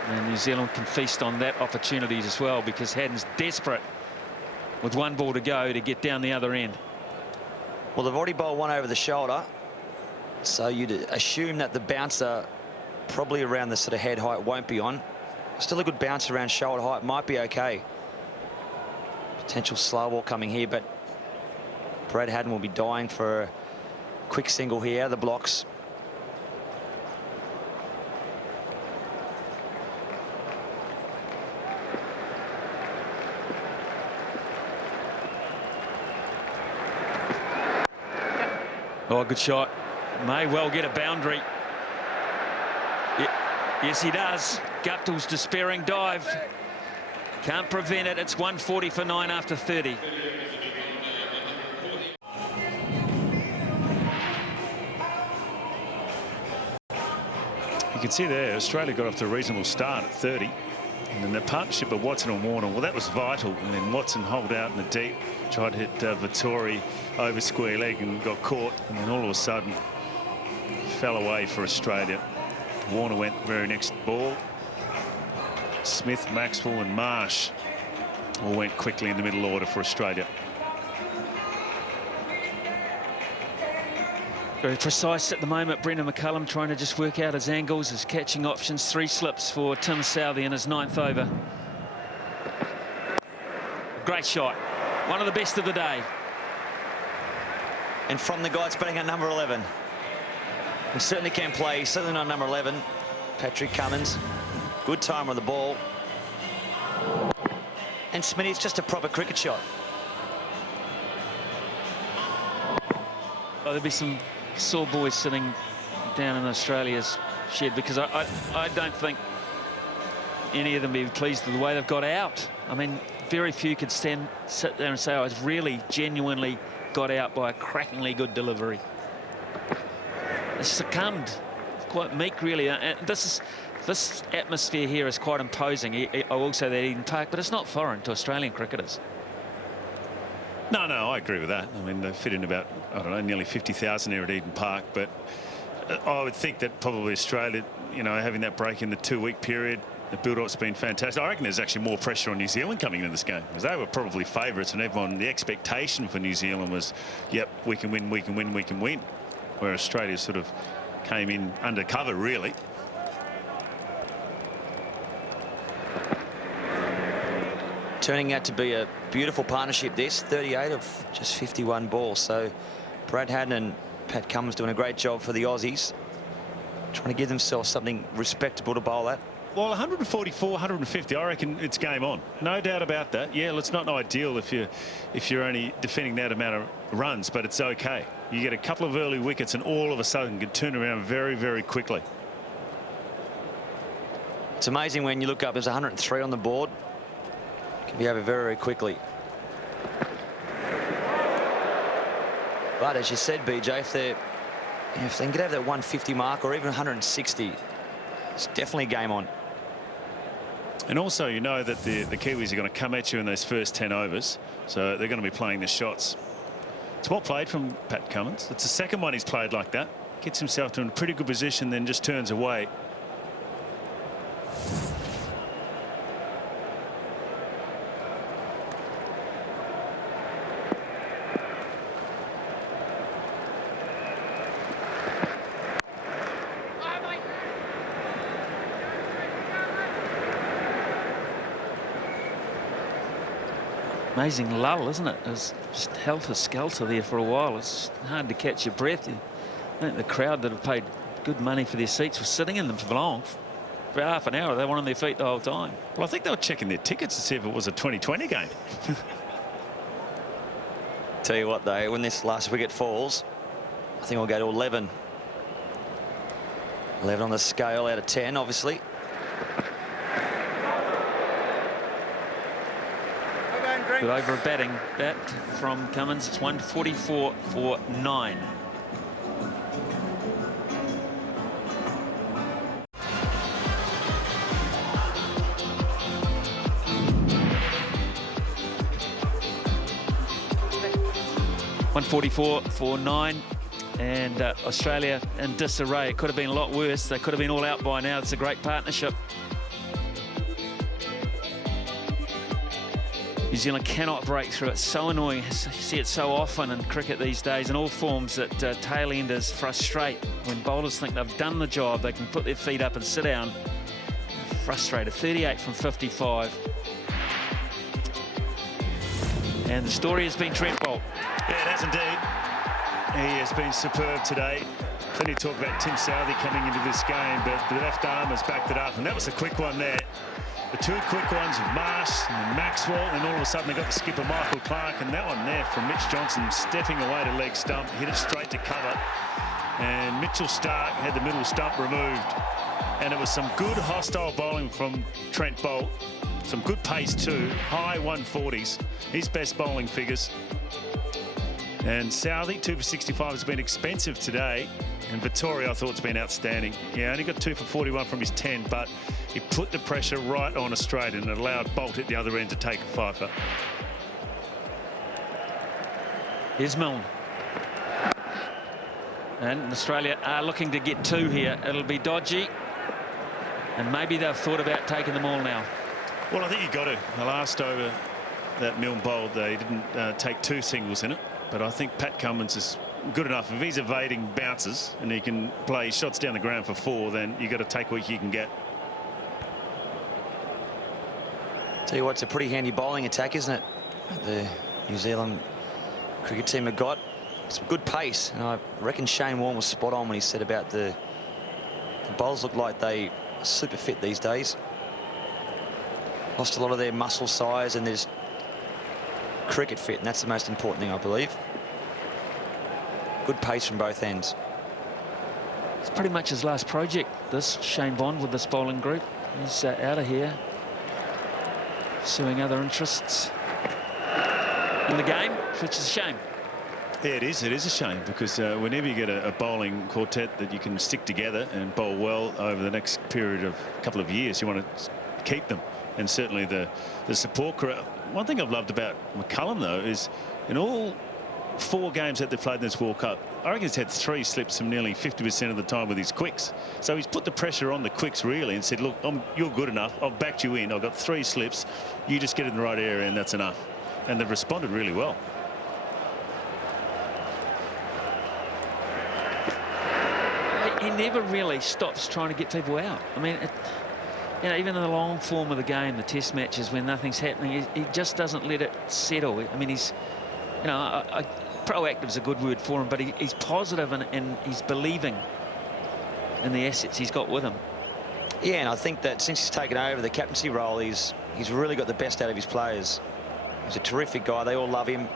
And New Zealand can feast on that opportunity as well, because Haddon's desperate with 1 ball to go to get down the other end. Well, they've already bowled 1 over the shoulder, so you'd assume that the bouncer probably around the sort of head height won't be on. Still a good bounce around shoulder height, might be okay. Potential slow ball coming here, but Brad Haddon will be dying for a quick single here out of the blocks. Oh, good shot. May well get a boundary. Yes, he does. Guptill's despairing dive. Can't prevent it. It's 140 for 9 after 30. You can see there, Australia got off to a reasonable start at 30. And then the partnership of Watson and Warner, well, that was vital. And then Watson holed out in the deep, tried to hit Vettori over square leg and got caught. And then all of a sudden, fell away for Australia. Warner went very next ball. Smith, Maxwell and Marsh all went quickly in the middle order for Australia. Very precise at the moment. Brendan McCullum trying to just work out his angles, his catching options. 3 slips for Tim Southee in his 9th over. Great shot. One of the best of the day. And from the guy that's batting at number 11. He certainly can play. He's certainly not number 11. Patrick Cummins. Good time on the ball. And Smitty's just a proper cricket shot. Oh, there'll be some sore boys sitting down in Australia's shed, because I don't think any of them be pleased with the way they've got out. I mean, very few could sit there and say, I was really genuinely got out by a crackingly good delivery. They succumbed. Quite meek, really. And this atmosphere here is quite imposing. I will say that Eden Park, but it's not foreign to Australian cricketers. No, I agree with that. I mean, they fit in about, I don't know, nearly 50,000 there at Eden Park. But I would think that probably Australia, you know, having that break in the 2-week period, the build-up's been fantastic. I reckon there's actually more pressure on New Zealand coming into this game, because they were probably favourites, and everyone, the expectation for New Zealand was, yep, we can win, we can win, we can win. Where Australia sort of came in undercover, really. Turning out to be a beautiful partnership, this 38 of just 51 balls. So Brad Haddin and Pat Cummins doing a great job for the Aussies, trying to give themselves something respectable to bowl at. Well, 144, 150, I reckon it's game on. No doubt about that. Yeah, it's not ideal if you're only defending that amount of runs, but it's okay. You get a couple of early wickets and all of a sudden can turn around very, very quickly. It's amazing when you look up, there's 103 on the board. It can be over very, very quickly. But as you said, BJ, if they can get over that 150 mark or even 160, it's definitely game on. And also, you know that the Kiwis are going to come at you in those first 10 overs, so they're going to be playing the shots. It's well played from Pat Cummins. It's the second one he's played like that. Gets himself to a pretty good position, then just turns away. Amazing lull, isn't it? It's just helter-skelter there for a while. It's hard to catch your breath. I think the crowd that have paid good money for their seats were sitting in them for long. For half an hour, they were on their feet the whole time. Well, I think they were checking their tickets to see if it was a 2020 game. Tell you what, though, when this last wicket falls, I think we'll go to 11. 11 on the scale out of 10, obviously. Good over a batting bat from Cummins. It's 144 for 9. .144 for 9, and Australia in disarray. It could have been a lot worse. They could have been all out by now. It's a great partnership. New Zealand cannot break through. It's so annoying. I see it so often in cricket these days, in all forms, that tail-enders frustrate. When bowlers think they've done the job, they can put their feet up and sit down. Frustrated. 38 from 55. And the story has been Trent Boult. Yeah, it has indeed. He has been superb today. Plenty of talk about Tim Southee coming into this game, but the left arm has backed it up, and that was a quick one there. The two quick ones of Marsh and Maxwell, and all of a sudden they got the skipper Michael Clark, and that one there from Mitch Johnson stepping away to leg stump, hit it straight to cover, and Mitchell Stark had the middle stump removed. And it was some good hostile bowling from Trent Boult, some good pace too, high 140s, his best bowling figures. And Southee, 2 for 65, has been expensive today. And Vittori, I thought, has been outstanding. Yeah, only got 2 for 41 from his 10, but he put the pressure right on Australia and allowed Bolt at the other end to take a fifer. Here's Milne. And Australia are looking to get 2 here. It'll be dodgy. And maybe they've thought about taking them all now. Well, I think you got to. The last over that Milne bowled, they didn't take 2 singles in it. But I think Pat Cummins is good enough. If he's evading bounces and he can play shots down the ground for 4, then you've got to take what you can get. Tell you what, it's a pretty handy bowling attack, isn't it? The New Zealand cricket team have got some good pace, and I reckon Shane Warne was spot on when he said about the bowlers look like they are super fit these days. Lost a lot of their muscle size, and there's cricket fit, and that's the most important thing, I believe. Good pace from both ends. It's pretty much his last project, this, Shane Bond, with this bowling group. He's out of here, pursuing other interests in the game, which is a shame. Yeah, it is. It is a shame, because whenever you get a bowling quartet that you can stick together and bowl well over the next period of a couple of years, you want to keep them. And certainly the support crew. One thing I've loved about McCullum, though, is in all 4 games that they've played in this World Cup, I reckon he's had 3 slips from nearly 50% of the time with his quicks. So he's put the pressure on the quicks, really, and said, look, you're good enough. I've backed you in. I've got 3 slips. You just get in the right area, and that's enough. And they've responded really well. He never really stops trying to get people out. I mean, you know, even in the long form of the game, the test matches, when nothing's happening, he just doesn't let it settle. I mean, he's, you know, proactive's a good word for him, but he's positive, and he's believing in the assets he's got with him. Yeah, and I think that since he's taken over the captaincy role, he's really got the best out of his players. He's a terrific guy. They all love him.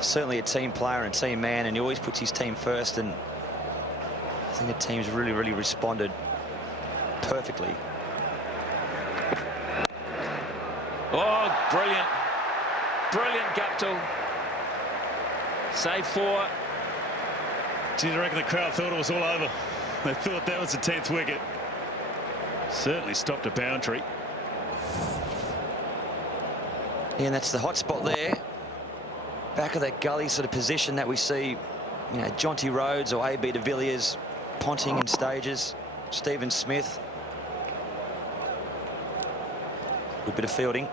Certainly a team player and team man, and he always puts his team first, and I think the team's really responded perfectly. Oh, brilliant. Brilliant Guptill. Save 4. Geez, I reckon the crowd thought it was all over. They thought that was the 10th wicket. Certainly stopped a boundary. Yeah, and that's the hot spot there. Back of that gully sort of position that we see, you know, Jonty Rhodes or A.B. de Villiers, Ponting in stages, Stephen Smith. Good bit of fielding.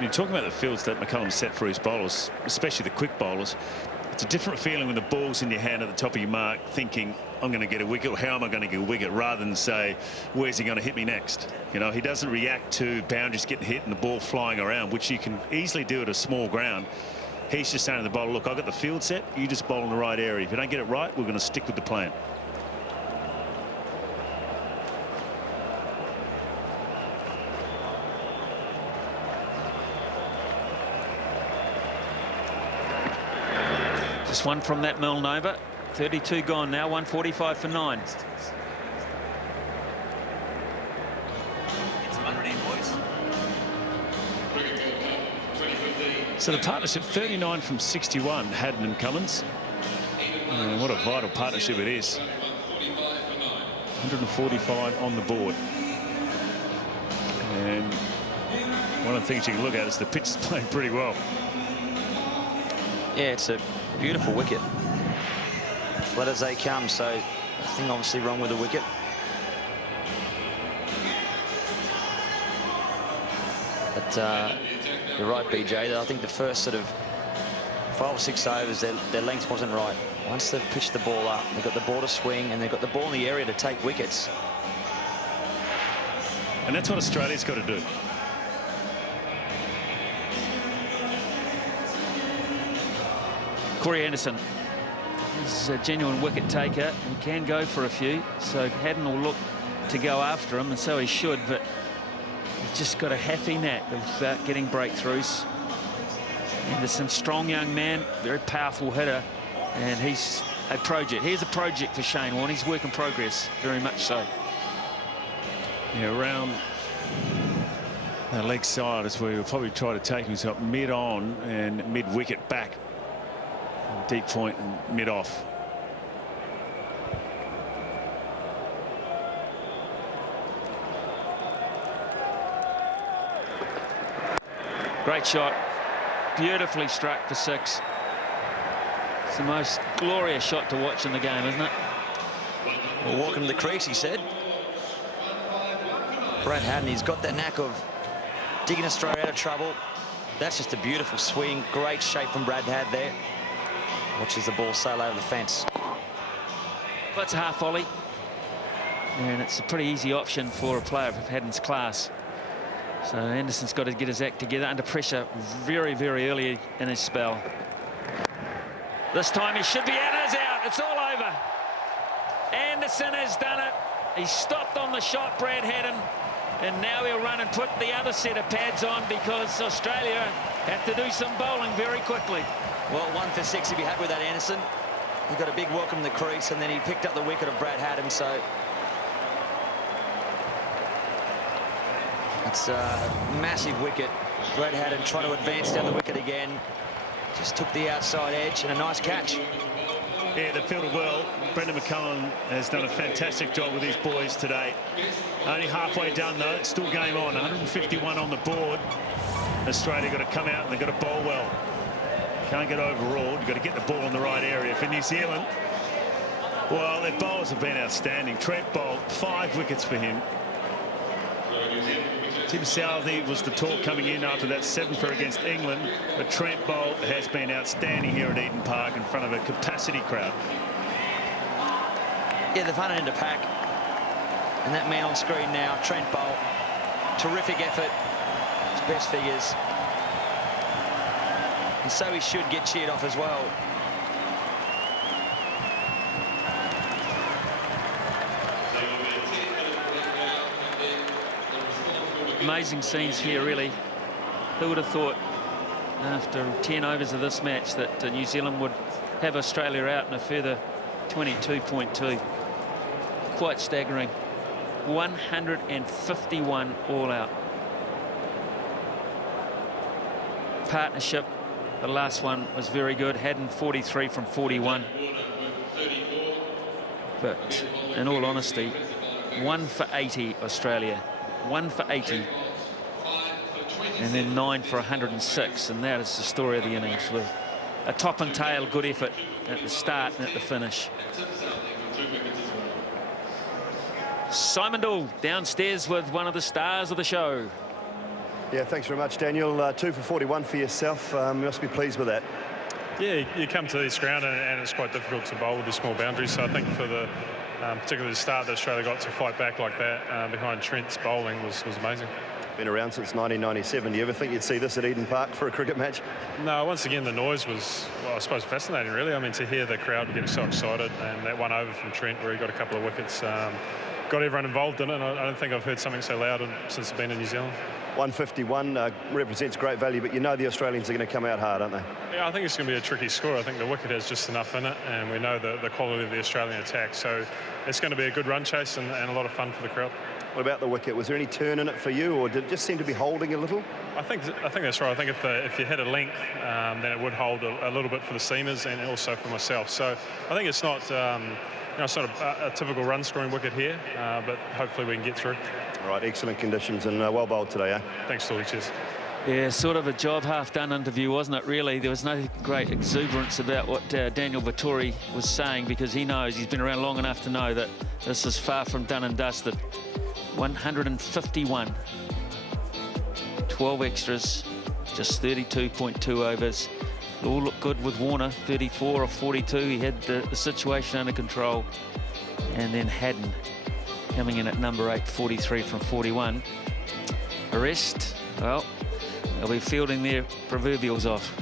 You're talking about the fields that McCullum set for his bowlers, especially the quick bowlers. It's a different feeling when the ball's in your hand at the top of your mark, thinking, I'm going to get a wicket, or how am I going to get a wicket, rather than say, where's he going to hit me next? You know, he doesn't react to boundaries getting hit and the ball flying around, which you can easily do at a small ground. He's just saying to the bowler, look, I've got the field set, you just bowl in the right area. If you don't get it right, we're going to stick with the plan. Just one from that Milne over. 32 gone now, 145 for 9. So the partnership, 39 from 61, Haddon and Cummins. What a vital partnership it is. 145 on the board. And one of the things you can look at is the pitch is playing pretty well. Yeah, it's a beautiful wicket. Flat as they come, so nothing obviously wrong with the wicket. But you're right, BJ. I think the first sort of 5 or 6 overs, their length wasn't right. Once they've pitched the ball up, they've got the ball to swing, and they've got the ball in the area to take wickets. And that's what Australia's got to do. Corey Anderson is a genuine wicket taker. He can go for a few, so Haddon will look to go after him, and so he should, but he's just got a happy knack of getting breakthroughs. Anderson, strong young man, very powerful hitter, and he's a project. Here's a project for Shane Warne. He's work in progress, very much so. Yeah, around The leg side is where he'll probably try to take him. He's got mid on and mid wicket back. Deep point and mid off. Great shot. Beautifully struck for 6. It's the most glorious shot to watch in the game, isn't it? Well, welcome to the crease, he said. Brad Haddin, he's got that knack of digging Australia out of trouble. That's just a beautiful swing. Great shape from Brad Haddin there. Watches the ball sail over the fence. That's a half volley. And it's a pretty easy option for a player of Haddin's class. So Anderson's got to get his act together under pressure very, very early in his spell. This time he should be out and it's out. It's all over. Anderson has done it. He stopped on the shot, Brad Haddin. And now he'll run and put the other set of pads on because Australia have to do some bowling very quickly. Well, 1 for 6 if he had with that Anderson. He got a big welcome in the crease and then he picked up the wicket of Brad Haddin. So it's a massive wicket. Brad Haddin trying to advance down the wicket again. Just took the outside edge and a nice catch. Yeah, they fielded well. Brendan McCullum has done a fantastic job with his boys today. Only halfway done though, it's still game on. 151 on the board. Australia got to come out and they've got to bowl well. Can't get overruled. You've got to get the ball in the right area. For New Zealand, well, their bowlers have been outstanding. Trent Bolt, 5 wickets for him. Tim Southey was the talk coming in after that 7 against England, but Trent Bolt has been outstanding here at Eden Park in front of a capacity crowd. Yeah, they've hunted into pack. And that man on screen now, Trent Bolt, terrific effort, his best figures. And so he should get cheered off as well. Amazing scenes here, really. Who would have thought after 10 overs of this match that New Zealand would have Australia out in a further 22.2. Quite staggering. 151 all out. Partnership, the last one was very good. Haddin 43 from 41. But in all honesty, 1 for 80 Australia. 1 for 80. And then 9 for 106. And that is the story of the innings, with a top and tail good effort at the start and at the finish. Simon Doull downstairs with one of the stars of the show. Yeah, thanks very much, Daniel. 2 for 41 for yourself. You must be pleased with that. Yeah, you come to this ground and it's quite difficult to bowl with the small boundaries. So I think for the particularly the start that Australia got to fight back like that behind Trent's bowling was amazing. Been around since 1997. Do you ever think you'd see this at Eden Park for a cricket match? No, once again, the noise was, well, I suppose, fascinating, really. I mean, to hear the crowd get so excited, and that one over from Trent where he got a couple of wickets, got everyone involved in it. And I don't think I've heard something so loud since I've been in New Zealand. 151 represents great value, but you know the Australians are going to come out hard, aren't they? Yeah, I think it's going to be a tricky score. I think the wicket has just enough in it, and we know the quality of the Australian attack. So it's going to be a good run chase and a lot of fun for the crowd. What about the wicket? Was there any turn in it for you, or did it just seem to be holding a little? I think that's right. I think if you hit a length, then it would hold a little bit for the seamers and also for myself. So I think it's not sort of a typical run scoring wicket here, but hopefully we can get through. All right, excellent conditions and well bowled today, eh? Thanks, Tully. Cheers. Yeah, sort of a job half done interview, wasn't it, really? There was no great exuberance about what Daniel Vettori was saying, because he knows, he's been around long enough to know that this is far from done and dusted. 151. 12 extras, just 32.2 overs. It all looked good with Warner, 34 or 42. He had the situation under control. And then Haddin coming in at number 8, 43 from 41. The rest, well, they'll be fielding their proverbials off.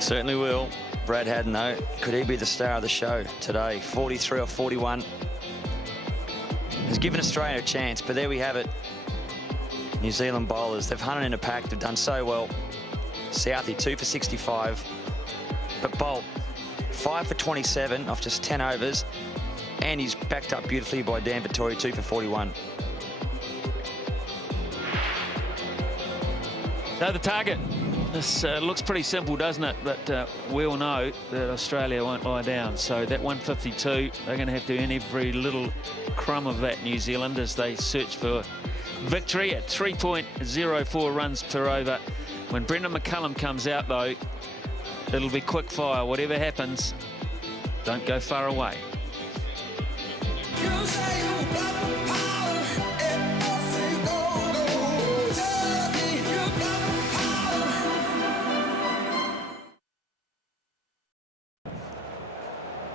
Certainly will. Brad Haddin, though, could he be the star of the show today? 43 or 41. Has given Australia a chance, but there we have it. New Zealand bowlers, they've hunted in a pack, they've done so well. Southey, 2 for 65. But Bolt, 5 for 27 off just 10 overs. And he's backed up beautifully by Dan Vettori, 2 for 41. So the target. This looks pretty simple, doesn't it? But we all know that Australia won't lie down. So that 152, they're going to have to earn every little crumb of that, New Zealand, as they search for victory at 3.04 runs per over. When Brendan McCullum comes out, though, it'll be quick fire. Whatever happens, don't go far away.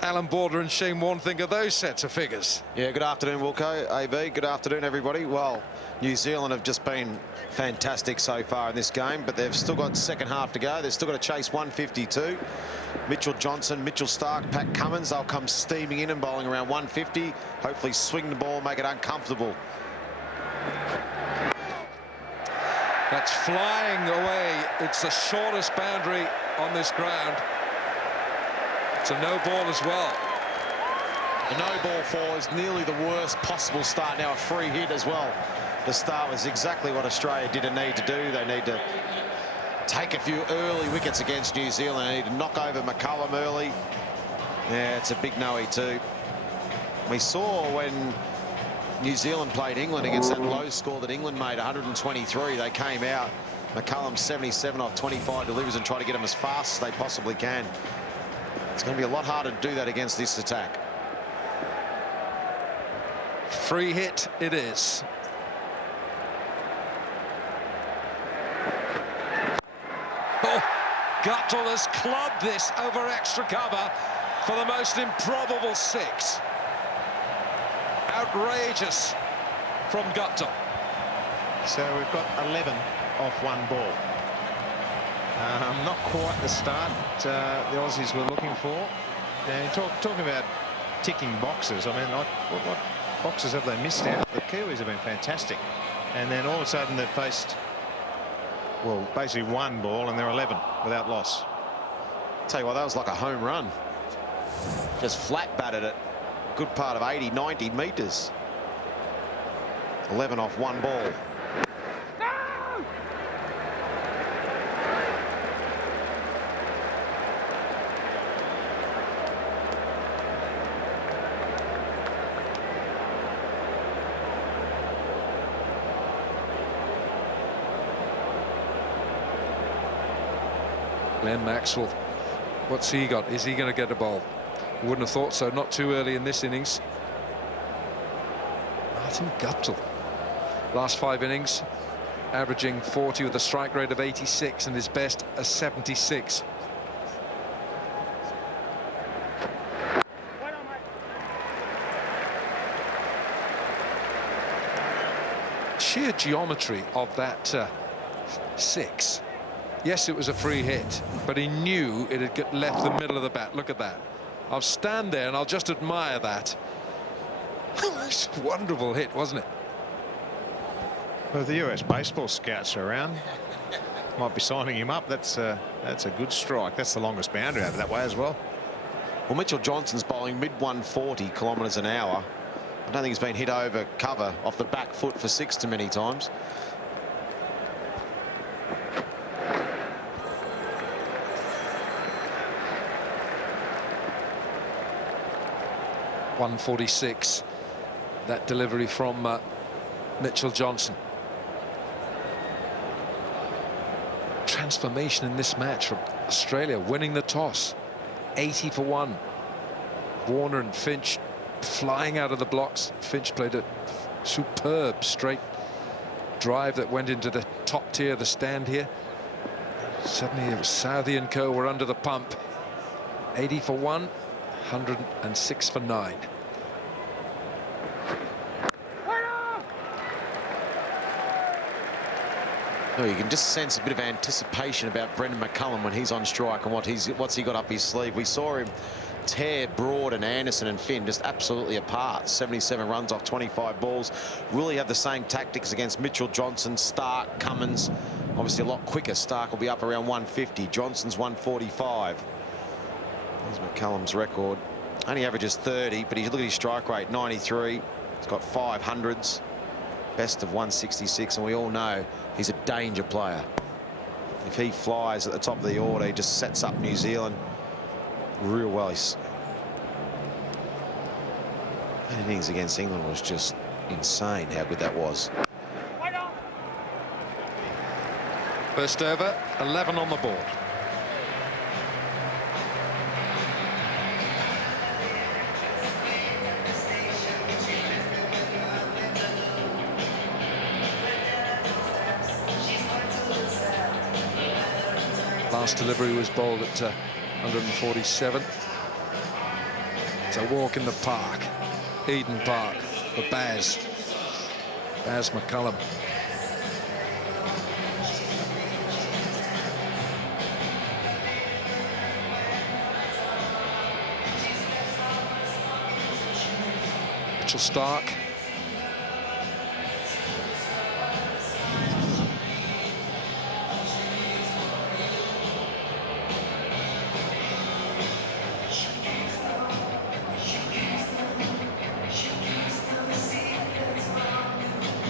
Alan Border and Shane Warne think of those sets of figures. Yeah, good afternoon, Wilco. AB, good afternoon, everybody. Well, New Zealand have just been fantastic so far in this game, but they've still got second half to go. They've still got to chase 152. Mitchell Johnson, Mitchell Starc, Pat Cummins, they'll come steaming in and bowling around 150. Hopefully swing the ball, make it uncomfortable. That's flying away. It's the shortest boundary on this ground. It's a no ball as well. The no ball four is nearly the worst possible start. Now a free hit as well. The start was exactly what Australia didn't need to do. They need to take a few early wickets against New Zealand. They need to knock over McCullum early. Yeah, it's a big no-y too. We saw when New Zealand played England against that low score that England made, 123. They came out. McCullum 77 off 25 deliveries and try to get them as fast as they possibly can. It's going to be a lot harder to do that against this attack. Free hit it is. Oh, Guttel has clubbed this over extra cover for the most improbable six. Outrageous from Guttel. So we've got 11 off one ball. Not quite the start the Aussies were looking for. And talking about ticking boxes, I mean, what boxes have they missed out? The Kiwis have been fantastic. And then all of a sudden they've faced, well, basically one ball and they're 11 without loss. Tell you what, that was like a home run. Just flat batted it. Good part of 80, 90 metres. 11 off one ball. Glenn Maxwell, what's he got? Is he going to get a ball? Wouldn't have thought so. Not too early in this innings. Martin Guttel, last 5 innings, averaging 40 with a strike rate of 86 and his best a 76. Sheer geometry of that six. Yes, it was a free hit, but he knew it had left the middle of the bat. Look at that. I'll stand there and I'll just admire that. It's a wonderful hit, wasn't it? Well, the US baseball scouts are around. Might be signing him up. That's a good strike. That's the longest boundary over that way as well. Well, Mitchell Johnson's bowling mid 140 kilometres an hour. I don't think he's been hit over cover off the back foot for 6 too many times. .146, that delivery from Mitchell Johnson. Transformation in this match from Australia winning the toss, 80 for 1. Warner and Finch flying out of the blocks. Finch played a superb straight drive that went into the top tier of the stand here. Suddenly it was Southey and co were under the pump. 80 for 1, 106 for 9. Oh, you can just sense a bit of anticipation about Brendan McCullum when he's on strike and what's he got up his sleeve. We saw him tear Broad and Anderson and Finn just absolutely apart. 77 runs off 25 balls. Really have the same tactics against Mitchell Johnson, Starc, Cummins. Obviously a lot quicker. Starc will be up around 150. Johnson's 145. There's McCullum's record. Only averages 30, but look at his strike rate, 93. He's got 500s. Best of 166, and we all know he's a danger player. If he flies at the top of the order, he just sets up New Zealand real well. His innings against England was just insane how good that was. First over, 11 on the board. Last delivery was bowled at 147. It's a walk in the park, Eden Park, for Baz McCullum. Mitchell Stark.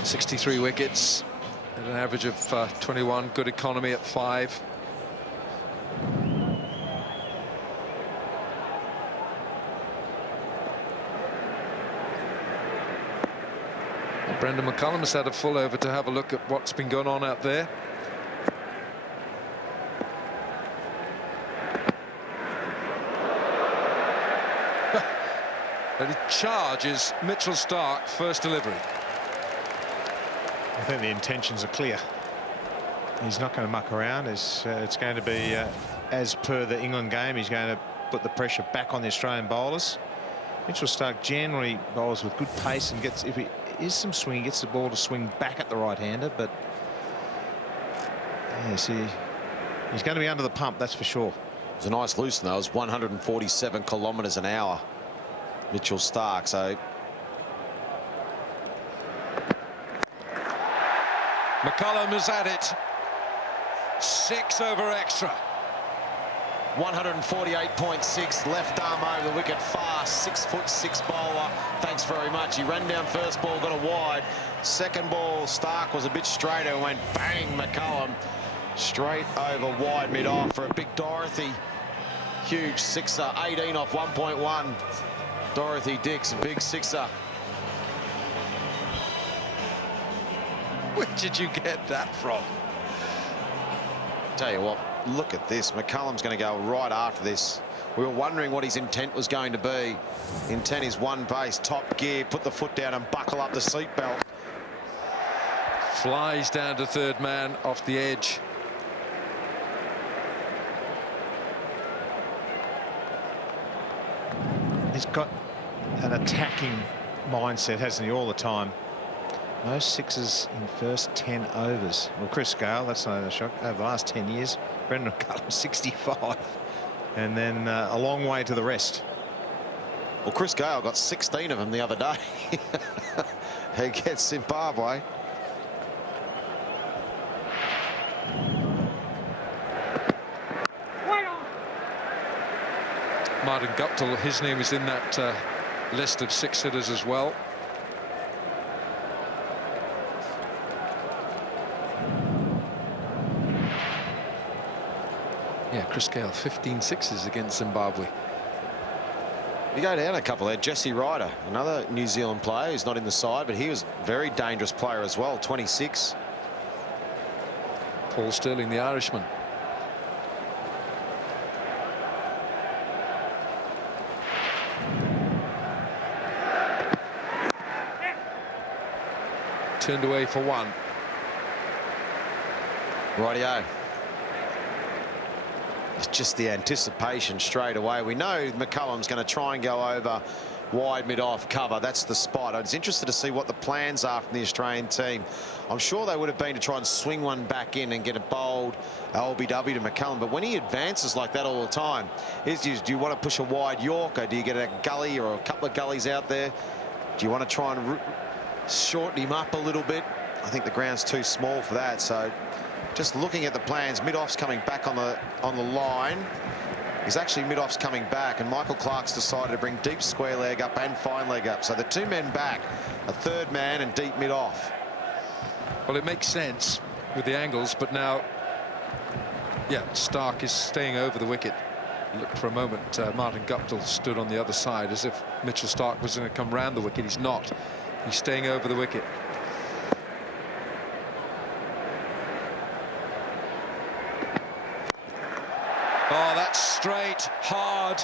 .63 wickets at an average of 21, good economy at 5. Brendan McCullum has had a full over to have a look at what's been going on out there. And he charges Mitchell Stark, first delivery. I think the intentions are clear. He's not going to muck around. It's going to be, as per the England game, he's going to put the pressure back on the Australian bowlers. Mitchell Stark generally bowls with good pace and gets, if he is some swing, he gets the ball to swing back at the right-hander, but yes, he's going to be under the pump, that's for sure. It was a nice loosen, though. It was 147 kilometres an hour, Mitchell Stark, so... McCullum is at it. 6 over extra. 148.6, left arm over the wicket fast, 6'6" bowler. Thanks very much. He ran down first ball, got a wide. Second ball, Stark was a bit straighter and went bang, McCullum. Straight over wide mid-off for a big Dorothy. Huge sixer, 18 off 1.1. Dorothy Dix, a big sixer. Where did you get that from? Tell you what, look at this. McCullum's going to go right after this. We were wondering what his intent was going to be. Intent is one base, top gear, put the foot down and buckle up the seatbelt. Flies down to third man off the edge. He's got an attacking mindset, hasn't he, all the time. No sixes in first 10 overs. Well, Chris Gale, that's not a shock. Over the last 10 years, Brendan McCullum 65. And then a long way to the rest. Well, Chris Gale got 16 of them the other day against Zimbabwe. Martin Guptill, his name is in that list of 6-hitters as well. Yeah, Chris Gale, 15 sixes against Zimbabwe. You go down a couple there. Jesse Ryder, another New Zealand player who's not in the side, but he was a very dangerous player as well, 26. Paul Stirling, the Irishman. Turned away for 1. Rightio. It's just the anticipation straight away. We know McCullum's going to try and go over wide mid-off cover. That's the spot. I was interested to see what the plans are from the Australian team. I'm sure they would have been to try and swing one back in and get a bowled LBW to McCullum. But when he advances like that all the time, do you want to push a wide Yorker? Do you get a gully or a couple of gullies out there? Do you want to try and shorten him up a little bit? I think the ground's too small for that. So just looking at the plans, mid-off's coming back on the line. He's actually mid-off's coming back, and Michael Clark's decided to bring deep square leg up and fine leg up. So the 2 men back, a third man and deep mid-off. Well, it makes sense with the angles, but now Yeah, Stark is staying over the wicket. Looked for a moment, Martin Guptill stood on the other side as if Mitchell Stark was going to come round the wicket. He's not. He's staying over the wicket. Oh, that's straight, hard.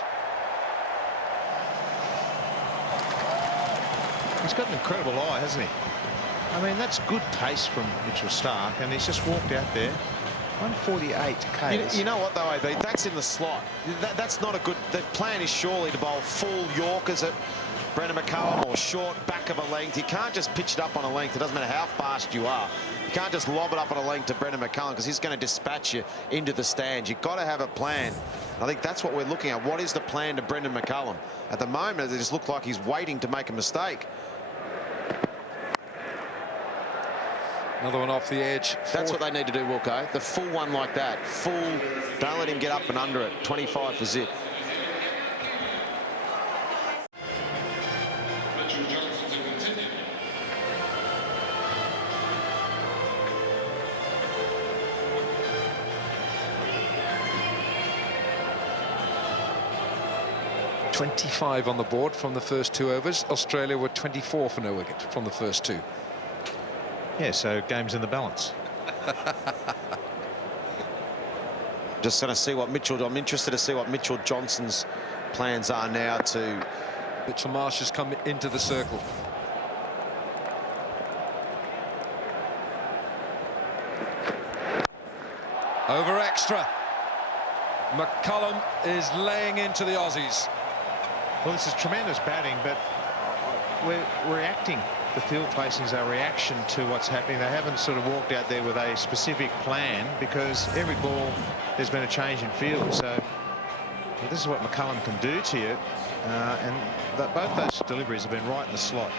He's got an incredible eye, hasn't he? I mean, that's good pace from Mitchell Stark, and he's just walked out there. 148 Ks. You know what, though, AB? That's in the slot. That's not a good... The plan is surely to bowl full Yorkers at Brendan McCullum or short back of a length. You can't just pitch it up on a length. It doesn't matter how fast you are. You can't just lob it up on a length to Brendan McCullum because he's going to dispatch you into the stands. You've got to have a plan. I think that's what we're looking at. What is the plan to Brendan McCullum? At the moment, it just looks like he's waiting to make a mistake. Another one off the edge. That's what they need to do, Wilco. The full one like that. Full. Don't let him get up and under it. 25 for zip. .25 on the board from the first 2 overs. Australia were 24 for no wicket from the first 2. Yeah, so game's in the balance. Just going to see what Mitchell... I'm interested to see what Mitchell Johnson's plans are now to... Mitchell Marsh has come into the circle. Over extra. McCullum is laying into the Aussies. Well, this is tremendous batting, but we're reacting. The field placings are a reaction to what's happening. They haven't sort of walked out there with a specific plan because every ball there's been a change in field. So well, this is what McCullum can do to you. And both those deliveries have been right in the slot.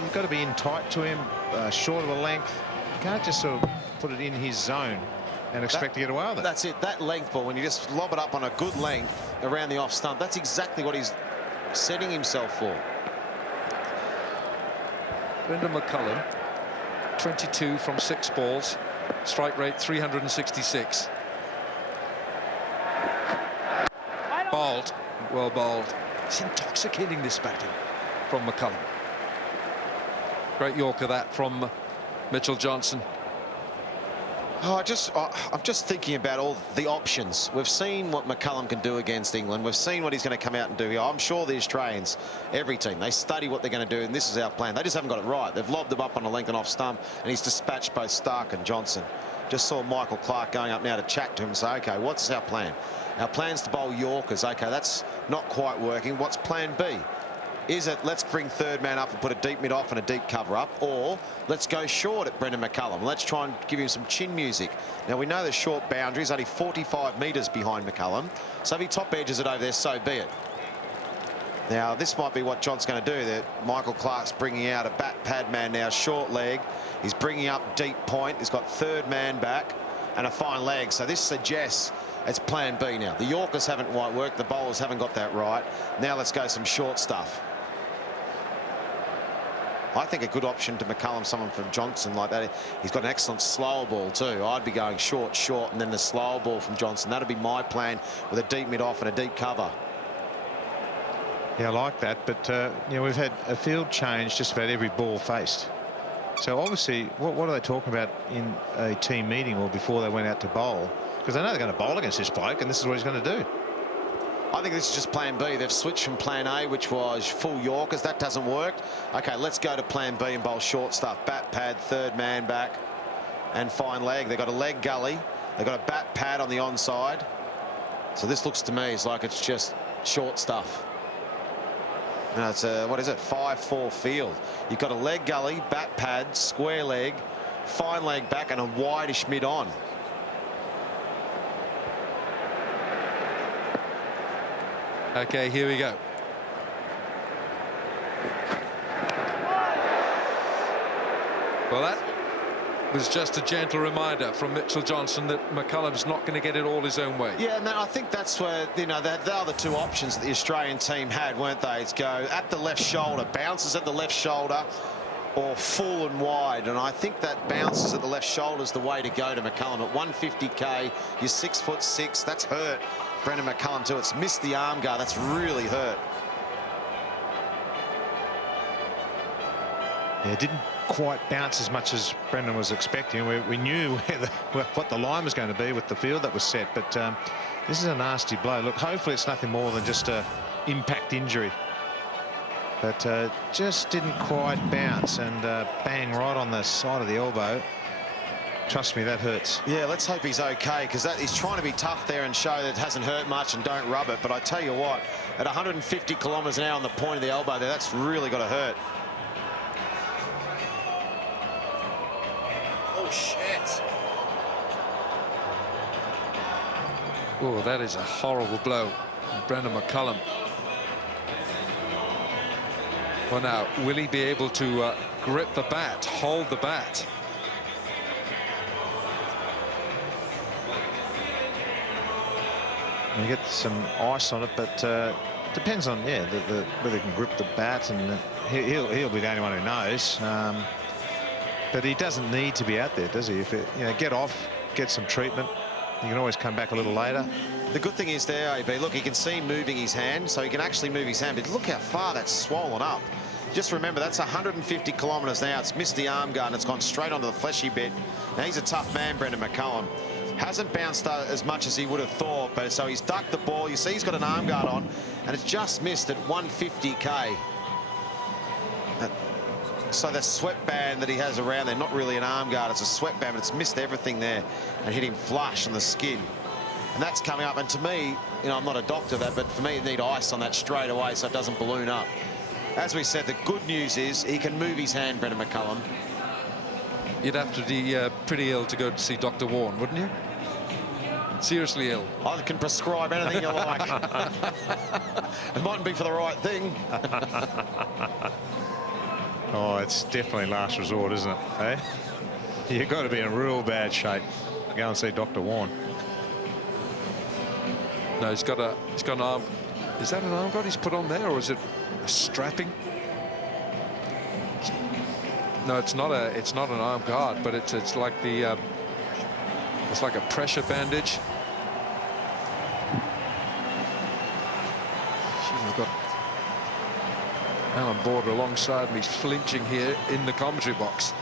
You've got to be in tight to him, short of a length. You can't just sort of put it in his zone and expect to get away with it. That's it. That length ball, when you just lob it up on a good length around the off stump, that's exactly what he's setting himself for. Brendan McCullum, 22 from 6 balls, strike rate 366. Bowled, well bowled. It's intoxicating, this batting from McCullum. Great Yorker that from Mitchell Johnson. Oh, I'm just thinking about all the options. We've seen what McCullum can do against England. We've seen what he's going to come out and do here. I'm sure the Australians, every team, they study what they're going to do, and this is our plan. They just haven't got it right. They've lobbed him up on a length and off stump, and he's dispatched both Stark and Johnson. Just saw Michael Clark going up now to chat to him and say, OK, what's our plan? Our plan's to bowl Yorkers. OK, that's not quite working. What's plan B? Is it let's bring third man up and put a deep mid off and a deep cover up, or let's go short at Brendan McCullum? Let's try and give him some chin music. Now, we know the short boundaries, only 45 metres behind McCullum, so if he top edges it over there, so be it. Now, this might be what John's going to do. That Michael Clark's bringing out a bat pad man now, short leg. He's bringing up deep point. He's got third man back and a fine leg. So this suggests it's plan B now. The Yorkers haven't quite worked. The bowlers haven't got that right. Now let's go some short stuff. I think a good option to McCullum, someone from Johnson like that. He's got an excellent slower ball too. I'd be going short, and then the slower ball from Johnson. That'd be my plan with a deep mid off and a deep cover. Yeah, I like that. But, you know, we've had a field change just about every ball faced. So obviously, what are they talking about in a team meeting or before they went out to bowl? Because they know they're going to bowl against this bloke, and this is what he's going to do. I think this is just plan B. They've switched from plan A, which was full Yorkers. That doesn't work. OK, let's go to plan B and bowl short stuff. Bat pad, third man back, and fine leg. They've got a leg gully. They've got a bat pad on the onside. So this looks to me like it's just short stuff. No, it's a, what is it, 5-4 field. You've got a leg gully, bat pad, square leg, fine leg back, and a wideish mid on. OK, here we go. Well, that was just a gentle reminder from Mitchell Johnson that McCullum's not going to get it all his own way. Yeah, no, I think that's where, you know, the other two options that the Australian team had, weren't they? It's go at the left shoulder, bounces at the left shoulder, or full and wide, and I think that bounces at the left shoulder is the way to go to McCullum. At 150k, you're 6'6". That's hurt Brendan McCullum too. It's missed the arm guard. That's really hurt. Yeah, it didn't quite bounce as much as Brendan was expecting. We knew what the line was going to be with the field that was set, but this is a nasty blow. Look, hopefully it's nothing more than just a impact injury. But just didn't quite bounce, and bang right on the side of the elbow. Trust me, that hurts. Yeah, let's hope he's okay, because he's trying to be tough there and show that it hasn't hurt much and don't rub it. But I tell you what, at 150 kilometres an hour on the point of the elbow there, that's really got to hurt. Oh, shit. Oh, that is a horrible blow. Brendan McCullum. Well, now, will he be able to grip the bat, hold the bat? You get some ice on it, but depends on whether he can grip the bat, and he'll be the only one who knows. But he doesn't need to be out there, does he? If it, get off, get some treatment, you can always come back a little later. The good thing is there, AB, look, he can see him moving his hand, so he can actually move his hand. But look how far that's swollen up. Just remember, that's 150 kilometres now. It's missed the arm guard and it's gone straight onto the fleshy bit. Now, he's a tough man, Brendan McCullum. Hasn't bounced as much as he would have thought, but so he's ducked the ball. You see he's got an arm guard on, and it's just missed at 150k. So the sweatband that he has around there, not really an arm guard, it's a sweatband, but it's missed everything there and hit him flush on the skin. And that's coming up, and to me, I'm not a doctor of that, but for me, you need ice on that straight away so it doesn't balloon up. As we said, the good news is he can move his hand, Brendan McCullum. You'd have to be pretty ill to go to see Dr. Warren, wouldn't you? Seriously ill. I can prescribe anything you like. It mightn't be for the right thing. Oh, it's definitely last resort, isn't it? Hey? You've got to be in real bad shape to go and see Dr. Warren. No, he's got an arm. Is that an arm guard he's put on there, or is it a strapping? No, it's not an arm guard, but it's like the it's like a pressure bandage. We've got Alan Border alongside me, flinching here in the commentary box.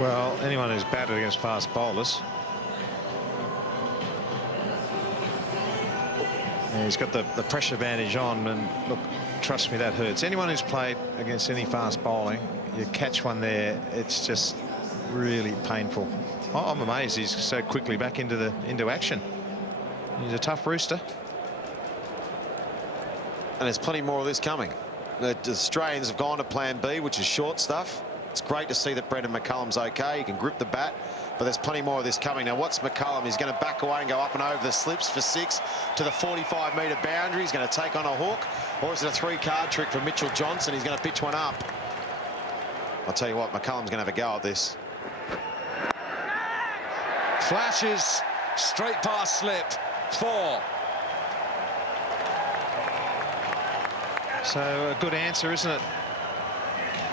Well, anyone who's batted against fast bowlers, yeah, he's got the pressure bandage on, and look, trust me, that hurts. Anyone who's played against any fast bowling, you catch one there, it's just really painful. I'm amazed he's so quickly back into action. He's a tough rooster. And there's plenty more of this coming. The Australians have gone to plan B, which is short stuff. It's great to see that Brendan McCullum's okay. He can grip the bat, but there's plenty more of this coming. Now, what's McCullum? He's going to back away and go up and over the slips for 6 to the 45-metre boundary. He's going to take on a hook, or is it a 3-card trick from Mitchell Johnson? He's going to pitch one up. I'll tell you what, McCullum's going to have a go at this. Flashes straight past slip. 4. So a good answer, isn't it?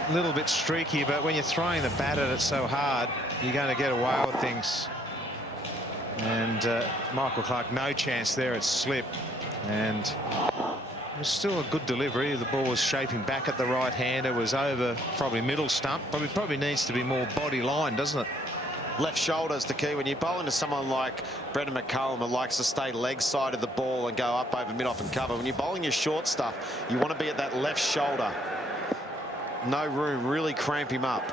A little bit streaky, but when you're throwing the bat at it so hard, you're going to get away with things. And Michael Clarke, no chance there at slip. And it was still a good delivery. The ball was shaping back at the right hand. It was over probably middle stump, but it probably needs to be more body line, doesn't it? Left shoulder is the key. When you bowl into someone like Brendan McCullum, who likes to stay leg side of the ball and go up over mid-off and cover, when you're bowling your short stuff, you want to be at that left shoulder. No room, really cramp him up.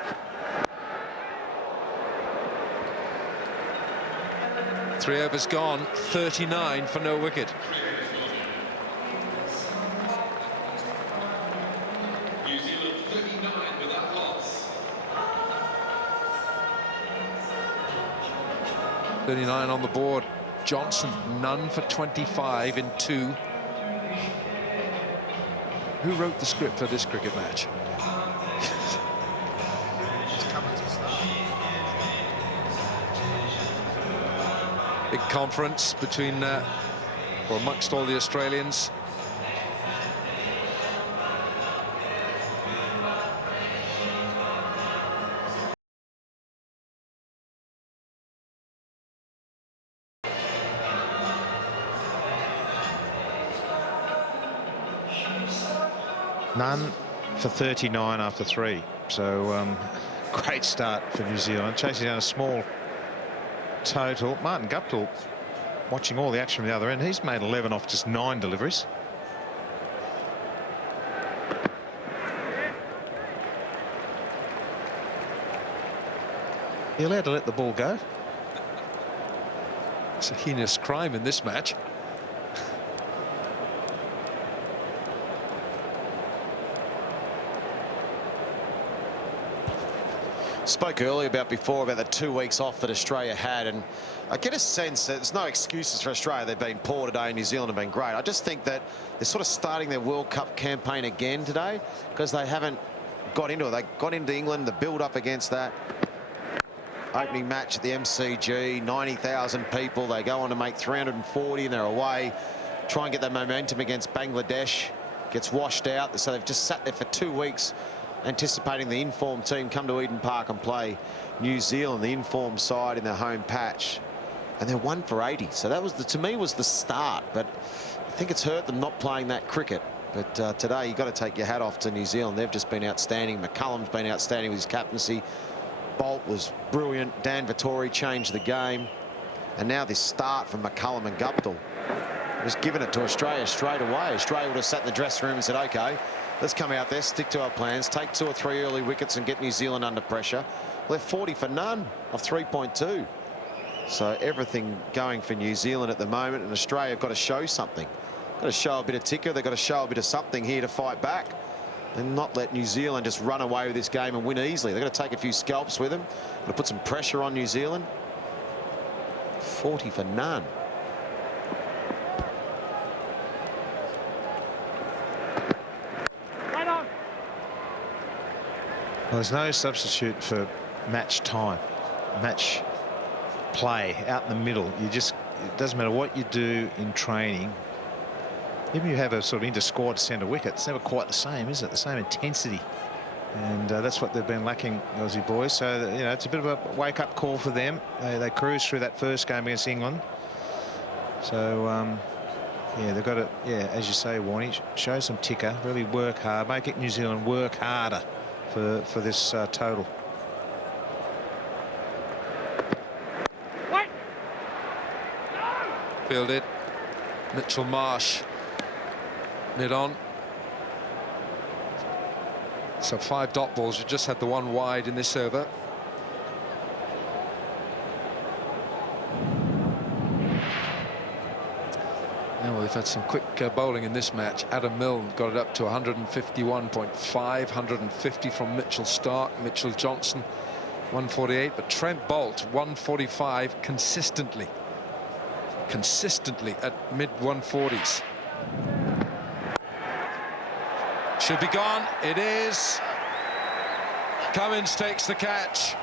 Three overs gone, 39 for no wicket. New Zealand 39 without loss. 39 on the board. Johnson, none for 25 in 2. Who wrote the script for this cricket match? Big conference between or amongst all the Australians. None for 39 after 3. So great start for New Zealand, chasing down a small total. Martin Guptill watching all the action from the other end. He's made 11 off just 9 deliveries. You're allowed to let the ball go. It's a heinous crime in this match. Spoke earlier about the 2 weeks off that Australia had, and I get a sense that there's no excuses for Australia. They've been poor today. New Zealand have been great. I just think that they're sort of starting their World Cup campaign again today because they haven't got into it. They got into England, the build up against that opening match at the MCG, 90,000 people. They go on to make 340 and they're away. Try and get that momentum against Bangladesh. Gets washed out. So they've just sat there for 2 weeks anticipating the informed team come to Eden Park and play New Zealand, the informed side in their home patch. And they're 1 for 80. So that was, to me, was the start. But I think it's hurt them not playing that cricket. But today, you've got to take your hat off to New Zealand. They've just been outstanding. McCullum's been outstanding with his captaincy. Bolt was brilliant. Dan Vettori changed the game. And now this start from McCullum and Guptill was giving it to Australia straight away. Australia would have sat in the dressing room and said, OK, let's come out there, stick to our plans, take 2 or 3 early wickets and get New Zealand under pressure. Well, they're 40 for none of 3.2. So everything going for New Zealand at the moment, and Australia have got to show something. Got to show a bit of ticker. They've got to show a bit of something here to fight back and not let New Zealand just run away with this game and win easily. They've got to take a few scalps with them. Got to put some pressure on New Zealand. 40 for none. Well, there's no substitute for match time, match play out in the middle. You just, it doesn't matter what you do in training. Even if you have a sort of inter-squad centre wicket, it's never quite the same, is it? The same intensity. And that's what they've been lacking, the Aussie boys. So, you know, it's a bit of a wake-up call for them. They cruised through that first game against England. So, yeah, they've got to, yeah, as you say, Warnie, show some ticker, really work hard, make it New Zealand work harder for this total. Fielded. Mitchell Marsh mid on. So 5 dot balls. We just had the 1 wide in this over. Now we've had some quick bowling in this match. Adam Milne got it up to 151.5, 150 from Mitchell Starc, Mitchell Johnson 148, but Trent Boult 145 consistently at mid 140s. Should be gone. It is. Cummins takes the catch,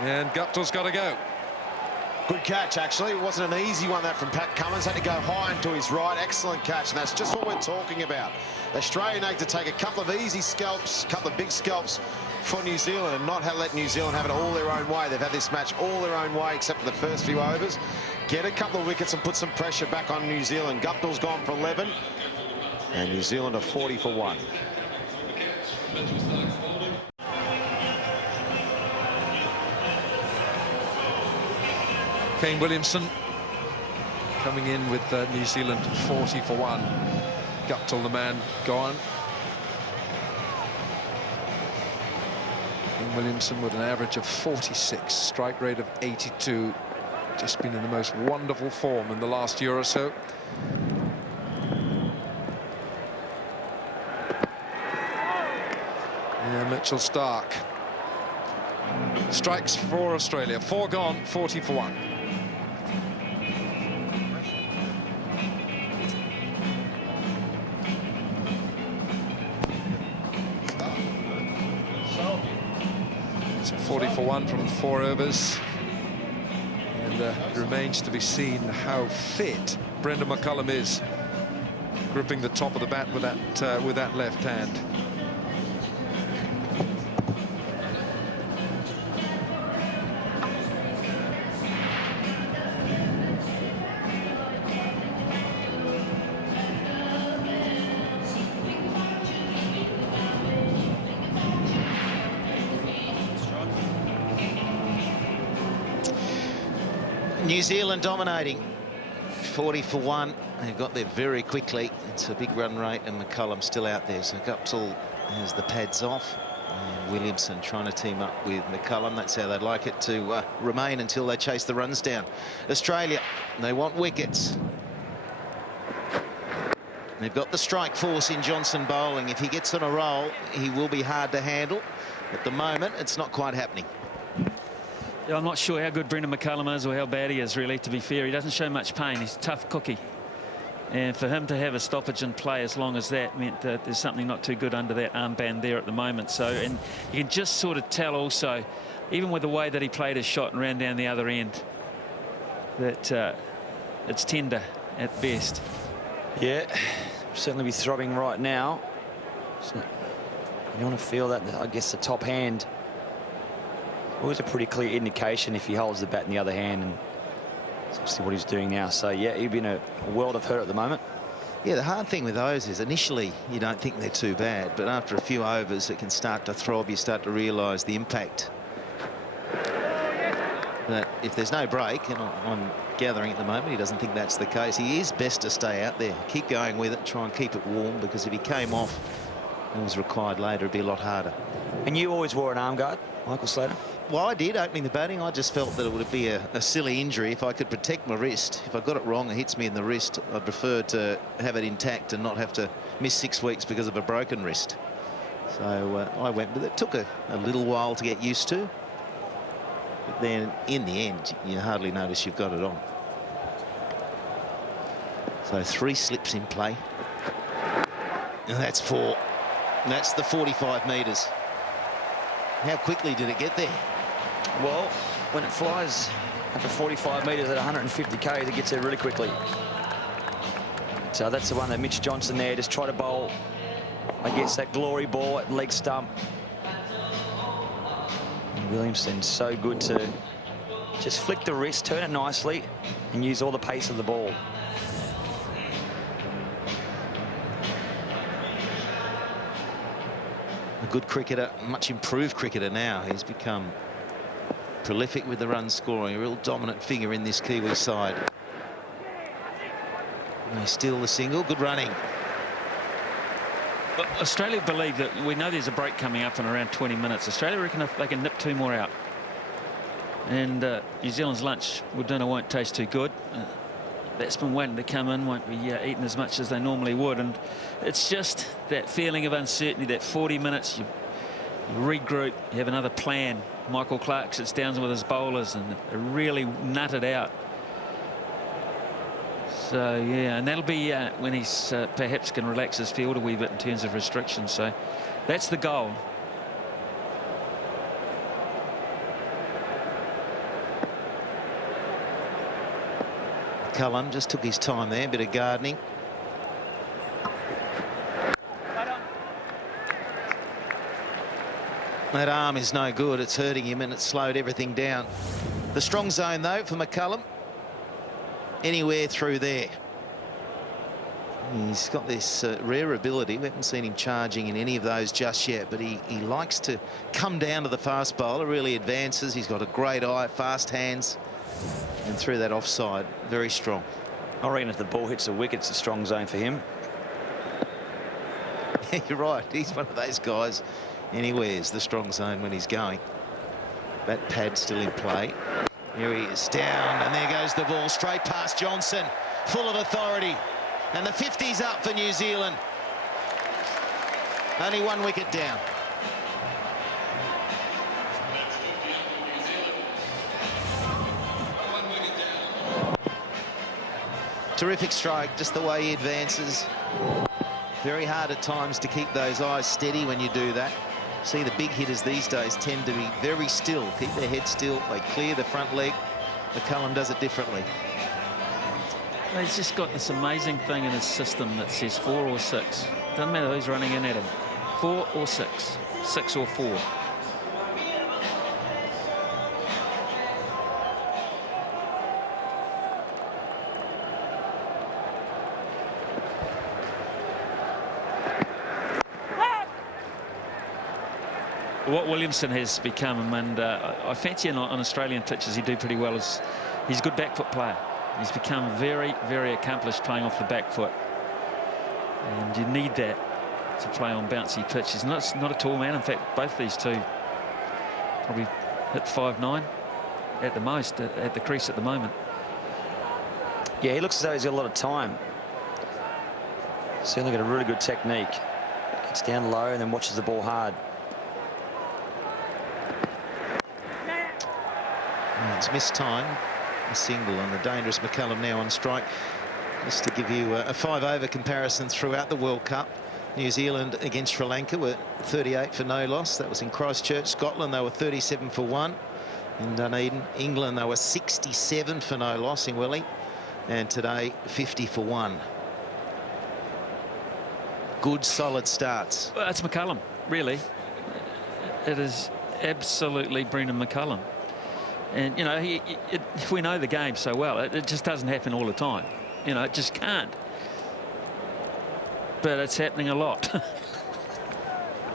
and Guptill's got to go. Good catch, actually. It wasn't an easy one, that from Pat Cummins. Had to go high and to his right. Excellent catch, and that's just what we're talking about. Australia need to take a couple of easy scalps, a couple of big scalps for New Zealand, and not let New Zealand have it all their own way. They've had this match all their own way, except for the first few overs. Get a couple of wickets and put some pressure back on New Zealand. Guptill's gone for 11, and New Zealand are 40 for 1. Kane Williamson coming in with New Zealand 40 for 1. Guptill, the man, gone. Kane Williamson with an average of 46, strike rate of 82. Just been in the most wonderful form in the last year or so. Yeah, Mitchell Starc strikes for Australia. 4 gone, 40 for 1. So 40 for 1 from 4 overs. And it remains to be seen how fit Brendan McCullum is, gripping the top of the bat with that left hand. New Zealand dominating. 40 for 1. They got there very quickly. It's a big run rate, and McCullum still out there. So Guptill has the pads off. And Williamson trying to team up with McCullum. That's how they'd like it to remain until they chase the runs down. Australia, they want wickets. They've got the strike force in Johnson bowling. If he gets on a roll, he will be hard to handle. At the moment, it's not quite happening. Yeah, I'm not sure how good Brendan McCullum is or how bad he is, really, to be fair. He doesn't show much pain. He's a tough cookie. And for him to have a stoppage and play as long as that meant that there's something not too good under that armband there at the moment. So, and you can just sort of tell also, even with the way that he played his shot and ran down the other end, that it's tender at best. Yeah, certainly be throbbing right now. You want to feel that, I guess, the top hand. Always a pretty clear indication if he holds the bat in the other hand, and that's obviously what he's doing now. So, yeah, he'd be in a world of hurt at the moment. Yeah, the hard thing with those is initially you don't think they're too bad, but after a few overs it can start to throb. You start to realise the impact. But if there's no break, and I'm gathering at the moment he doesn't think that's the case, he is best to stay out there. Keep going with it, try and keep it warm, because if he came off and was required later, it'd be a lot harder. And you always wore an arm guard, Michael Slater? Well, I did, opening the batting. I just felt that it would be a silly injury if I could protect my wrist. If I got it wrong, it hits me in the wrist, I'd prefer to have it intact and not have to miss 6 weeks because of a broken wrist. So I went with it. It took a little while to get used to. But then, in the end, you hardly notice you've got it on. So 3 slips in play. And that's 4. And that's the 45 metres. How quickly did it get there? Well, when it flies after 45 metres at 150 k's, it gets there really quickly. So that's the one that Mitch Johnson there just tried to bowl, I guess, that glory ball at leg stump. And Williamson's so good to just flick the wrist, turn it nicely, and use all the pace of the ball. A good cricketer, much improved cricketer now. He's become prolific with the run scoring, a real dominant figure in this Kiwi side. They steal the single, good running. But Australia believe that we know there's a break coming up in around 20 minutes. Australia reckon if they can nip 2 more out. And New Zealand's lunch with dinner won't taste too good. Batsmen waiting to come in won't be eating as much as they normally would, and it's just that feeling of uncertainty. That 40 minutes, you regroup, you have another plan. Michael Clark sits down with his bowlers and they really nut it out. So yeah, and that'll be when he's perhaps can relax his field a wee bit in terms of restrictions. So that's the goal. Cullen just took his time there, a bit of gardening. That arm is no good. It's hurting him and it's slowed everything down. The strong zone, though, for McCullum. Anywhere through there. He's got this rare ability. We haven't seen him charging in any of those just yet, but he likes to come down to the fast bowler, really advances. He's got a great eye, fast hands. And through that offside, very strong. I reckon if the ball hits the wicket, it's a strong zone for him. Yeah, you're right. He's one of those guys. Anywhere's the strong zone when he's going. That pad still in play. Here he is, down, and there goes the ball straight past Johnson, full of authority. And the 50's up for New Zealand. Only 1 wicket down. Terrific strike, just the way he advances. Very hard at times to keep those eyes steady when you do that. See, the big hitters these days tend to be very still, keep their head still, they clear the front leg. McCullum does it differently. He's just got this amazing thing in his system that says 4 or 6. Doesn't matter who's running in at him. 4 or 6, 6 or 4. What Williamson has become, and I fancy on Australian pitches he'd do pretty well, is He's a good back foot player. He's become very, very accomplished playing off the back foot. And you need that to play on bouncy pitch. He's not a tall man. In fact, both these two probably hit 5'9" at the most at the crease at the moment. Yeah, he looks as though he's got a lot of time. Certainly got a really good technique. Gets down low and then watches the ball hard. And it's missed time. A single on the dangerous McCullum now on strike. Just to give you a 5-over comparison throughout the World Cup. New Zealand against Sri Lanka were 38 for no loss. That was in Christchurch. Scotland, they were 37 for 1 in Dunedin. England, they were 67 for no loss in Willie. And today, 50 for 1. Good, solid starts. Well, that's McCullum, really. It is absolutely Brendan McCullum. And, you know, we know the game so well. It just doesn't happen all the time. You know, it just can't. But it's happening a lot.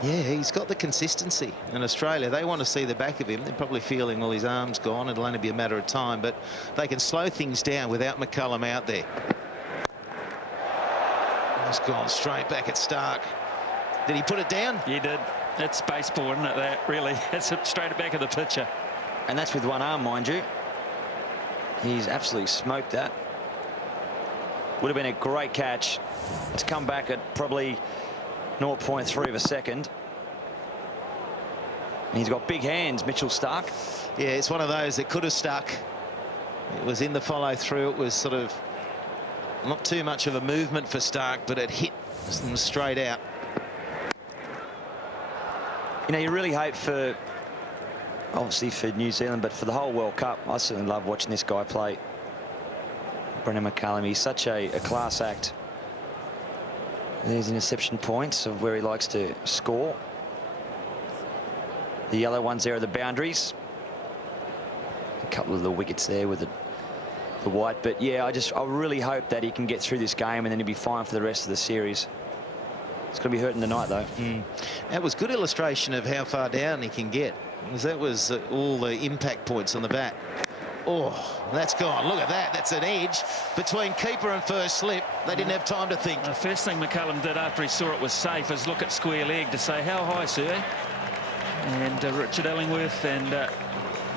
Yeah, he's got the consistency. In Australia, they want to see the back of him. They're probably feeling, well, his arm's gone. It'll only be a matter of time. But they can slow things down without McCullum out there. He's gone straight back at Stark. Did he put it down? He did. That's baseball, isn't it, that, really? That's straight back of the pitcher. And that's with one arm, mind you. He's absolutely smoked that. Would have been a great catch. It's come back at probably 0.3 of a second. And he's got big hands, Mitchell Stark. Yeah, it's one of those that could have stuck. It was in the follow through. It was sort of not too much of a movement for Stark, but it hit them straight out. You know, you really hope for, obviously for New Zealand, but for the whole World Cup. I certainly love watching this guy play. Brendan McCullum, he's such a class act. There's interception points of where he likes to score. The yellow ones there are the boundaries. A couple of the wickets there with the white. But yeah, I really hope that he can get through this game and then he'll be fine for the rest of the series. It's going to be hurting tonight, though. That was good illustration of how far down he can get. Because that was all the impact points on the bat. Oh, that's gone. Look at that. That's an edge between keeper and first slip. They didn't have time to think. The first thing McCullum did after he saw it was safe is look at square leg to say, how high, sir? And Richard Illingworth and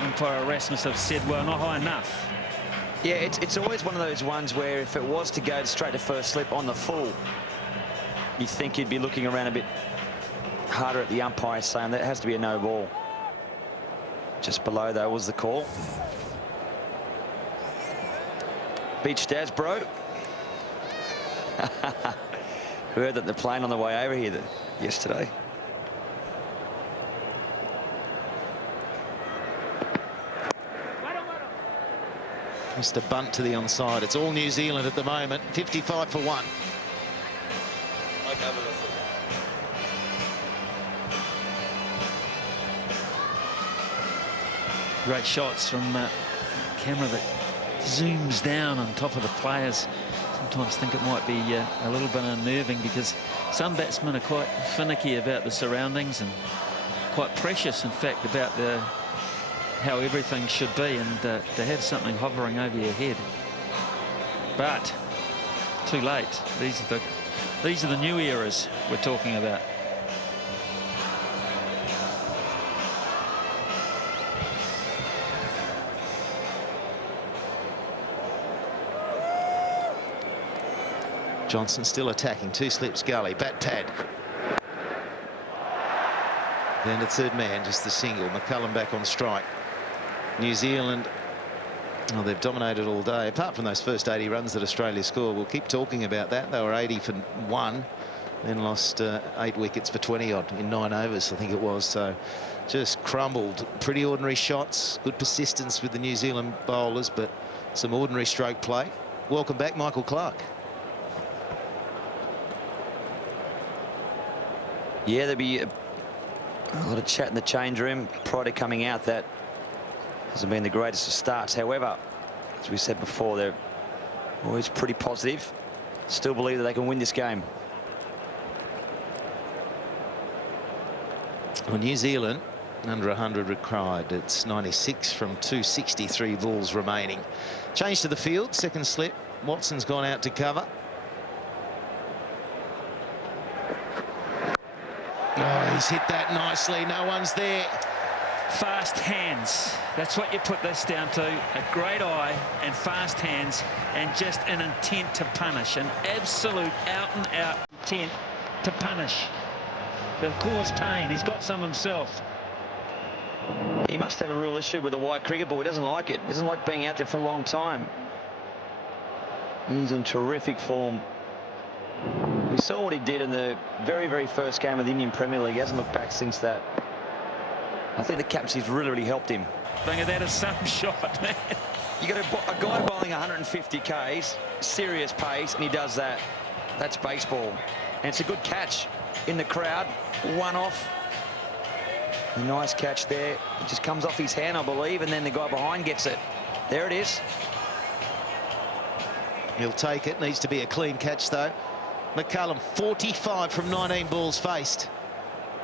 umpire Erasmus have said, well, not high enough. Yeah, it's always one of those ones where if it was to go straight to first slip on the full, you'd think you'd be looking around a bit harder at the umpire saying that has to be a no ball. Just below, though, was the call. Beach Daz, bro. Heard that they're playing on the way over here yesterday. Mr. Bunt to the onside. It's all New Zealand at the moment. 55 for 1. Great shots from camera that zooms down on top of the players. Sometimes think it might be a little bit unnerving because some batsmen are quite finicky about the surroundings and quite precious, in fact, about how everything should be, and to have something hovering over your head. But too late. These are the new eras we're talking about. Johnson still attacking. 2 slips gully. Bat pad. Then the third man, just the single. McCullum back on strike. New Zealand, well, they've dominated all day. Apart from those first 80 runs that Australia scored, we'll keep talking about that. They were 80 for 1, then lost 8 wickets for 20-odd in 9 overs, I think it was. So just crumbled. Pretty ordinary shots. Good persistence with the New Zealand bowlers, but some ordinary stroke play. Welcome back, Michael Clark. Yeah, there'll be a lot of chat in the change room prior to coming out. That hasn't been the greatest of starts. However, as we said before, they're always pretty positive. Still believe that they can win this game. Well, New Zealand Under 100 required. It's 96 from 263 balls remaining. Change to the field. Second slip. Watson's gone out to cover. Oh, he's hit that nicely. No one's there. Fast hands. That's what you put this down to. A great eye and fast hands and just an intent to punish. An absolute out-and-out intent to punish. To cause pain. He's got some himself. He must have a real issue with the white cricket ball. He doesn't like it. He doesn't like being out there for a long time. He's in terrific form. We saw what he did in the very, very first game of the Indian Premier League. He hasn't looked back since that. I think the captaincy's really helped him. Think of that as some shot, man. You got a guy bowling 150 Ks, serious pace, and he does that. That's baseball. And it's a good catch in the crowd. One off. A nice catch there. It just comes off his hand, I believe, and then the guy behind gets it. There it is. He'll take it. Needs to be a clean catch, though. McCullum, 45 from 19 balls faced.